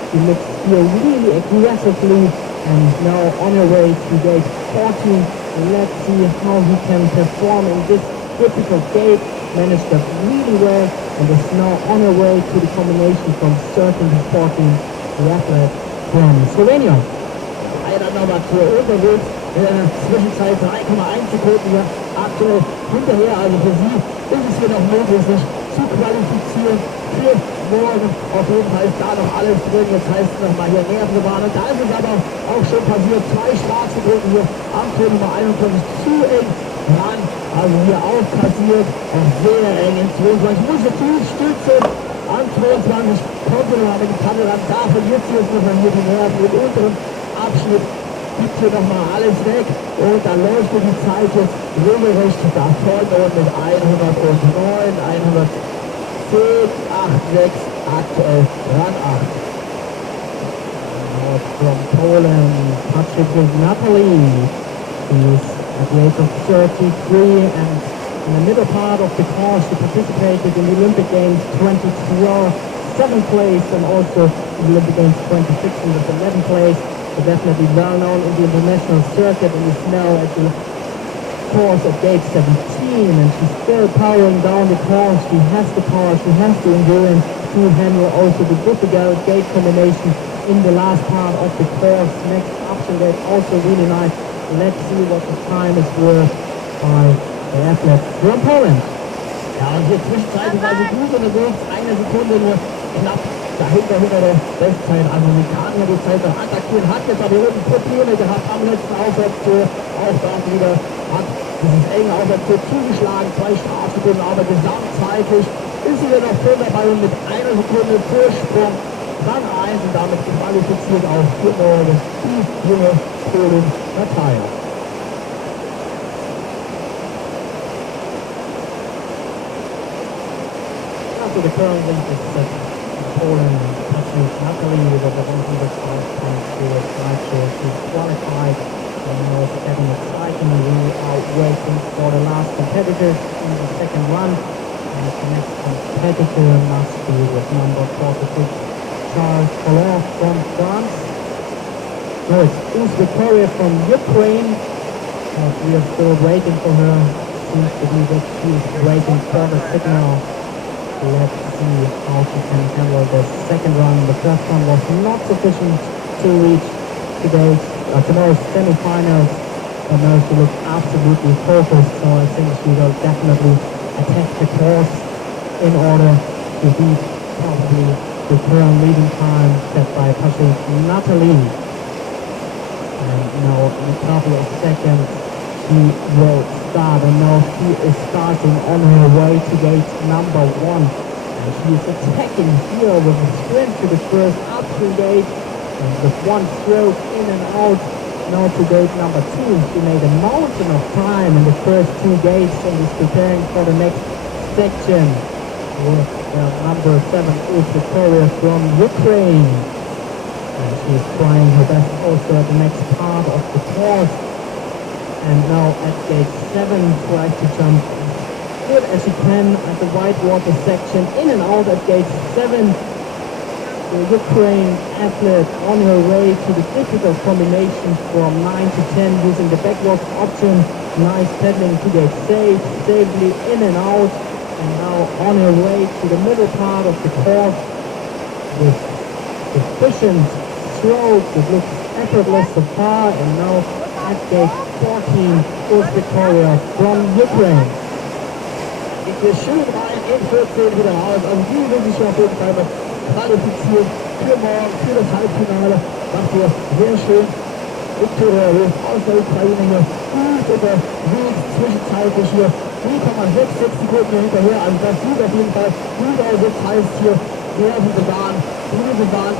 She looks here really aggressively and now on her way to gate 14. And let's see how he can perform in this difficult gate. Managed that really well and is now on her way to the combination from 13 to 14. The athlete from Slovenia. Einer nochmal für unterwegs, in der Zwischenzeit 3,1 Sekunden hier aktuell hinterher. Also für sie ist es hier noch möglich, sich zu qualifizieren für morgen. Auf jeden Fall ist da noch alles drin. Jetzt heißt es nochmal hier Nerven bewahren. Und da ist es aber auch schon passiert. 2 Strafsekunden hier am Tor Nummer 21 zu eng ran. Also hier aufkassiert, auch sehr eng in 22. Muss jetzt stützen an 22. Kommt er noch mit dem Paddel an. Da verliert sie jetzt nochmal hier die Nerven im unteren Abschnitt. Gibt hier nochmal alles weg. Und dann läuft die Zeit jetzt regelrecht davon und mit 109, 110, 8,6 aktuell Rang 8. From Poland, Patrick Napoli. He's at the age of 33 and in the middle part of the course he participated in the Olympic Games 2012, 7th place, and also in the Olympic Games 2016 with 11th place. So definitely well known in the international circuit and is now at the course at gate 17, and she's still powering down the course. She has the power, she has the endurance to handle also the difficult gate combination in the last part of the course. Next option gate also really nice. Let's see what the time is worth by the athlete from Poland. Ja, und hier zwischenzeitlich war sie gut unterwegs, eine Sekunde nur knapp dahinter hinter der Bestzeit. Also Amerikaner die Zeit noch attackieren, hat jetzt aber hier unten Probleme gehabt am letzten Aufwärtstour. Auch da wieder hat dieses enge Aufwärtstour zugeschlagen, 2 Strafsekunden, aber gesamtzeitlich ist sie dann noch voll dabei und mit einer Sekunde Vorsprung Rang 1 und damit qualifiziert auch für morgen die junge Polin Natalia. So the current link is set Poland touches Natalie with a 105 points to a slideshow. She's qualified and also getting exciting. We are waiting for the last competitors in the second run. And the next competitor must be with number 46, Charles Colon from France. No, it's Victoria from Ukraine. We are still waiting for her. Seems to be that she is waiting for the signal. Let's see how she can handle the second run. The first one was not sufficient to reach tomorrow's semi-finals. And now she looks absolutely focused, so I think she will definitely attack the course in order to beat probably the current leading time set by Patrick Natalie. And now in a couple of seconds she will start, and now she is starting on her way to gate number 1. And she is attacking here with a sprint to the first upstream gate, and with one stroke in and out. Now to gate number 2. She made a mountain of time in the first 2 gates and is preparing for the next section with number 7 is Victoria from Ukraine. And she is trying her best also at the next part of the course. And now at gate 7 tries to jump good as she can at the whitewater section, in and out at gate 7. The Ukraine athlete on her way to the difficult combination from 9 to 10 using the backwards option. Nice pedaling to gate safe, safely in and out. And now on her way to the middle part of the course with efficient stroke. It looks effortless so far, and now at gate 14 is Victoria from Ukraine. Ich will schön rein in 14 wieder raus. Also die will sich auf jeden Fall qualifizieren für morgen, für das Halbfinale. Macht hier sehr schön. Victoria aus der Ukraine hier gut unterwegs, zwischenzeitlich hier 0,66 Sekunden hinterher. Also das sieht auf jeden Fall gut aus. Jetzt heißt hier diese Bahn,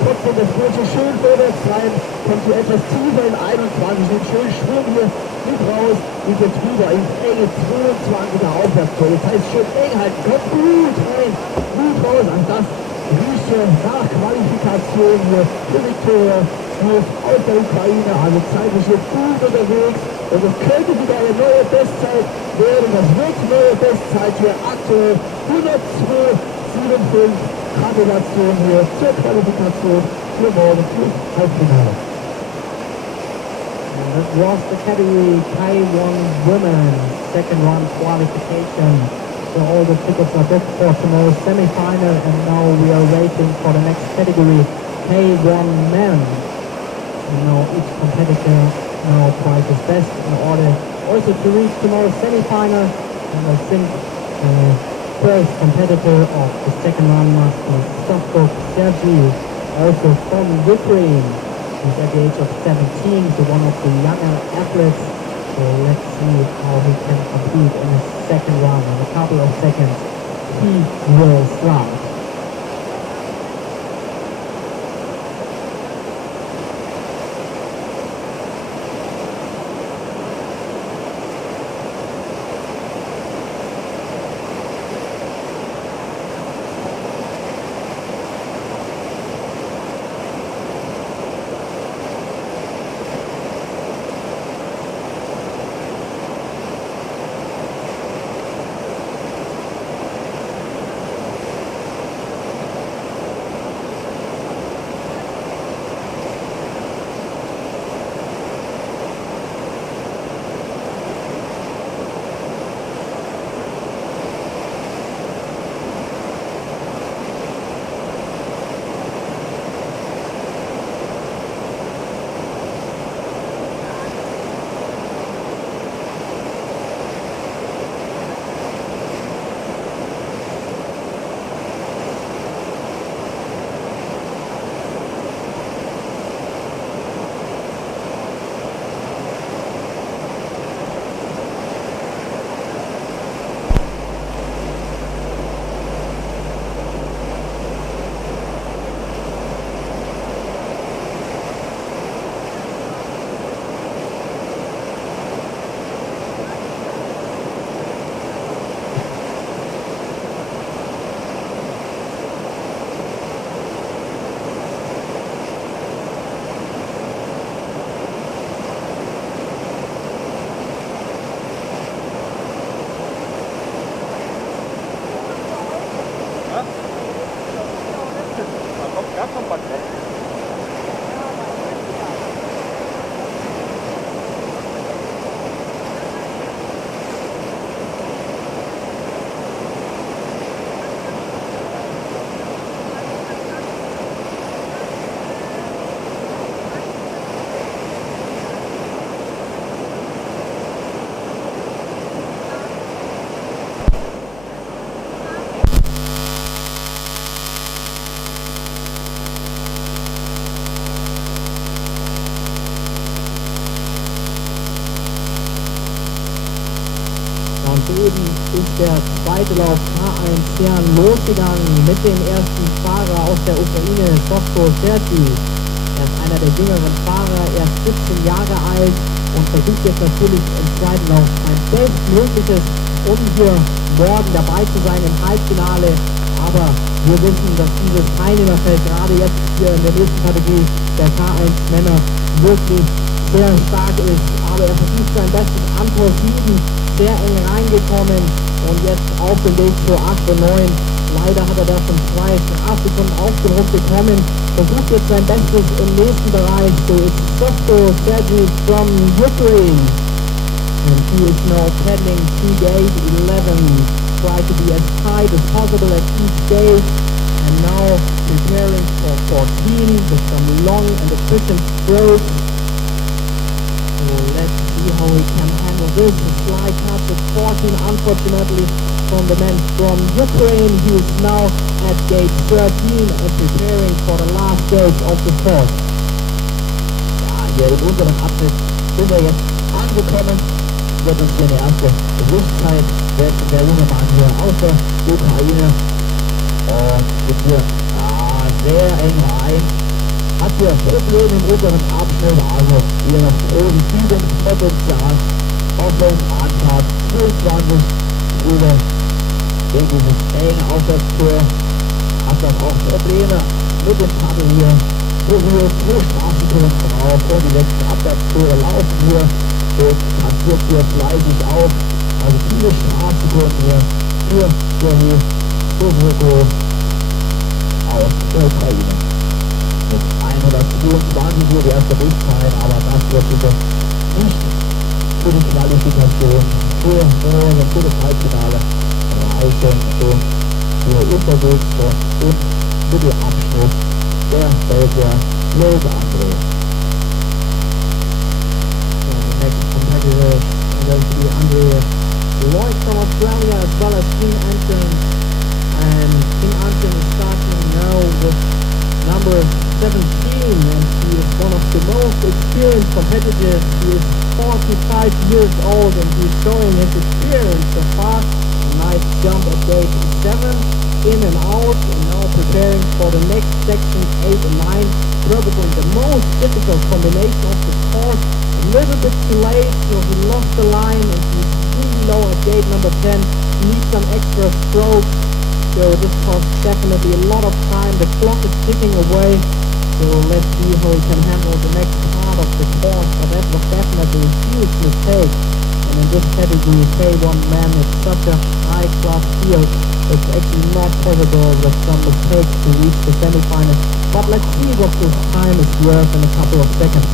trotzdem das Brötchen schön vorwärts rein, kommt hier etwas tiefer in 21, den schönen Schwung hier mit raus, geht jetzt rüber ins enge 22er Aufwärtstour. Das heißt schön eng halten, kommt gut rein, gut raus, und das riecht hier nach Qualifikation hier für Victoria aus der Ukraine, also zeitlich hier gut unterwegs, und es könnte wieder eine neue Bestzeit werden, das wird neue Bestzeit hier aktuell 102,75. Gratulation hier zur Qualifikation für morgen fürs Halbfinale. And that was the category K1 Women second round qualification. So all the tickets are booked for tomorrow's semi-final, and now we are waiting for the next category, K1 Men. And now each competitor now tries his best in order also to reach tomorrow's semi-final. And I think first competitor of the second round must be Augsburg Sergei, also from Ukraine. He's at the age of 17, so one of the younger athletes. So let's see how he can compete in the second round. In a couple of seconds, he will start. soeben ist der zweite Lauf K1 Stern losgegangen mit dem ersten Fahrer aus der Ukraine, Dr. Sergi. Er ist einer der jüngeren Fahrer, erst 17 Jahre alt und versucht jetzt natürlich im zweiten Lauf sein Bestmögliches, um hier morgen dabei zu sein im Halbfinale. Aber wir wissen, dass dieses Teilnehmerfeld gerade jetzt hier in der nächsten Kategorie der K1 Männer wirklich sehr stark ist. Aber er versucht sein Bestes an Tor 7, sehr eng reingekommen und jetzt auf dem Weg zu 8 und 9. Leider hat er da schon 2 Strafsekunden auf den Rund bekommen. Versucht jetzt sein Bestes im nächsten Bereich. So ist Dr. Sergi from Ukraine. And he is now pedaling to gate 11. Try to be as tight as possible at each gate. And now preparing for 14 with some long and efficient strokes. So let's see how he can handle this. The slide touch at 14, unfortunately, from the man from Ukraine. He is now at gate 13 and preparing for the last gate of the course. Ja, hier in unserem Abschnitt sind wir jetzt angekommen. Wird uns hier eine erste Gewissheit setzen. Der junge Mann hier aus der Ukraine. Und geht hier sehr eng rein. Hat hier Probleme im unteren Abschnitt. Also hier noch großes Übungspotenzial. Auf dem Anfahrt 24 über in dieses enge Aufwärtstour. Hat dann auch Probleme mit dem Paddel hier. Berührt 2 Straßentouren drauf und die letzten Abwärtstore laufen hier. Und passiert hier fleißig auf. Also viele Straßentouren hier für Sergei Subroko aus der Ukraine. Mit 122 hier die erste Rückzeit, aber das wird sicher nicht für die Qualifikation für morgen, für das Halbfinale reichen. Und hier unterwegs im Mittelabschnitt der Belgier Loïc André. Next competitor is going to be Andre Lloyd from Australia, as well as King Anton. And King Anton is starting now with number 17, and he is one of the most experienced competitors. He is 45 years old and he's showing his experience so far. A nice jump at gate 7, in and out, and now preparing for the next section, 8 and 9. Probably the most difficult combination of the course. A little bit too late, so he lost the line and he's really low at gate number 10. He needs some extra strokes, so this costs definitely a lot of time. The clock is ticking away, so let's see how he can handle the next part of the course. But that was definitely a huge mistake. And in this category, K1 man, it's such a high class field. It's actually not possible with some mistakes to reach the semifinals. But let's see what this time is worth in a couple of seconds.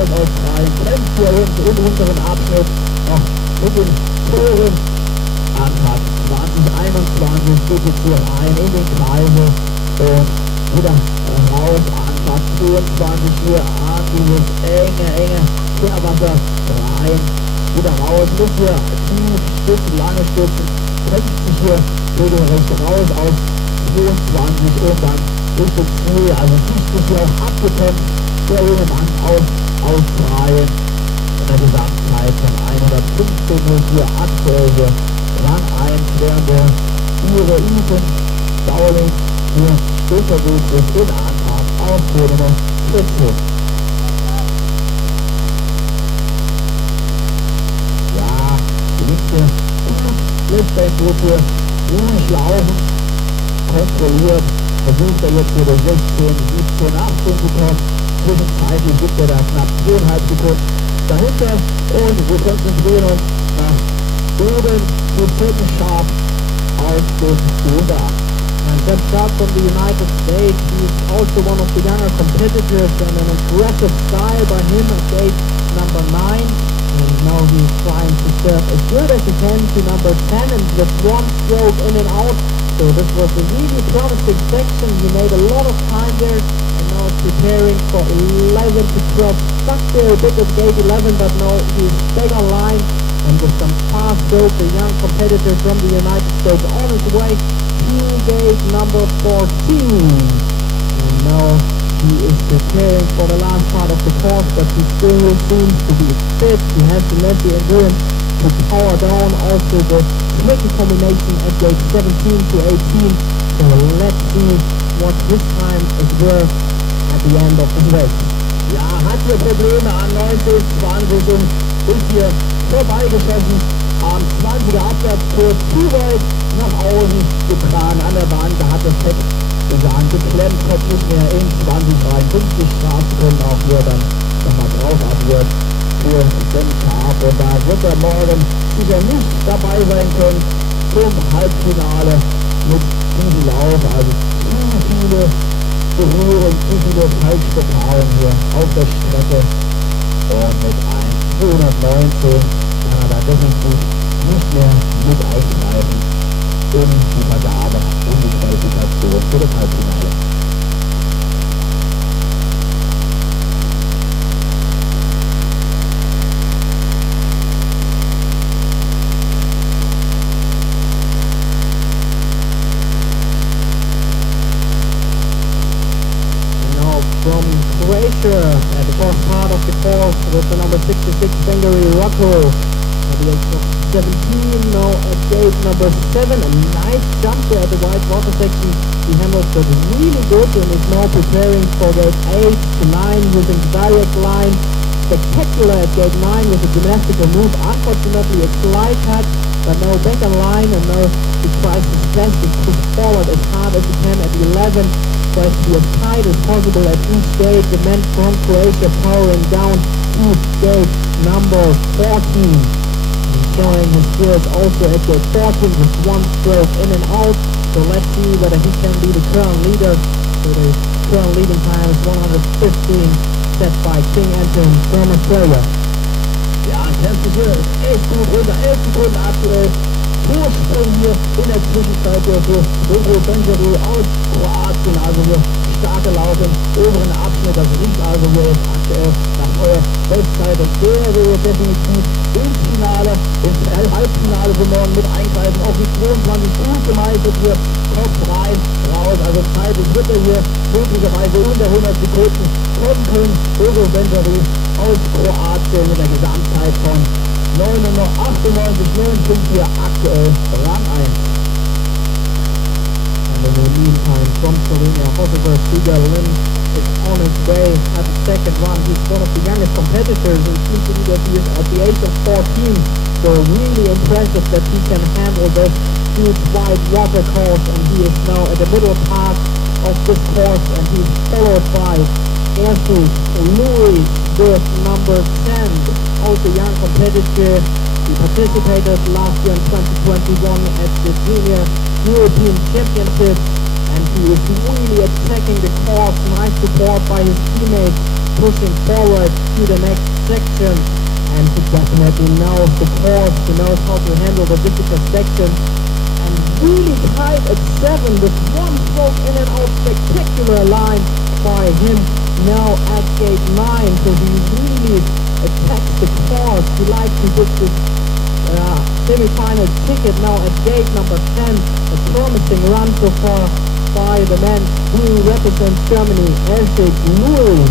Aus Australien kämpft hier unten im unteren Abschnitt noch mit den Toren. Anfahrt 2021 geht jetzt hier rein in den Kreise und wieder raus. Anfahrt 22 hier an dieses enge Kehrwasser rein. Wieder raus, muss hier tief Stützen, lange Stützen, kämpft sich hier regelrecht raus aus 22 und dann Richtung Ziel. Also sich ist hier auch abgekämpft. Der junge Mann aus Australien in der Gesamtzeit von 115,04 aktuell hier Rang 1, während der Ire Ethan Dowling hier unterwegs ist in Anfahrt auf Tour Nummer 14. Ja, die nächste lässt sein Boot hier ruhig laufen, kontrolliert, versucht er jetzt hier durch 16, 17, 18 zu kommen. Zwischenzeitlich gibt er da knapp 2,5 Sekunden dahinter und wir konzentrieren uns nach oben zu vierten Sharp aus dem Ruder. And Seb Sharp from the United States, he is also one of the younger competitors and an aggressive style by him at gate number 9. And now he's trying to serve as good as he can to number 10 and just one stroke in and out. So this was a really promising section. He made a lot of time there. Now preparing for 11 to 12. Stuck there a bit at gate 11, but now he's back online. And with some fast stroke, the young competitor from the United States on his way to gate number 14. And now he is preparing for the last part of the course, but he still seems to be fit. He has the mental endurance to power down also the tricky combination at gate 17 to 18. So let's see what his time is worth at the end of the race. Ja, hat hier Probleme an 19, 20 und ist hier vorbeigeschossen. Am 20er Abwärtskurs zu weit nach außen getragen an der Wand. Da hat das Heck gesagt, geklemmt, kommt nicht mehr in 20 rein. 50 Strafsekunden auch nur dann nochmal drauf abwirkt für den Tag. Und da wird er morgen sicher nicht dabei sein können zum Halbfinale mit diesem Lauf. Also zu viele Berührungen, zu viele Falschbefahren hier auf der Strecke. Und mit 1,219 kann er da definitiv nicht mehr mit eingreifen in die Vergabe und die Qualifikation für das Halbfinale. From Croatia at the first part of the course with the number 66 Hungary Rocco at the age of 17, now at gate number 7, a nice jump there at the white water section. He handled that really good and is now preparing for gate 8 to 9 using the direct line. Spectacular at gate 9 with a gymnastical move, unfortunately a slide touch, but now back on line, and now he tries his best to push forward as hard as he can at 11. Tries to be as tight as possible at each gate. The men from Croatia powering down to gate number 14. And showing his skills also at gate 14 with one stroke in and out. So let's see whether he can be the current leader. So the current leading time is 115, set by King Anton from Australia. Ja, kämpft sich hier echt gut runter. 11 Sekunden aktuell. Vorsprung hier in der Zwischenzeit für Hugo Benjeri aus Kroatien. Also hier starke Lauf im oberen Abschnitt. Das riecht also hier jetzt aktuell nach eurer Bestzeit. Und der will definitiv ins Finale, ins Halbfinale für morgen mit eingreifen. Auch die 22 gut gemeistert hier. Kopf rein, raus. Also zeitlich wird er hier möglicherweise unter 100 Sekunden kommen können. Hugo Benjeri aus Kroatien mit der Gesamtzeit von 98,9 hier aktuell Rang 1. And in the meantime, from Slovenia, Augsburg, Lynn is on his way at the second run. He's one of the youngest competitors and seems to be that he is at the age of 14. So really impressive that he can handle this huge wide water course, and he is now at the middle part of this course, and he's followed by Jesus Louis with number 10, also young competitor. He participated last year in 2021 at the Junior European Championship, and he is really attacking the course. Nice support by his teammates, pushing forward to the next section, and he definitely knows the course. He knows how to handle the difficult section, and really tight at 7 with one stroke in and out. Spectacular line by him now at gate 9, so he really attacks the course. He likes to get this semi-final ticket now at gate number 10. A promising run so far by the man who represents Germany, Jesus Louis.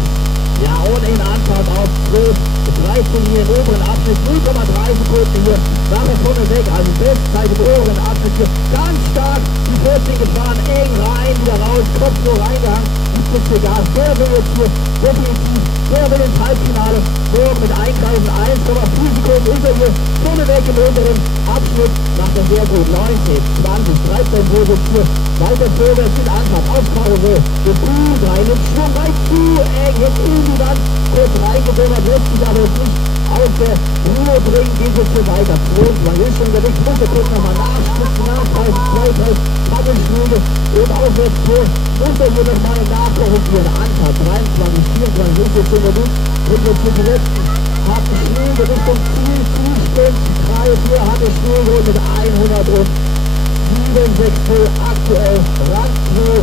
Ja, und in Anfahrt auf 12, 13 hier im oberen Abschnitt, 0,3 Sekunden hier, Sache vorne weg, also Bestzeit im oberen Abschnitt hier, ganz stark, die 14 gefahren, eng rein, wieder raus, Kopf so reingehangen, die Spitze Gas, der will jetzt hier definitiv, der will ins Halbfinale, morgen mit eingreifen, 1,4 Sekunden ist er hier, vorne weg im unteren Abschnitt, macht er sehr gut, 19, 20, 13 Sekunden hier, weiter vorwärts in Anfahrt, auf Karussell, mit U3, mit Schwung, weit zu eng, jetzt in die Wand, kurz reingedonnert, lässt sich aber jetzt nicht aus der Ruhe bringen, geht jetzt hier weiter. 22 ist schon Gewicht, muss er kurz nochmal nachspitzen, nachgreifen, 2, 3 Paddelschläge und Aufwärtskurs, muss er hier nochmal nachkorrigieren. Anfahrt, 23, 24 ist jetzt schon Gewicht, bringt jetzt hier die letzten harten Schläge Richtung Ziel, Zielstund, 3, 4 harte Schläge und mit 107,6 aktuell Rang 2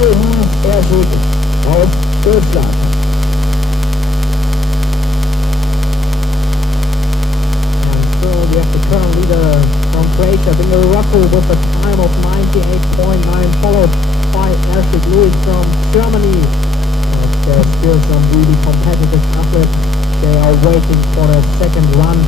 für Louis Erschick aus Deutschland. So Jacob in Morocco with a time of 98.9, followed by Eric Lewis from Germany. There's still some really competitive athletes. They are waiting for a second run.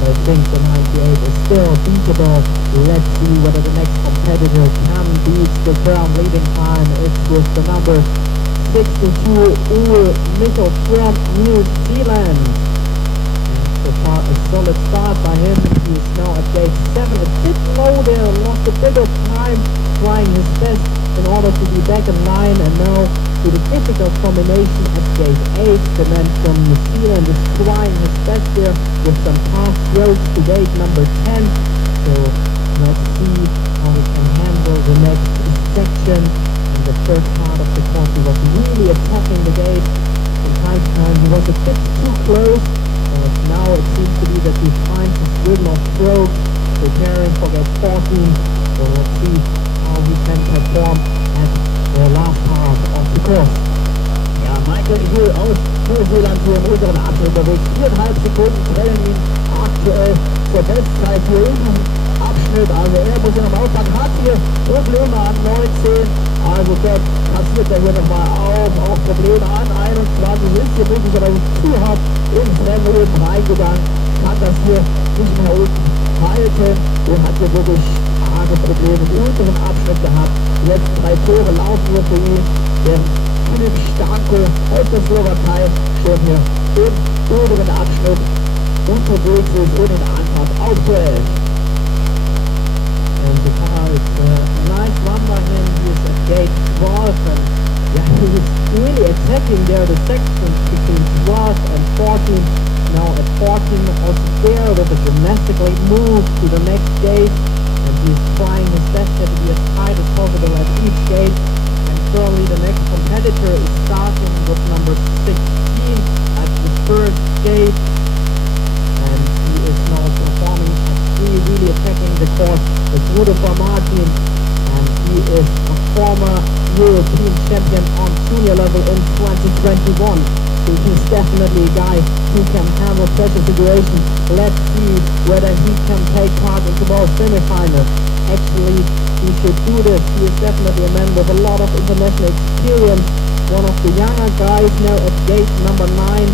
I think the 98 is still beatable. Let's see whether the next competitor can beat the current leading time. It's with the number 62, Uwe Mitchell from New Zealand. And so far, a solid start by him. He is now at gate 7, a bit low there, lost a bit of time, trying his best in order to be back in line, and now to the difficult combination at gate 8. The man from New Zealand is trying his best there with some pass strokes to gate number 10. So let's see how he can handle the next section. In the first part of the course, he was really attacking the gate. From time to time, he was a bit too close. But now it seems to be that he finds his rhythm of stroke, preparing for gate 14. So let's see how he can perform at the last part of the course. Ja, Michael Hill aus Neuseeland hier im unteren Abschnitt unterwegs. 4,5 Sekunden trennen ihn aktuell zur Bestzeit hier in diesem Abschnitt. Also er muss ja noch aufpacken, hat hier Probleme an 19. Also dort passiert er hier nochmal auch Probleme an 21. Ist hier möglicherweise zu hart ins Rennen oben reingegangen. Kann das hier nicht mehr unten halten und hat hier wirklich arge Probleme im unteren Abschnitt gehabt. Jetzt 3 Tore laufen hier für ihn. Der Philipp Stanko aus der Slowakei schon hier im oberen Abschnitt unterwegs ist und in Anfahrt auf Duell. And the car is nice run by him. He is at gate 12, and yeah, he is really attacking there the section between 12 and 14. Now at 14, also there with a gymnastically move to the next gate, and he is trying his best to be as tight as possible at each gate. And currently the next competitor is starting with number 16 at the first gate, and he is now performing at 3, really attacking the course. It's Rudolf Martin, and he is a former European champion on junior level in 2021. So he's definitely a guy who can handle pressure situations. Let's see whether he can take part in tomorrow's semifinal. Actually, he should do this. He is definitely a man with a lot of international experience. One of the younger guys now at gate number 9,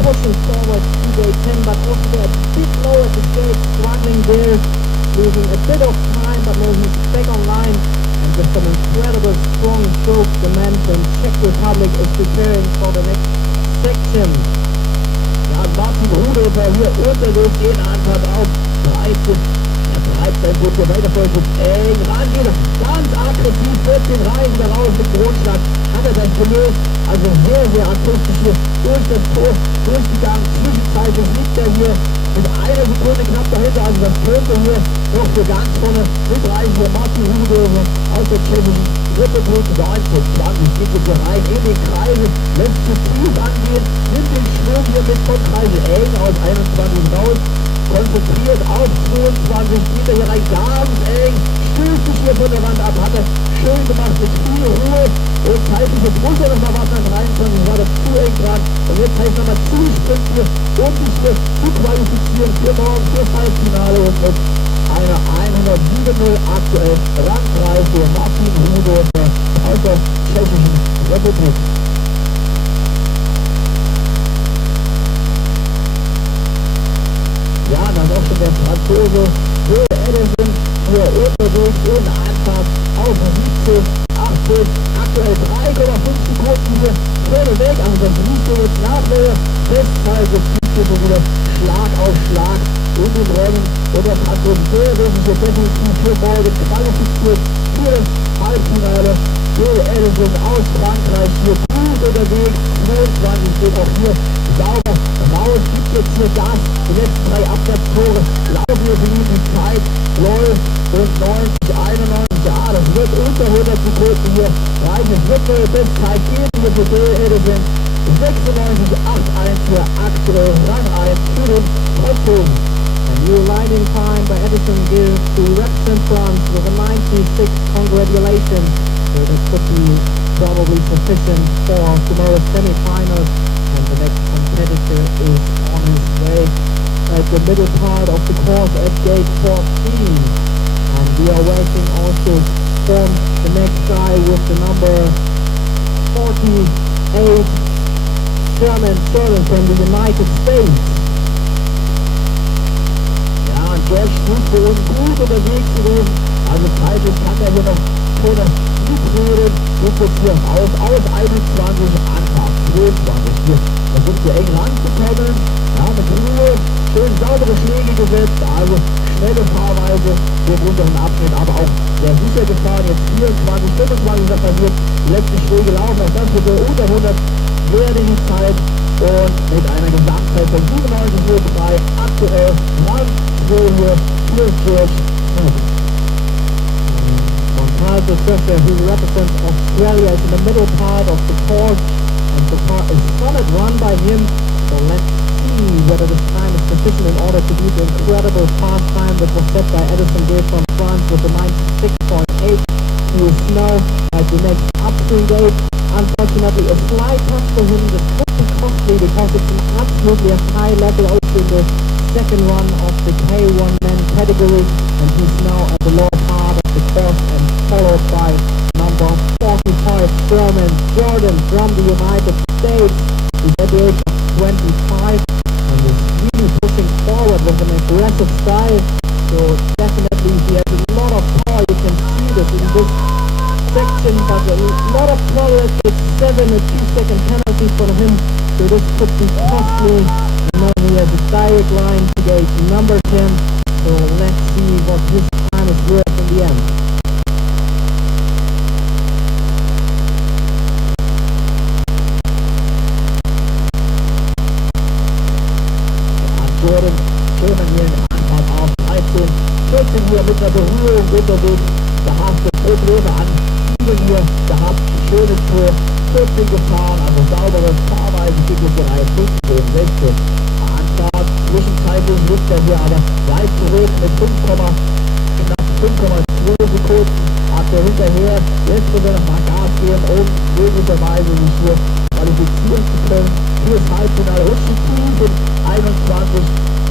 pushing forward to gate 10, but also a bit low at the gate, struggling there, losing a bit of time, but now he's back online, and with some incredible strong strokes, the man from Czech Republic is preparing for the next section. Ja, Martin Rudolfer hier unterwegs in Anfahrt auf 13. Er treibt sein Boot hier weiter vor, eng ran, wieder ganz aggressiv, wird den Reihen wieder raus mit Grundschlag, hat er das gelöst, also sehr, sehr akustisch hier durch das Tor durchgegangen. Zwischenzeitlich liegt er hier mit einer Sekunde knapp dahinter, also das könnte hier noch für ganz vorne mitreichen. Hier Martin Rudolfer aus der Tschechischen Republik, 1920 geht es hier rein in den Kreisel, lässt zu tief angehen, nimmt den Schwung hier mit von Kreisel eng aus 21 raus, konzentriert auf 22, geht er hier rein ganz eng, stößt sich hier von der Wand ab, hat er schön gemacht mit viel Ruhe und zeitlich, jetzt muss er nochmal warten an 23, war das zu eng dran und jetzt heißt nochmal zuspringt hier, um sich hier zu qualifizieren für morgen, für Halbfinale und mit einer 107-0 aktuell Rang 3 für Martin Rudolfer aus der Tschechischen Republik. Ja, dann auch schon der Franzose Will Edison hier unterwegs in Anfahrt auf 17, 18, aktuell 3,5 Sekunden hier vorne weg, also das liegt hier jetzt nach der Bestzeit, das liegt hier so wieder Schlag auf Schlag in den Rennen und der Franzose sich hier definitiv für morgen qualifiziert für das Halbfinale. Will Edison aus Frankreich hier gut unterwegs, 22 steht auch hier sauber raus, gibt jetzt hier Gas, die letzten 3 Absatztore laufen hier für ihn, die Zeit läuft und 90, 91, ja, das wird unter 100 Sekunden hier reichen, es wird neue Bestzeit geben hier für Will Edison, 96, 81 für aktuell Rang 1 für den Franzosen. A new riding time by Edison gives to represent France with a 96. Congratulations. So that could be probably sufficient for tomorrow's semi-finals. And the next competitor is on his way at the middle part of the course at gate 14. we are waiting also from the next guy with the number 48, German from the United States. Ja, und George ist für uns gut unterwegs gewesen. Also zeitlich kann er hier noch schon mitreden. Geht jetzt hier aus 21, Anfang 22. Hier versucht hier eng ranzukommen. Ja, mit Ruhe, schön saubere Schläge gesetzt. Also schnelle Fahrweise im unteren Abschnitt, aber auch sehr sicher gefahren. Jetzt 24, 25 ist passiert. Letzte Schläge laufen, auch das bitte unter 100 wäre die Zeit. Und mit einer Gesamtzeit von 97,03 aktuell Rang 2 hier für George. Montalvo Fisher, who represents Australia, is in the middle part of the course, and the car is solid run by him. So let's see whether this time is sufficient in order to beat the incredible fast time that was set by Edison Gay from France with a 96.8. He is now at the next upswing gate. Unfortunately, a slight touch for him. This could be costly because it's an absolutely high level also in the second run of the K1 men category, and he's now at the lower part of the course and followed by number 45 German Jordan from the United States. He's at the age of 25 and is really pushing forward with an aggressive style. So definitely he has a lot of power. You can see this in this section, but a lot of progress with 7 a 2-second penalty for him. So this could be costly. You know, he has a direct line to gate number 10. So let's see what his time is worth in the end. Jordan, schöner hier in Anfahrt auf 13, 14 hier mit einer Berührung unterwegs, gehabt Probleme an 7 hier gehabt, schöne Tour, 14 gefahren, also saubere Fahrweise, geht jetzt die Reihe 15, 16, Anfahrt, zwischenzeitlich liegt er hier aber weit zurück mit knapp 5,2 Sekunden, hat er hinterher, jetzt muss er nochmal Gas geben, um möglicherweise sich hier qualifizieren zu können, fürs Halbfinale, rutscht tief in 21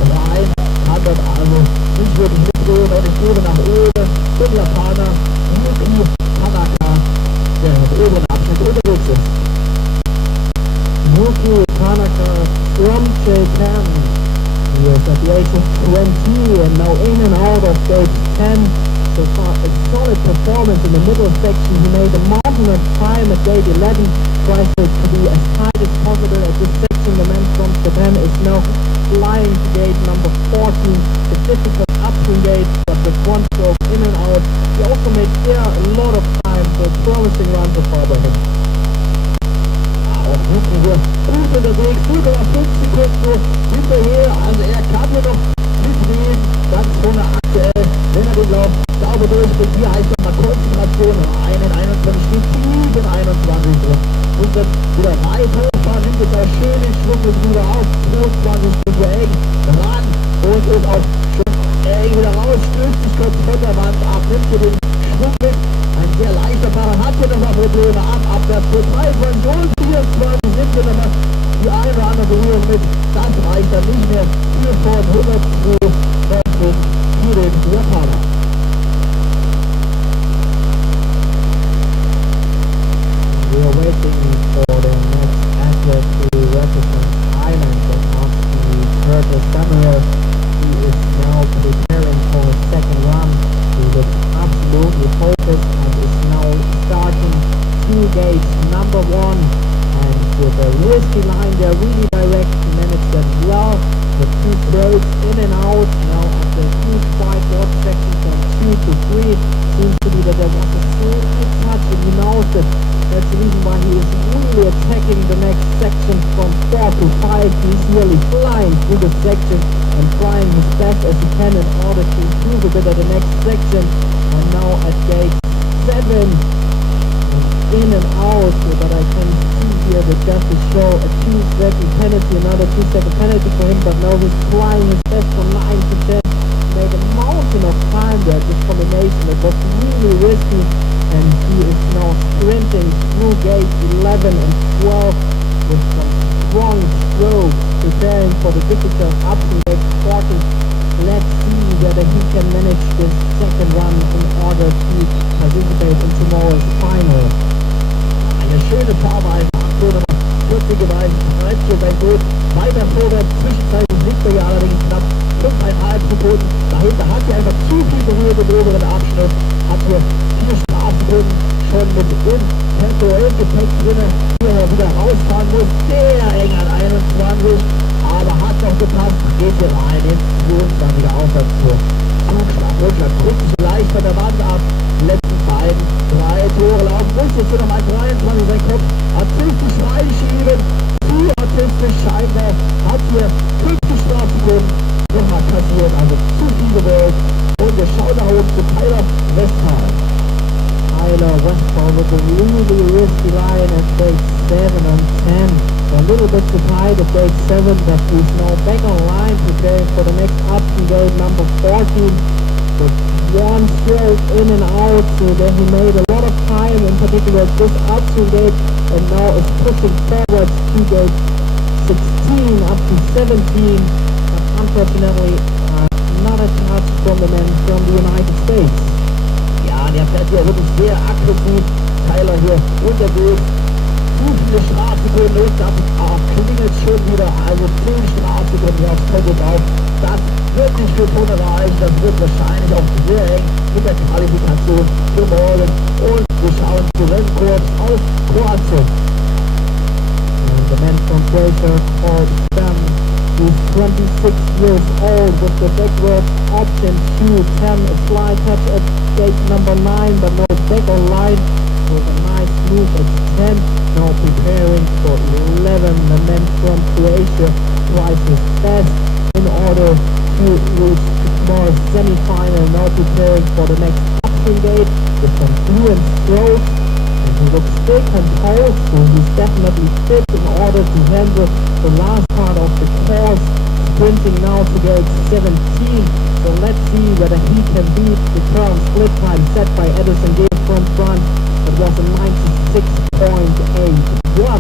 rein, kann dort also nicht wirklich mitgehen und ich gebe nach oben zum Japaner Yuki Tanaka, der im oberen Abschnitt unterwegs ist. Yuki Tanaka from Japan. He is at the age of 20 and now in and out of gate 10. So far a solid performance in the middle section. He made a marginal time at gate 11. Tries to be as tight as possible at this section. The man from Japan is now flying to gate number 14. A difficult upswing gate, but with one stroke in and out. He also made there a lot of time, so promising run so far by him. Auch Yuki hier gut unterwegs, 0,5 Sekunden hinterher, also er kann hier noch mitnehmen, ganz vorne aktuell, wenn er den Lauf sauber durchbringt. Hier heißt nochmal Konzentration, einen 21 steht tief in 21 drin. Und dann wieder weit hochfahren, nimmt jetzt auch schön den Schwung mit rüber auf, 22 Stunden eng ran und ist auch schon eng wieder raus, stößt sich kurz von der Wand ab, nimmt hier den Schwung mit. Ein sehr leichter Fahrer hat hier nochmal Probleme am Abwärtsurteil von so 24 nimmt hier nochmal die eine oder andere Berührung mit. Das reicht dann nicht mehr für Ford 102 für den Japaner. We are waiting for the next athlete to represent Ireland, and after Curtis Samuel, he is now preparing for his second run. He looks absolutely focused and is now starting 2 gates, number 1, and with a risky line there, really direct, he managed that well, with 2 strokes in and out. Now at the huge wide board section from 2 to 3, seems to be that there was a slight touch, and he knows that that's the reason why he is really attacking the next section from 4 to 5. He's really flying through the section and trying his best as he can in order to improve a bit at the next section. And now at gate 7, in and out, but I can see here that just to show a 2-second penalty, another 2-second penalty for him, but now he's trying his best from 9 to 10. Made a mountain of time there, this combination. It was really risky, and he is now sprinting through gate 11 and 12 with some strong stroke, preparing for the difficult upswing gate 14 to Let's see whether he can manage the second run in order to participate in tomorrow's final. Eine schöne Fahrweise, Aktion Nummer 40 gewesen, treibt hier sein Boot weiter vorwärts, zwischenzeitlich liegt er hier allerdings knapp 5,5 Sekunden. Dahinter hat er einfach zu viel berührt im oberen Abschnitt, hat hier 4 Strafsekunden schon mit im Tempo-Gepäck drin, hier wieder rausfahren muss, sehr eng an 21, aber hat noch gepasst, geht hier rein ins 22er Aufwärtstour. Zugschlag, Rückschlag, drückt sich leicht von der Wand ab, die letzten beiden, 3 Tore laufen, muss jetzt hier nochmal 23 sein Kopf, artistisch reinschieben, zu artistisch scheinbar, hat hier 50 Strafsekunden nochmal kassiert, also zu viel gewollt, und wir schauen nach oben zu Tyler Westphal. Tyler Westphal with a really risky line at gate 7 and 10. So a little bit too tight at gate 7, but he's now back on line preparing for the next option gate number 14. With one stroke in and out, so then he made a lot of time, in particular at this option gate, and now is pushing forwards to gate 16 up to 17. But unfortunately, not a touch from the man from the United States. Ja, der fährt hier wirklich sehr aggressiv. Tyler hier unterwegs. Zu viele Strafsekunden und dann klingelt schon wieder. Also 10 Strafsekunden hier aufs Konto drauf. Das wird nicht für Tone reichen. Das wird wahrscheinlich auch sehr eng mit der Qualifikation für morgen. Und wir schauen zu Rennkurs aus Kroatien. And the man from Croatia called Stan, who's 26 years old with the backward option 210, a fly touch at gate number 9, but no back on line with a nice move at 10, now preparing for 11. The man from Croatia tries his best in order to reach tomorrow's semi-final, now preparing for the next option gate with some fluent strokes. And he looks still composed, so he's definitely fit in order to handle the last part of the course, sprinting now to gate 17. So let's see whether he can beat the current split time set by Edison Gale from France. It was a 96.81.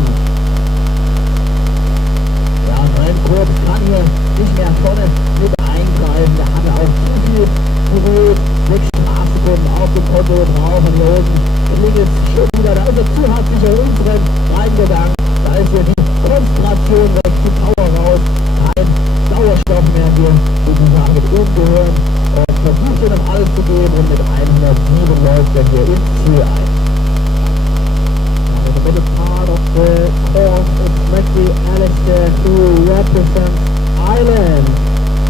Ja, Rennkurs kann hier nicht mehr vorne mit eingreifen. Da hat er auch zu viel berührt. 6 Strafsekunden auf dem Konto drauf und hier oben klingelt es schon wieder. Da ist er zu hart sich in unseren reingegangen. Da ist hier die Konzentration weg, die Power raus. Kein Sauerstoff mehr hier sozusagen umgehören. Und versucht hier noch alles zu geben und mit 107 läuft er hier ins Ziel ein. In the middle part of the course, it's Macri Alistair who represents Ireland.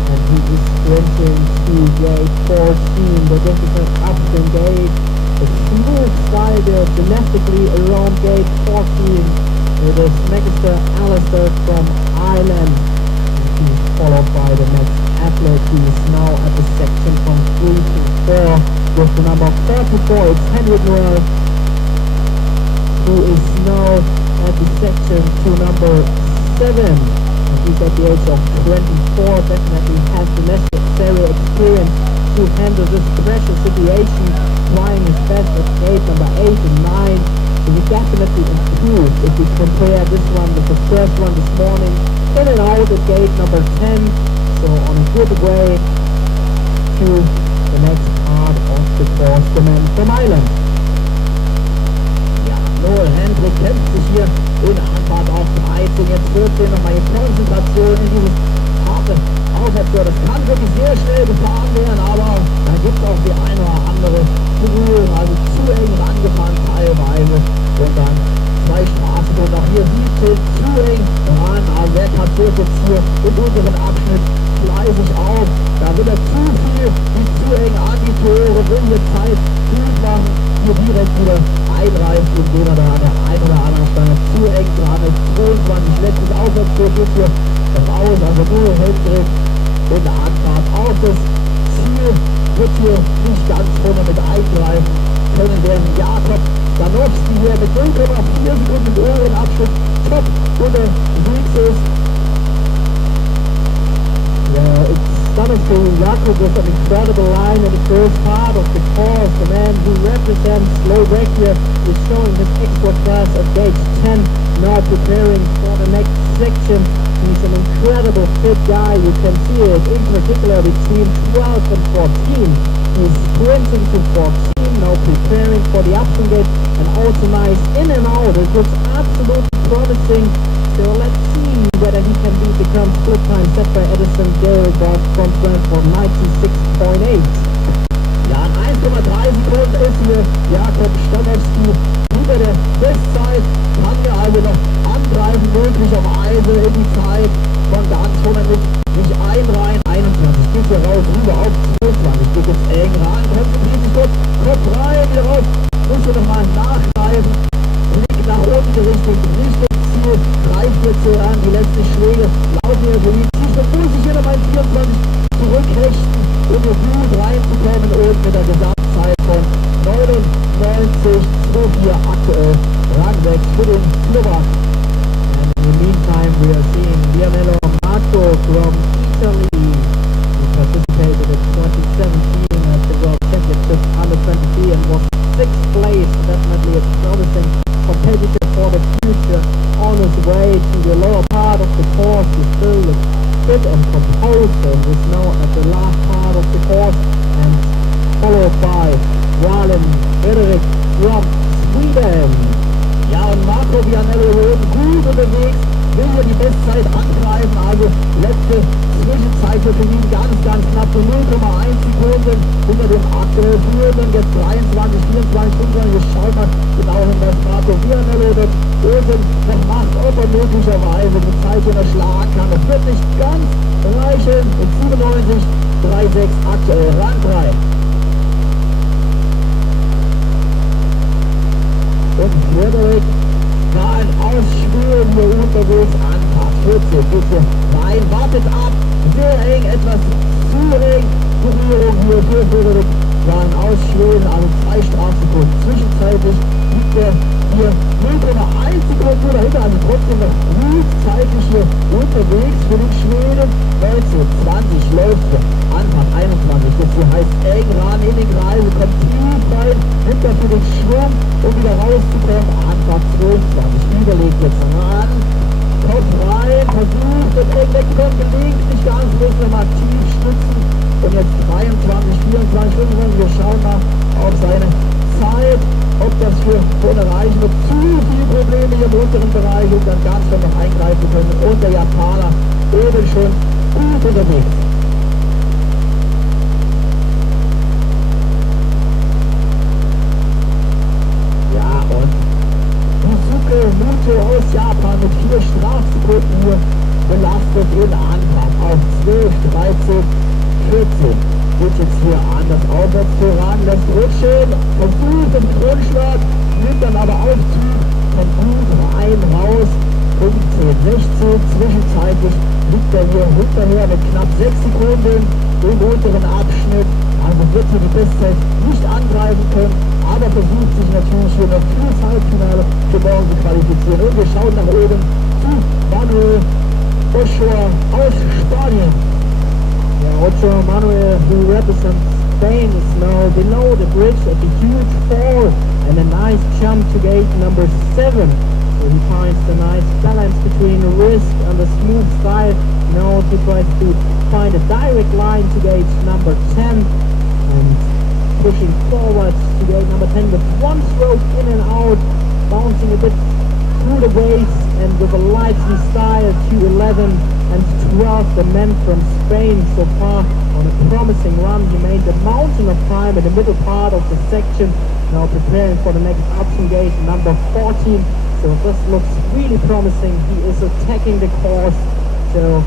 And he is sprinting to gate 14, the difficult option gate. A smooth slider domestically around gate 14. It is Magister Alistair from Ireland. And he's followed by the next athlete who is now at the section from 3 to 4 with the number 34. It's Henrik Noel, who is now at the section to number 7. And he's at the age of 24, definitely has the necessary experience to handle this pressure situation, trying his best at gate number 8 and 9. So he definitely improved if we compare this one with the first one this morning, in and out at gate number 10. So on a good way to the next part of the course, the man from Ireland. Noel Hendrik kämpft sich hier in Anfahrt auf 13, jetzt 14, nochmal die Konzentration in dieses harte Aufwärtstour. Das kann wirklich sehr schnell gefahren werden, aber da gibt es auch die eine oder andere Berührung, also zu eng rangefahren teilweise. Und dann 2 Strafsekunden, auch hier 17, zu eng ran, aber wer kassiert jetzt hier im unteren Abschnitt fleißig auf. Da will er zu viel, die zu eng an die Tore, will hier Zeit gut machen, hier direkt wieder einreißt, indem er da an der einen oder anderen Stange zu eng dran ist. 22, letztes Aufwärtstour geht hier raus, also nur Hendrik in der Anfahrt auf das Ziel, wird hier nicht ganz vorne mit eingreifen können, während Jakob Danowski hier mit 0,4 Sekunden im oberen Abschnitt top unterwegs ist. Yeah, it's astonishing. Jakob with an incredible line in the first part of the course. The man who represents Slovakia is showing his extra class at gate 10, now preparing for the next section. He's an incredible fit guy. You can see it in particular between 12 and 14. He's sprinting to 14, now preparing for the option gate, and also nice in and out. It looks absolutely promising. So let's see whether he can beat the current split time set by Edison Gale above front rank for 96.8. Ja, 1,3 Sekunden ist hier Jakob Stanowski über der Bestzeit. Kann er also noch angreifen, möglicherweise in die Zeit von ganz vorne mit sich einreihen. 21 geht hier raus, rüber auf 22, geht jetzt eng ran, konzentriert sich dort, Kopf rein, wieder raus, muss hier nochmal nachgreifen, Blick nach oben gerichtet, Richtung Ziel, greift jetzt hier an, die letzten Schläge laufen hier für ihn, muss sich hier nochmal in 24 zurückhechten, um hier gut reinzukommen und mit der Gesamtzeit von 99,24 aktuell Rang 6 für den Slowak. And in the meantime, we are seeing Vianello Marco from Italy, who participated in 2017 at the World Championships under 23 and was 6th place. Definitely a promising competitor for the future. On his way to the lower part of the course, he still looks fit and composed and is now at the last part of the course, and followed by Walen Frederik from Sweden. Ja, und Marco Vianello hier oben gut unterwegs, will hier die Bestzeit angreifen, also letzte Zwischenzeit für ihn ganz knapp, so 0,1 Sekunden hinter dem aktuell führenden, jetzt 23, 24, 25, wir schauen mal genau hin, was Marco Vianello dort oben noch macht, ob er möglicherweise die Zeit hier noch schlagen kann. Das wird nicht ganz reichen, mit 97, 3,6 aktuell Rang 3. Und Frederik war ein Ausspielen hier unterwegs an Part 14, geht hier rein, wartet ab, sehr eng, etwas zu eng, Berührung hier für Frederik, war ein Ausspielen, also 2 Strafsekunden, zwischenzeitlich liegt er hier 0,1 Sekunden nur dahinter, also trotzdem noch gut zeitlich hier unterwegs für den Schweden. 19, 20 läuft für Anfang 21, das hier heißt eng ran in den Kreis, kommt tief rein, nimmt dafür den Schwung, um wieder rauszukommen. Anfang 22, überlegt jetzt ran, kommt rein, versucht und eng wegkommt, gelingt nicht ganz, muss nochmal tief stützen. Und jetzt 23, 24, 25, wir schauen mal auf seine Zeit, ob das für Bonne reichen wird. Zu viele Probleme hier im unteren Bereich, um dann ganz schon noch eingreifen können. Und der Japaner eben schon gut unterwegs. Ja, und Yusuke Muto aus Japan mit 4 Strafsekunden hier belastet in Anfang auf 12, 13, 14. Geht jetzt hier an das Aufwärtstor ran, lässt rutschen, versucht den Grundschlag, nimmt dann aber Aufzug, kommt gut rein, raus, 15, 16, zwischenzeitlich liegt er hier hinterher mit knapp 6 Sekunden im unteren Abschnitt, also wird hier die Bestzeit nicht angreifen können, aber versucht sich natürlich hier noch fürs Halbfinale für morgen zu qualifizieren. Und wir schauen nach oben zu Manuel Ochoa aus Spanien. Yeah, Ochoa Manuel, who represents Spain, is now below the bridge at the huge fall and a nice jump to gate number 7. So he finds the nice balance between risk and a smooth style. Now he tries to find a direct line to gate number 10 and pushing forward to gate number 10 with one stroke in and out, bouncing a bit through the waves and with a lively style to 11 and 12, the men from Spain so far on a promising run. He made a mountain of time in the middle part of the section, now preparing for the next option gate number 14. So this looks really promising. He is attacking the course, so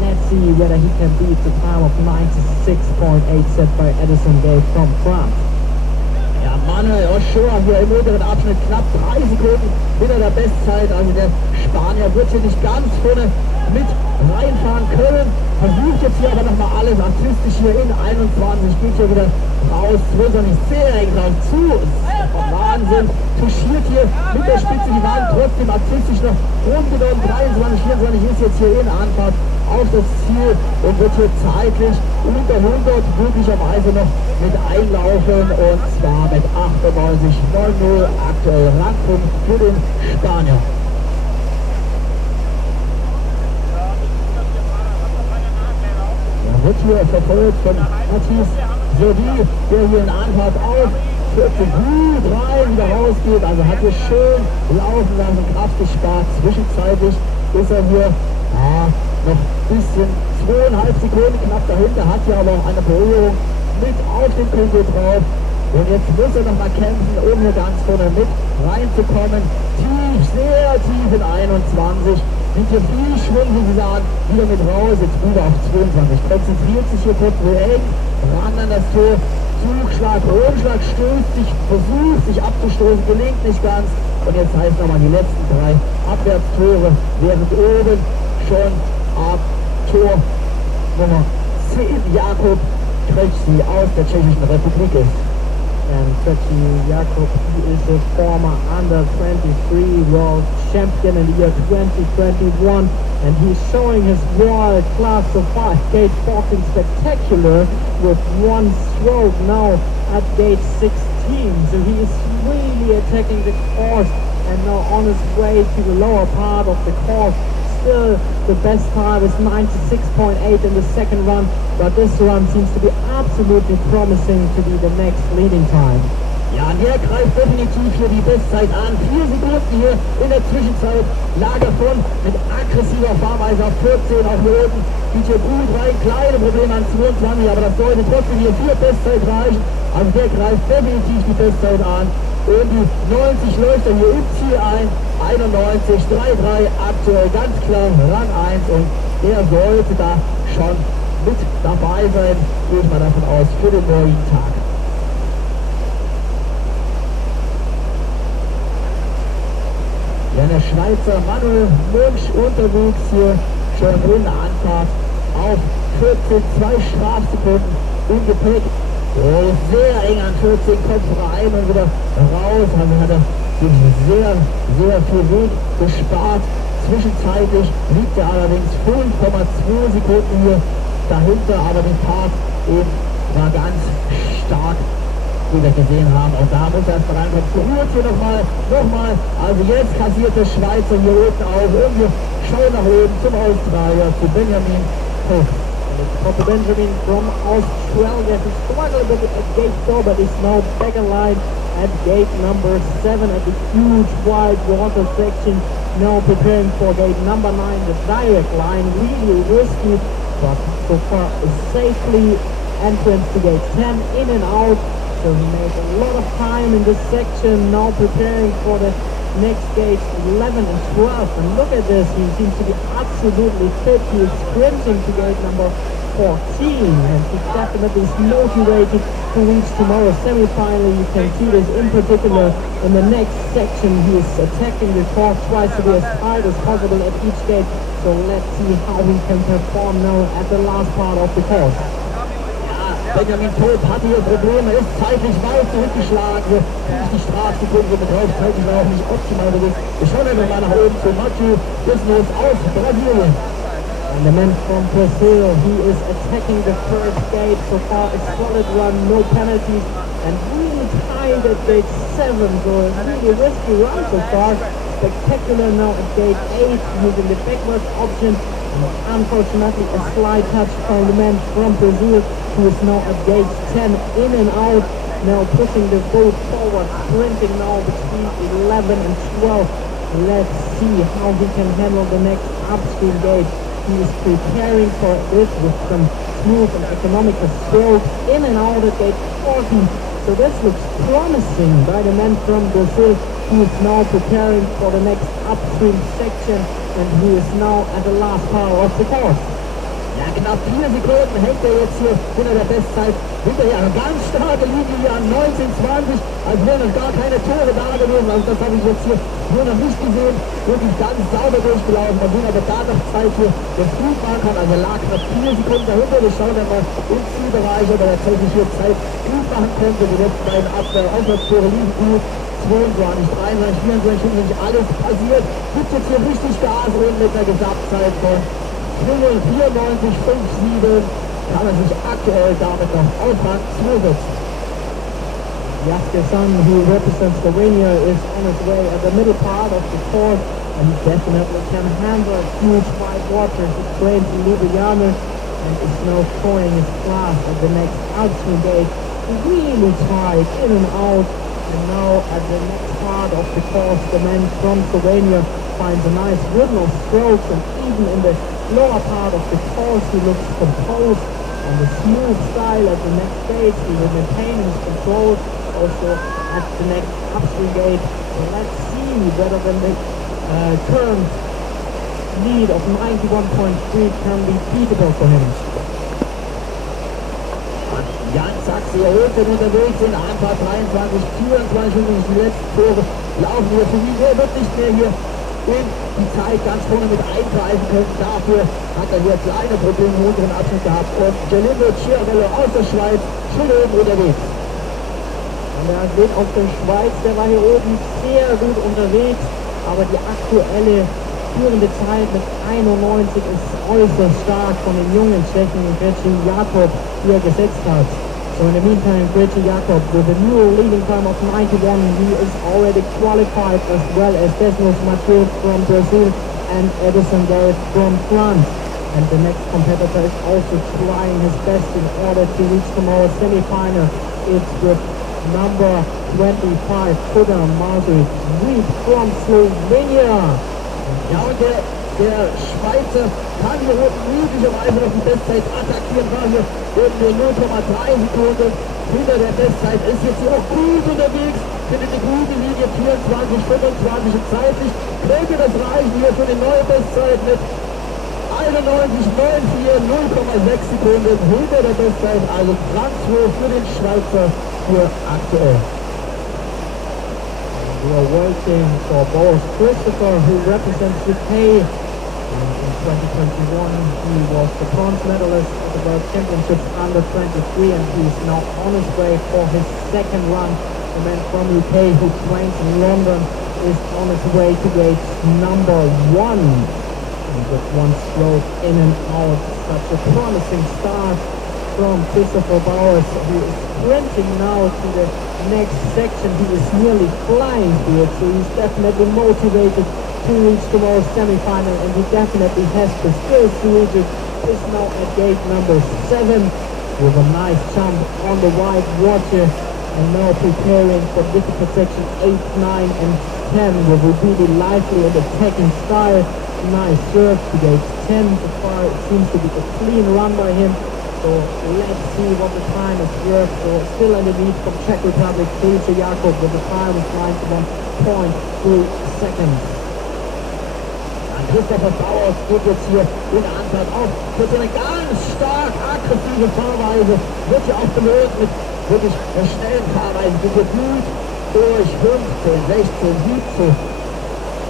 let's see whether he can beat the time of 96.8 set by Edison Gale from France. Ja, Manuel Ochoa hier im unteren Abschnitt knapp 3 Sekunden hinter der Bestzeit, also der Spanier wird hier nicht ganz vorne mit reinfahren können, versucht jetzt hier aber nochmal alles artistisch hier in 21, geht hier wieder raus, wird er nicht sehr eng drauf zu, Wahnsinn, touchiert hier mit der Spitze die Wand, trotzdem artistisch noch rumgenommen, 23, 24 ist jetzt hier in Anfahrt auf das Ziel und wird hier zeitlich unter 100 möglicherweise noch mit einlaufen, und zwar mit 98,00 aktuell Rangpunkt für den Spanier. wird hier verfolgt von Matthias Servi, der hier in Anfahrt auf 40 gut rein, wieder rausgeht. Also hat hier schön laufen lassen, Kraft gespart. Zwischenzeitlich ist er hier noch ein bisschen 2,5 Sekunden knapp dahinter, hat hier aber auch eine Berührung mit auf den Kumpel drauf. Und jetzt muss er noch mal kämpfen, um hier ganz vorne mit reinzukommen. Tief, sehr tief in 21. Sind hier viel Schwung, wie Sie sagen, wieder mit raus. Jetzt rüber auf 22. Konzentriert sich hier kurz eng ran an das Tor. Zugschlag, Rumschlag, stößt sich, versucht sich abzustoßen, gelingt nicht ganz. Und jetzt heißt nochmal die letzten 3 Abwärtstore, während oben schon ab Tor Nummer 10 Jakob Krejci aus der Tschechischen Republik ist. And Canoe-Kayak, he is a former under-23 world champion in the year 2021, and he's showing his world class so far. Gate 14 spectacular with 1 stroke now at gate 16. So he is really attacking the course and now on his way to the lower part of the course. Still, the best time is 96.8 in the second run, but this run seems to be absolutely promising to be the next leading time. Ja, der greift definitiv hier die Bestzeit an. 4 Sekunden hier in der Zwischenzeit. Lager von mit aggressiver Fahrweise auf 14, auf hier oben. Geht hier gut rein, kleine Probleme an 22, aber das sollte trotzdem hier 4 Bestzeit reichen. Also der greift definitiv die Bestzeit an. Und die 90 läuft er hier im Ziel ein. 91, 3-3, aktuell ganz klar Rang 1 und der sollte da schon mit dabei sein, gehe ich mal davon aus, für den morgigen Tag. Ja, der Schweizer Manuel Munch unterwegs hier schon in der Anfahrt auf 14, 2 Strafsekunden im Gepäck. Oh, sehr eng an 14, Kopf rein und wieder raus. Also hat er sich sehr, sehr viel Weg gespart. Zwischenzeitlich liegt er allerdings 5,2 Sekunden hier dahinter, aber den Part eben war ganz stark, wie wir gesehen haben. Und da muss er erst mal reinkommen. Berührt hier nochmal. Also jetzt kassiert der Schweizer hier unten auf. Irgendwie schauen nach oben zum Australier, zu Benjamin Hoch. Papa Benjamin from Australia, he struggled a bit at gate 4, but is now back in line at gate number 7 at the huge wide water section. Now preparing for gate number 9, the direct line, really risky, but so far safely entrance to gate 10, in and out. So he made a lot of time in this section, now preparing for the next gate 11 and 12. And look at this, he seems to be absolutely fit. He is sprinting to gate number 14, and he definitely is motivated to reach tomorrow's semi-final. You can see this in particular in the next section. He is attacking the course, tries to be as hard as possible at each gate. So let's see how he can perform now at the last part of the course. Benjamin Pope hatte hier Probleme, ist zeitlich weit zurückgeschlagen. Hier 50 Strafsekunden mit drauf, zeitlich war auch nicht optimal gewesen. Wir schauen einfach mal nach oben zu Matthew Business aus Brasilien. And the man from Brazil, he is attacking the first gate. So far a solid run, no penalties, and really tied at gate 7. So a really risky run so far. Spectacular now at gate 8, using the backwards option. And unfortunately, a slight touch from the man from Brazil, who is now at gate 10, in and out. Now pushing the boat forward, sprinting now between 11 and 12. Let's see how he can handle the next upstream gate. He is preparing for this with some smooth and economical strokes in and out at gate 14. So this looks promising by the man from Brazil, who is now preparing for the next upstream section, and who is now at the last part of the course. Ja, knapp 4 Sekunden hängt er jetzt hier hinter der Bestzeit. Hinterher eine ganz starke Linie hier an 19:20, als wären noch gar keine Tore da gewesen. Also das habe ich jetzt hier nur noch nicht gesehen. Wirklich ganz sauber durchgelaufen. Mal sehen, ob er da noch Zeit hier jetzt gut machen kann. Also er lag noch 4 Sekunden dahinter. Wir schauen dann mal im Zielbereich, ob er tatsächlich hier Zeit gut machen konnte. Die letzten beiden Auswärtstore liefen gut. 22, 23, 24, 25, alles passiert. Gibt jetzt hier richtig Gas und mit einer Gesamtzeit von 94,57 kann er sich aktuell damit noch auf Rang 2 setzen. Jasker Sun, who represents Slovenia, is on his way at the middle part of the course, and he definitely can handle huge wide waters. He trained in Ljubljana, and is now showing his class at the next outswing gate. Really tight, in and out. And now at the next part of the course, the man from Slovenia finds a nice rhythm of strokes, and even in the lower part of the course he looks composed on the smooth style at the next gate. He will maintain his control also at the next upswing gate. So let's see whether the current lead of 91.3 can be beatable for him. Jan Sachse erholt sind unterwegs in Anfahrt 23, 24 und die letzten Tore laufen hier für ihn. Er wird nicht mehr hier in die Zeit ganz vorne mit eingreifen können. Dafür hat er hier kleine Probleme im unteren Abschnitt gehabt. Und Gelindo Ciarello aus der Schweiz schon oben unterwegs. Und er geht auf den Schweiz, der war hier oben sehr gut unterwegs, aber die aktuelle führende Zeit mit 91 ist äußerst stark von den jungen Tschechen Gretchen Jakob hier gesetzt hat. So in the meantime, Gretchen Jakob with a new leading time of 91, he is already qualified, as well as Desmos Matheus from Brazil and Edison Garrett from France. And the next competitor is also trying his best in order to reach tomorrow's semi-final. It's with number 25, Kuda Margaret Reed from Slovenia. Ja, und der Schweizer kann hier oben möglicherweise noch die Bestzeit attackieren, war hier oben nur 0,3 Sekunden hinter der Bestzeit, ist jetzt hier auch gut unterwegs, findet die gute Linie 24, 25 und zeitlich könnte das reichen hier für die neue Bestzeit mit 91,94, 0,6 Sekunden hinter der Bestzeit, also ganz hoch für den Schweizer hier aktuell. We are waiting for Boris Christopher, who represents UK. In 2021, he was the bronze medalist at the World Championships under 23, and he is now on his way for his second run. The man from UK who trains in London is on his way to gate number 1. And with one stroke in and out, such a promising start from Christopher Bowers, who is sprinting now to the next section. He is nearly flying through it, so he's definitely motivated to reach tomorrow's semi-final, and he definitely has the skills to reach it. Is now at gate number 7 with a nice jump on the wide water, and now preparing for difficult section 8, 9 and 10 with a really lively and attacking style. Nice serve to gate 10. So far it seems to be a clean run by him. So let's see what the time is worth. So still in the lead from Czech Republic, Gretchen Jakob with a time of 91.3 seconds. Christopher Bauers geht jetzt hier in Anfahrt auf für seine ganz stark aggressive Fahrweise. Wird hier auch belohnt mit wirklich einer schnellen Fahrweise. Die wird gut durch 15, 16, 17.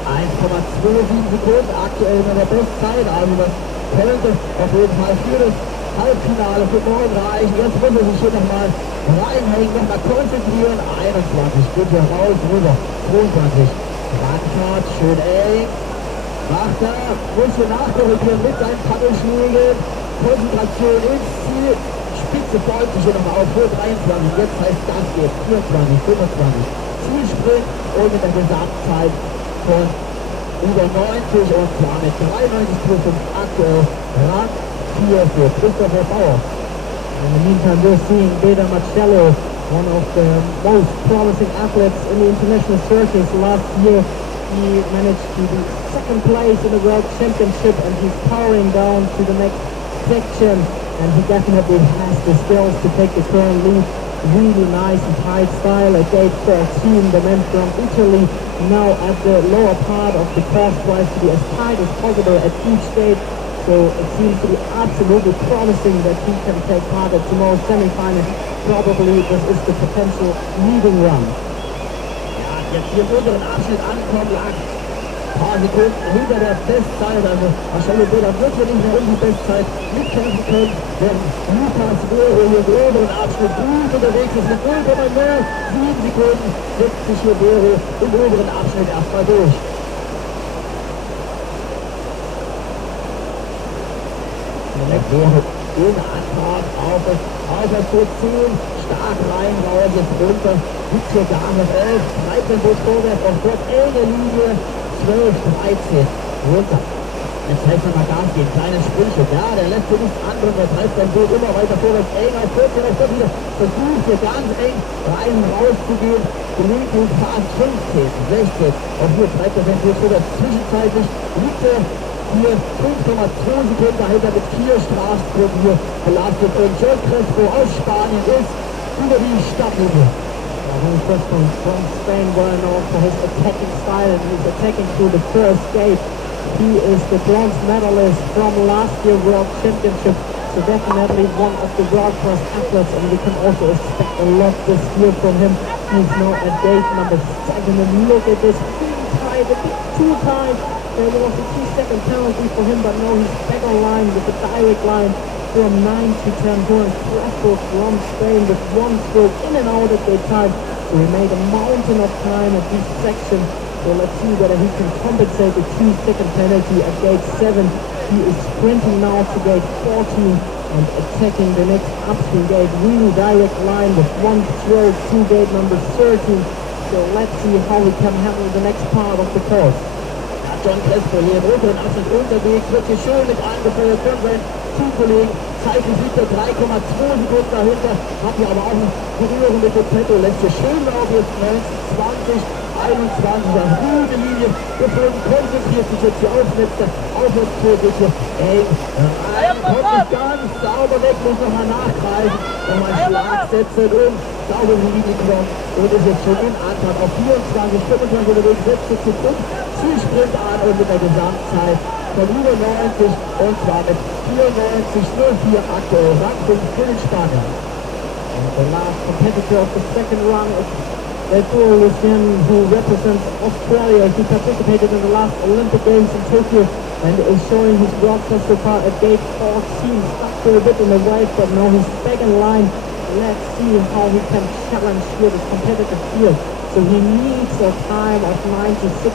1,27 Sekunden aktuell in der Bestzeit. Also das könnte auf jeden Fall für das Halbfinale für morgen reichen. Jetzt muss er sich hier nochmal reinhängen, nochmal konzentrieren. 21 geht hier raus, rüber. 22. Radfahrt, schön eng. Macht er, muss hier nachkorrigieren mit seinen Paddelschlägen. Konzentration ins Ziel. Spitze beugt sich hier nochmal auf für 23. Jetzt heißt das geht. 24, 25. Zielsprint und mit der Gesamtzeit von über 90 und zwar mit 93 plus aktuell Rang 4 für Christopher Bauer. In the meantime, we're seeing Beda Marcello, one of the most promising athletes in the international circus. Last year, he managed to be second place in the World Championship, and he's powering down to the next section, and he definitely has the skills to take the current lead. Really nice and tight style at gate 13. The man from Italy now at the lower part of the course tries to be as tight as possible at each gate. So it seems to be absolutely promising that he can take part at tomorrow's semi-final. Probably this is the potential leading run. Ja, jetzt hier im unteren Abschnitt ankommen, lag ein paar Sekunden hinter der Bestzeit. Also Marcello Beda wird hier nicht mehr um die Bestzeit mitkämpfen können, während Lukas Bero hier im oberen Abschnitt gut unterwegs ist mit 0,07 Sekunden, setzt sich hier Bero im oberen Abschnitt erstmal durch. Bero in Anfahrt auf das Boot 10, stark rein, raus, jetzt runter, gibt hier gar noch 11, 13 Boot vorwärts, auf dort enge Linie, 12, 13, runter. Jetzt lässt er mal Gas geben, kleines Sprungchen. Ja, der lässt sich nicht anderen, das heißt, dann geht immer weiter vorwärts, eng auf 14, auf 14 wieder. Versucht hier ganz eng rein rauszugehen. Gelingt nun fast 15, 16. Auch hier treibt er sein Kurs vorwärts. Zwischenzeitlich liegt er hier 5,2 Sekunden dahinter mit 4 Strafsekunden hier belastet. Und John Crespo aus Spanien ist über die Stadtlinie. John Crespo from Spain, well known for his attacking style, and he's attacking through the first gate. He is the bronze medalist from last year's World Championship, so definitely one of the world-class athletes, and we can also expect a lot this year from him. He's now at gate number 7, and look at this, being tied a bit too tight. There was a 2-second penalty for him, but now he's back on line with a direct line from 9 to 10. John Crespo from Spain with one stroke in and out at gate 5. So he made a mountain of time at this section. So let's see whether he can compensate the 2-second penalty at gate 7. He is sprinting now to gate 14 and attacking the next upstream gate. Really direct line with one stroke to gate number 13. So let's see how he can handle the next part of the course. John Crespo hier im oberen Abschnitt unterwegs, wird hier schön mit angefeuert von seinen Teamkollegen. Zeitlich liegt er 3,2 Sekunden dahinter, hat hier aber auch eine Berührung mit dem Petto, lässt hier schön auf jetzt 19, 20, 21, eine gute Linie gefunden, konzentriert sich jetzt hier auf letzter Aufwärtstour, geht hier eng rein, kommt nicht ganz sauber weg, muss nochmal nachgreifen, nochmal Schlag setzen und sauber in die Linie kommen und ist jetzt schon im Antrag auf 24, 25 unterwegs, setzt sich zu 5. Zielsprint an und mit der Gesamtzeit von über 90 und zwar mit 94,04 aktuell Rang 5 für den Spanier. And the last competitor of the second run is Arturo Lucien, who represents Australia. He participated in the last Olympic Games in Tokyo and is showing his world class so far at gate 14. Stuck for a bit in the wide, but now he's back in line. Let's see how he can challenge here the competitive field. So he needs a time of 96.8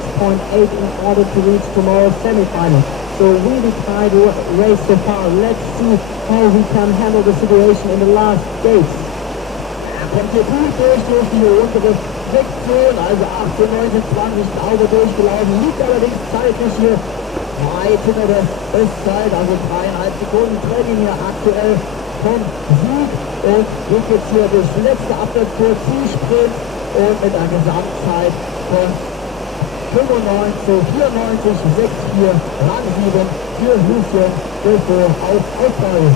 in order to reach tomorrow's semi-final. So really tight race so far. Let's see how he can handle the situation in the last gates. Er kommt hier gut durch die untere Sektion, also 18, 19, 20 sauber durchgelaufen, liegt allerdings zeitlich hier weit hinter der Bestzeit, also 3,5 Sekunden trennen hier aktuell vom Sieg und geht jetzt hier durch die letzte Abwärtstour, Zielsprint und mit einer Gesamtzeit von 95, 94, 64, Rang 7 für Lucien Crespo aus Augsburg.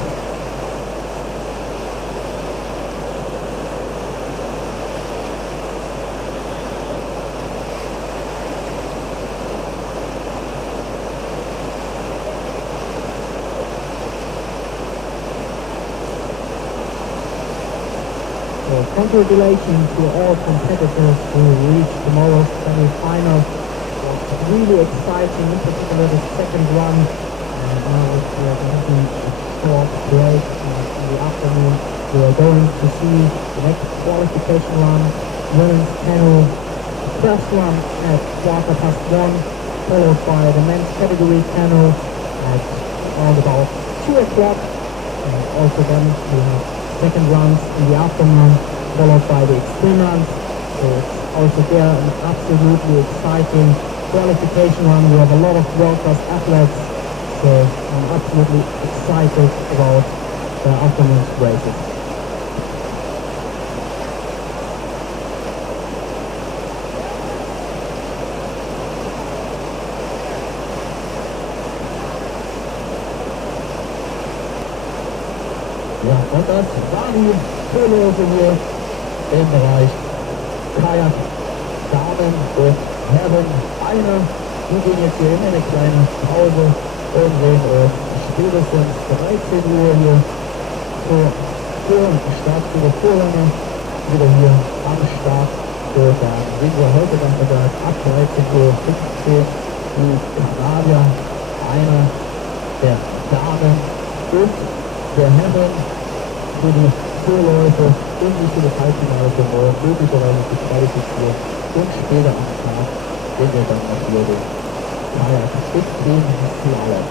So congratulations to all competitors who reached tomorrow's semi-final. It was really exciting, in particular the second run. And now we are having a short break in the afternoon. We are going to see the next qualification run, women's canoe. First run at 1:15, followed by the men's category canoe at around about 2 o'clock. And also then we have second runs in the afternoon, followed by the extreme runs. So it's also there an absolutely exciting qualification run. We have a lot of world-class athletes, so I'm absolutely excited about the afternoon's races. Ja, und das war die Vorlose hier im Bereich Kajak, Damen und Herren. Die gehen jetzt hier in eine kleine Pause und sehen uns spätestens 13 Uhr hier vor Start für Vorrunde wieder hier am Start. Und dann sehen wir heute Nachmittag ab 13:15 Uhr die Australier, einer der Damen und der Herren für die Vorläufe und die für das Halbfinale für morgen möglicherweise die Qualifikation und später am Tag sehen wir dann noch hier den Kajak und den Slalom.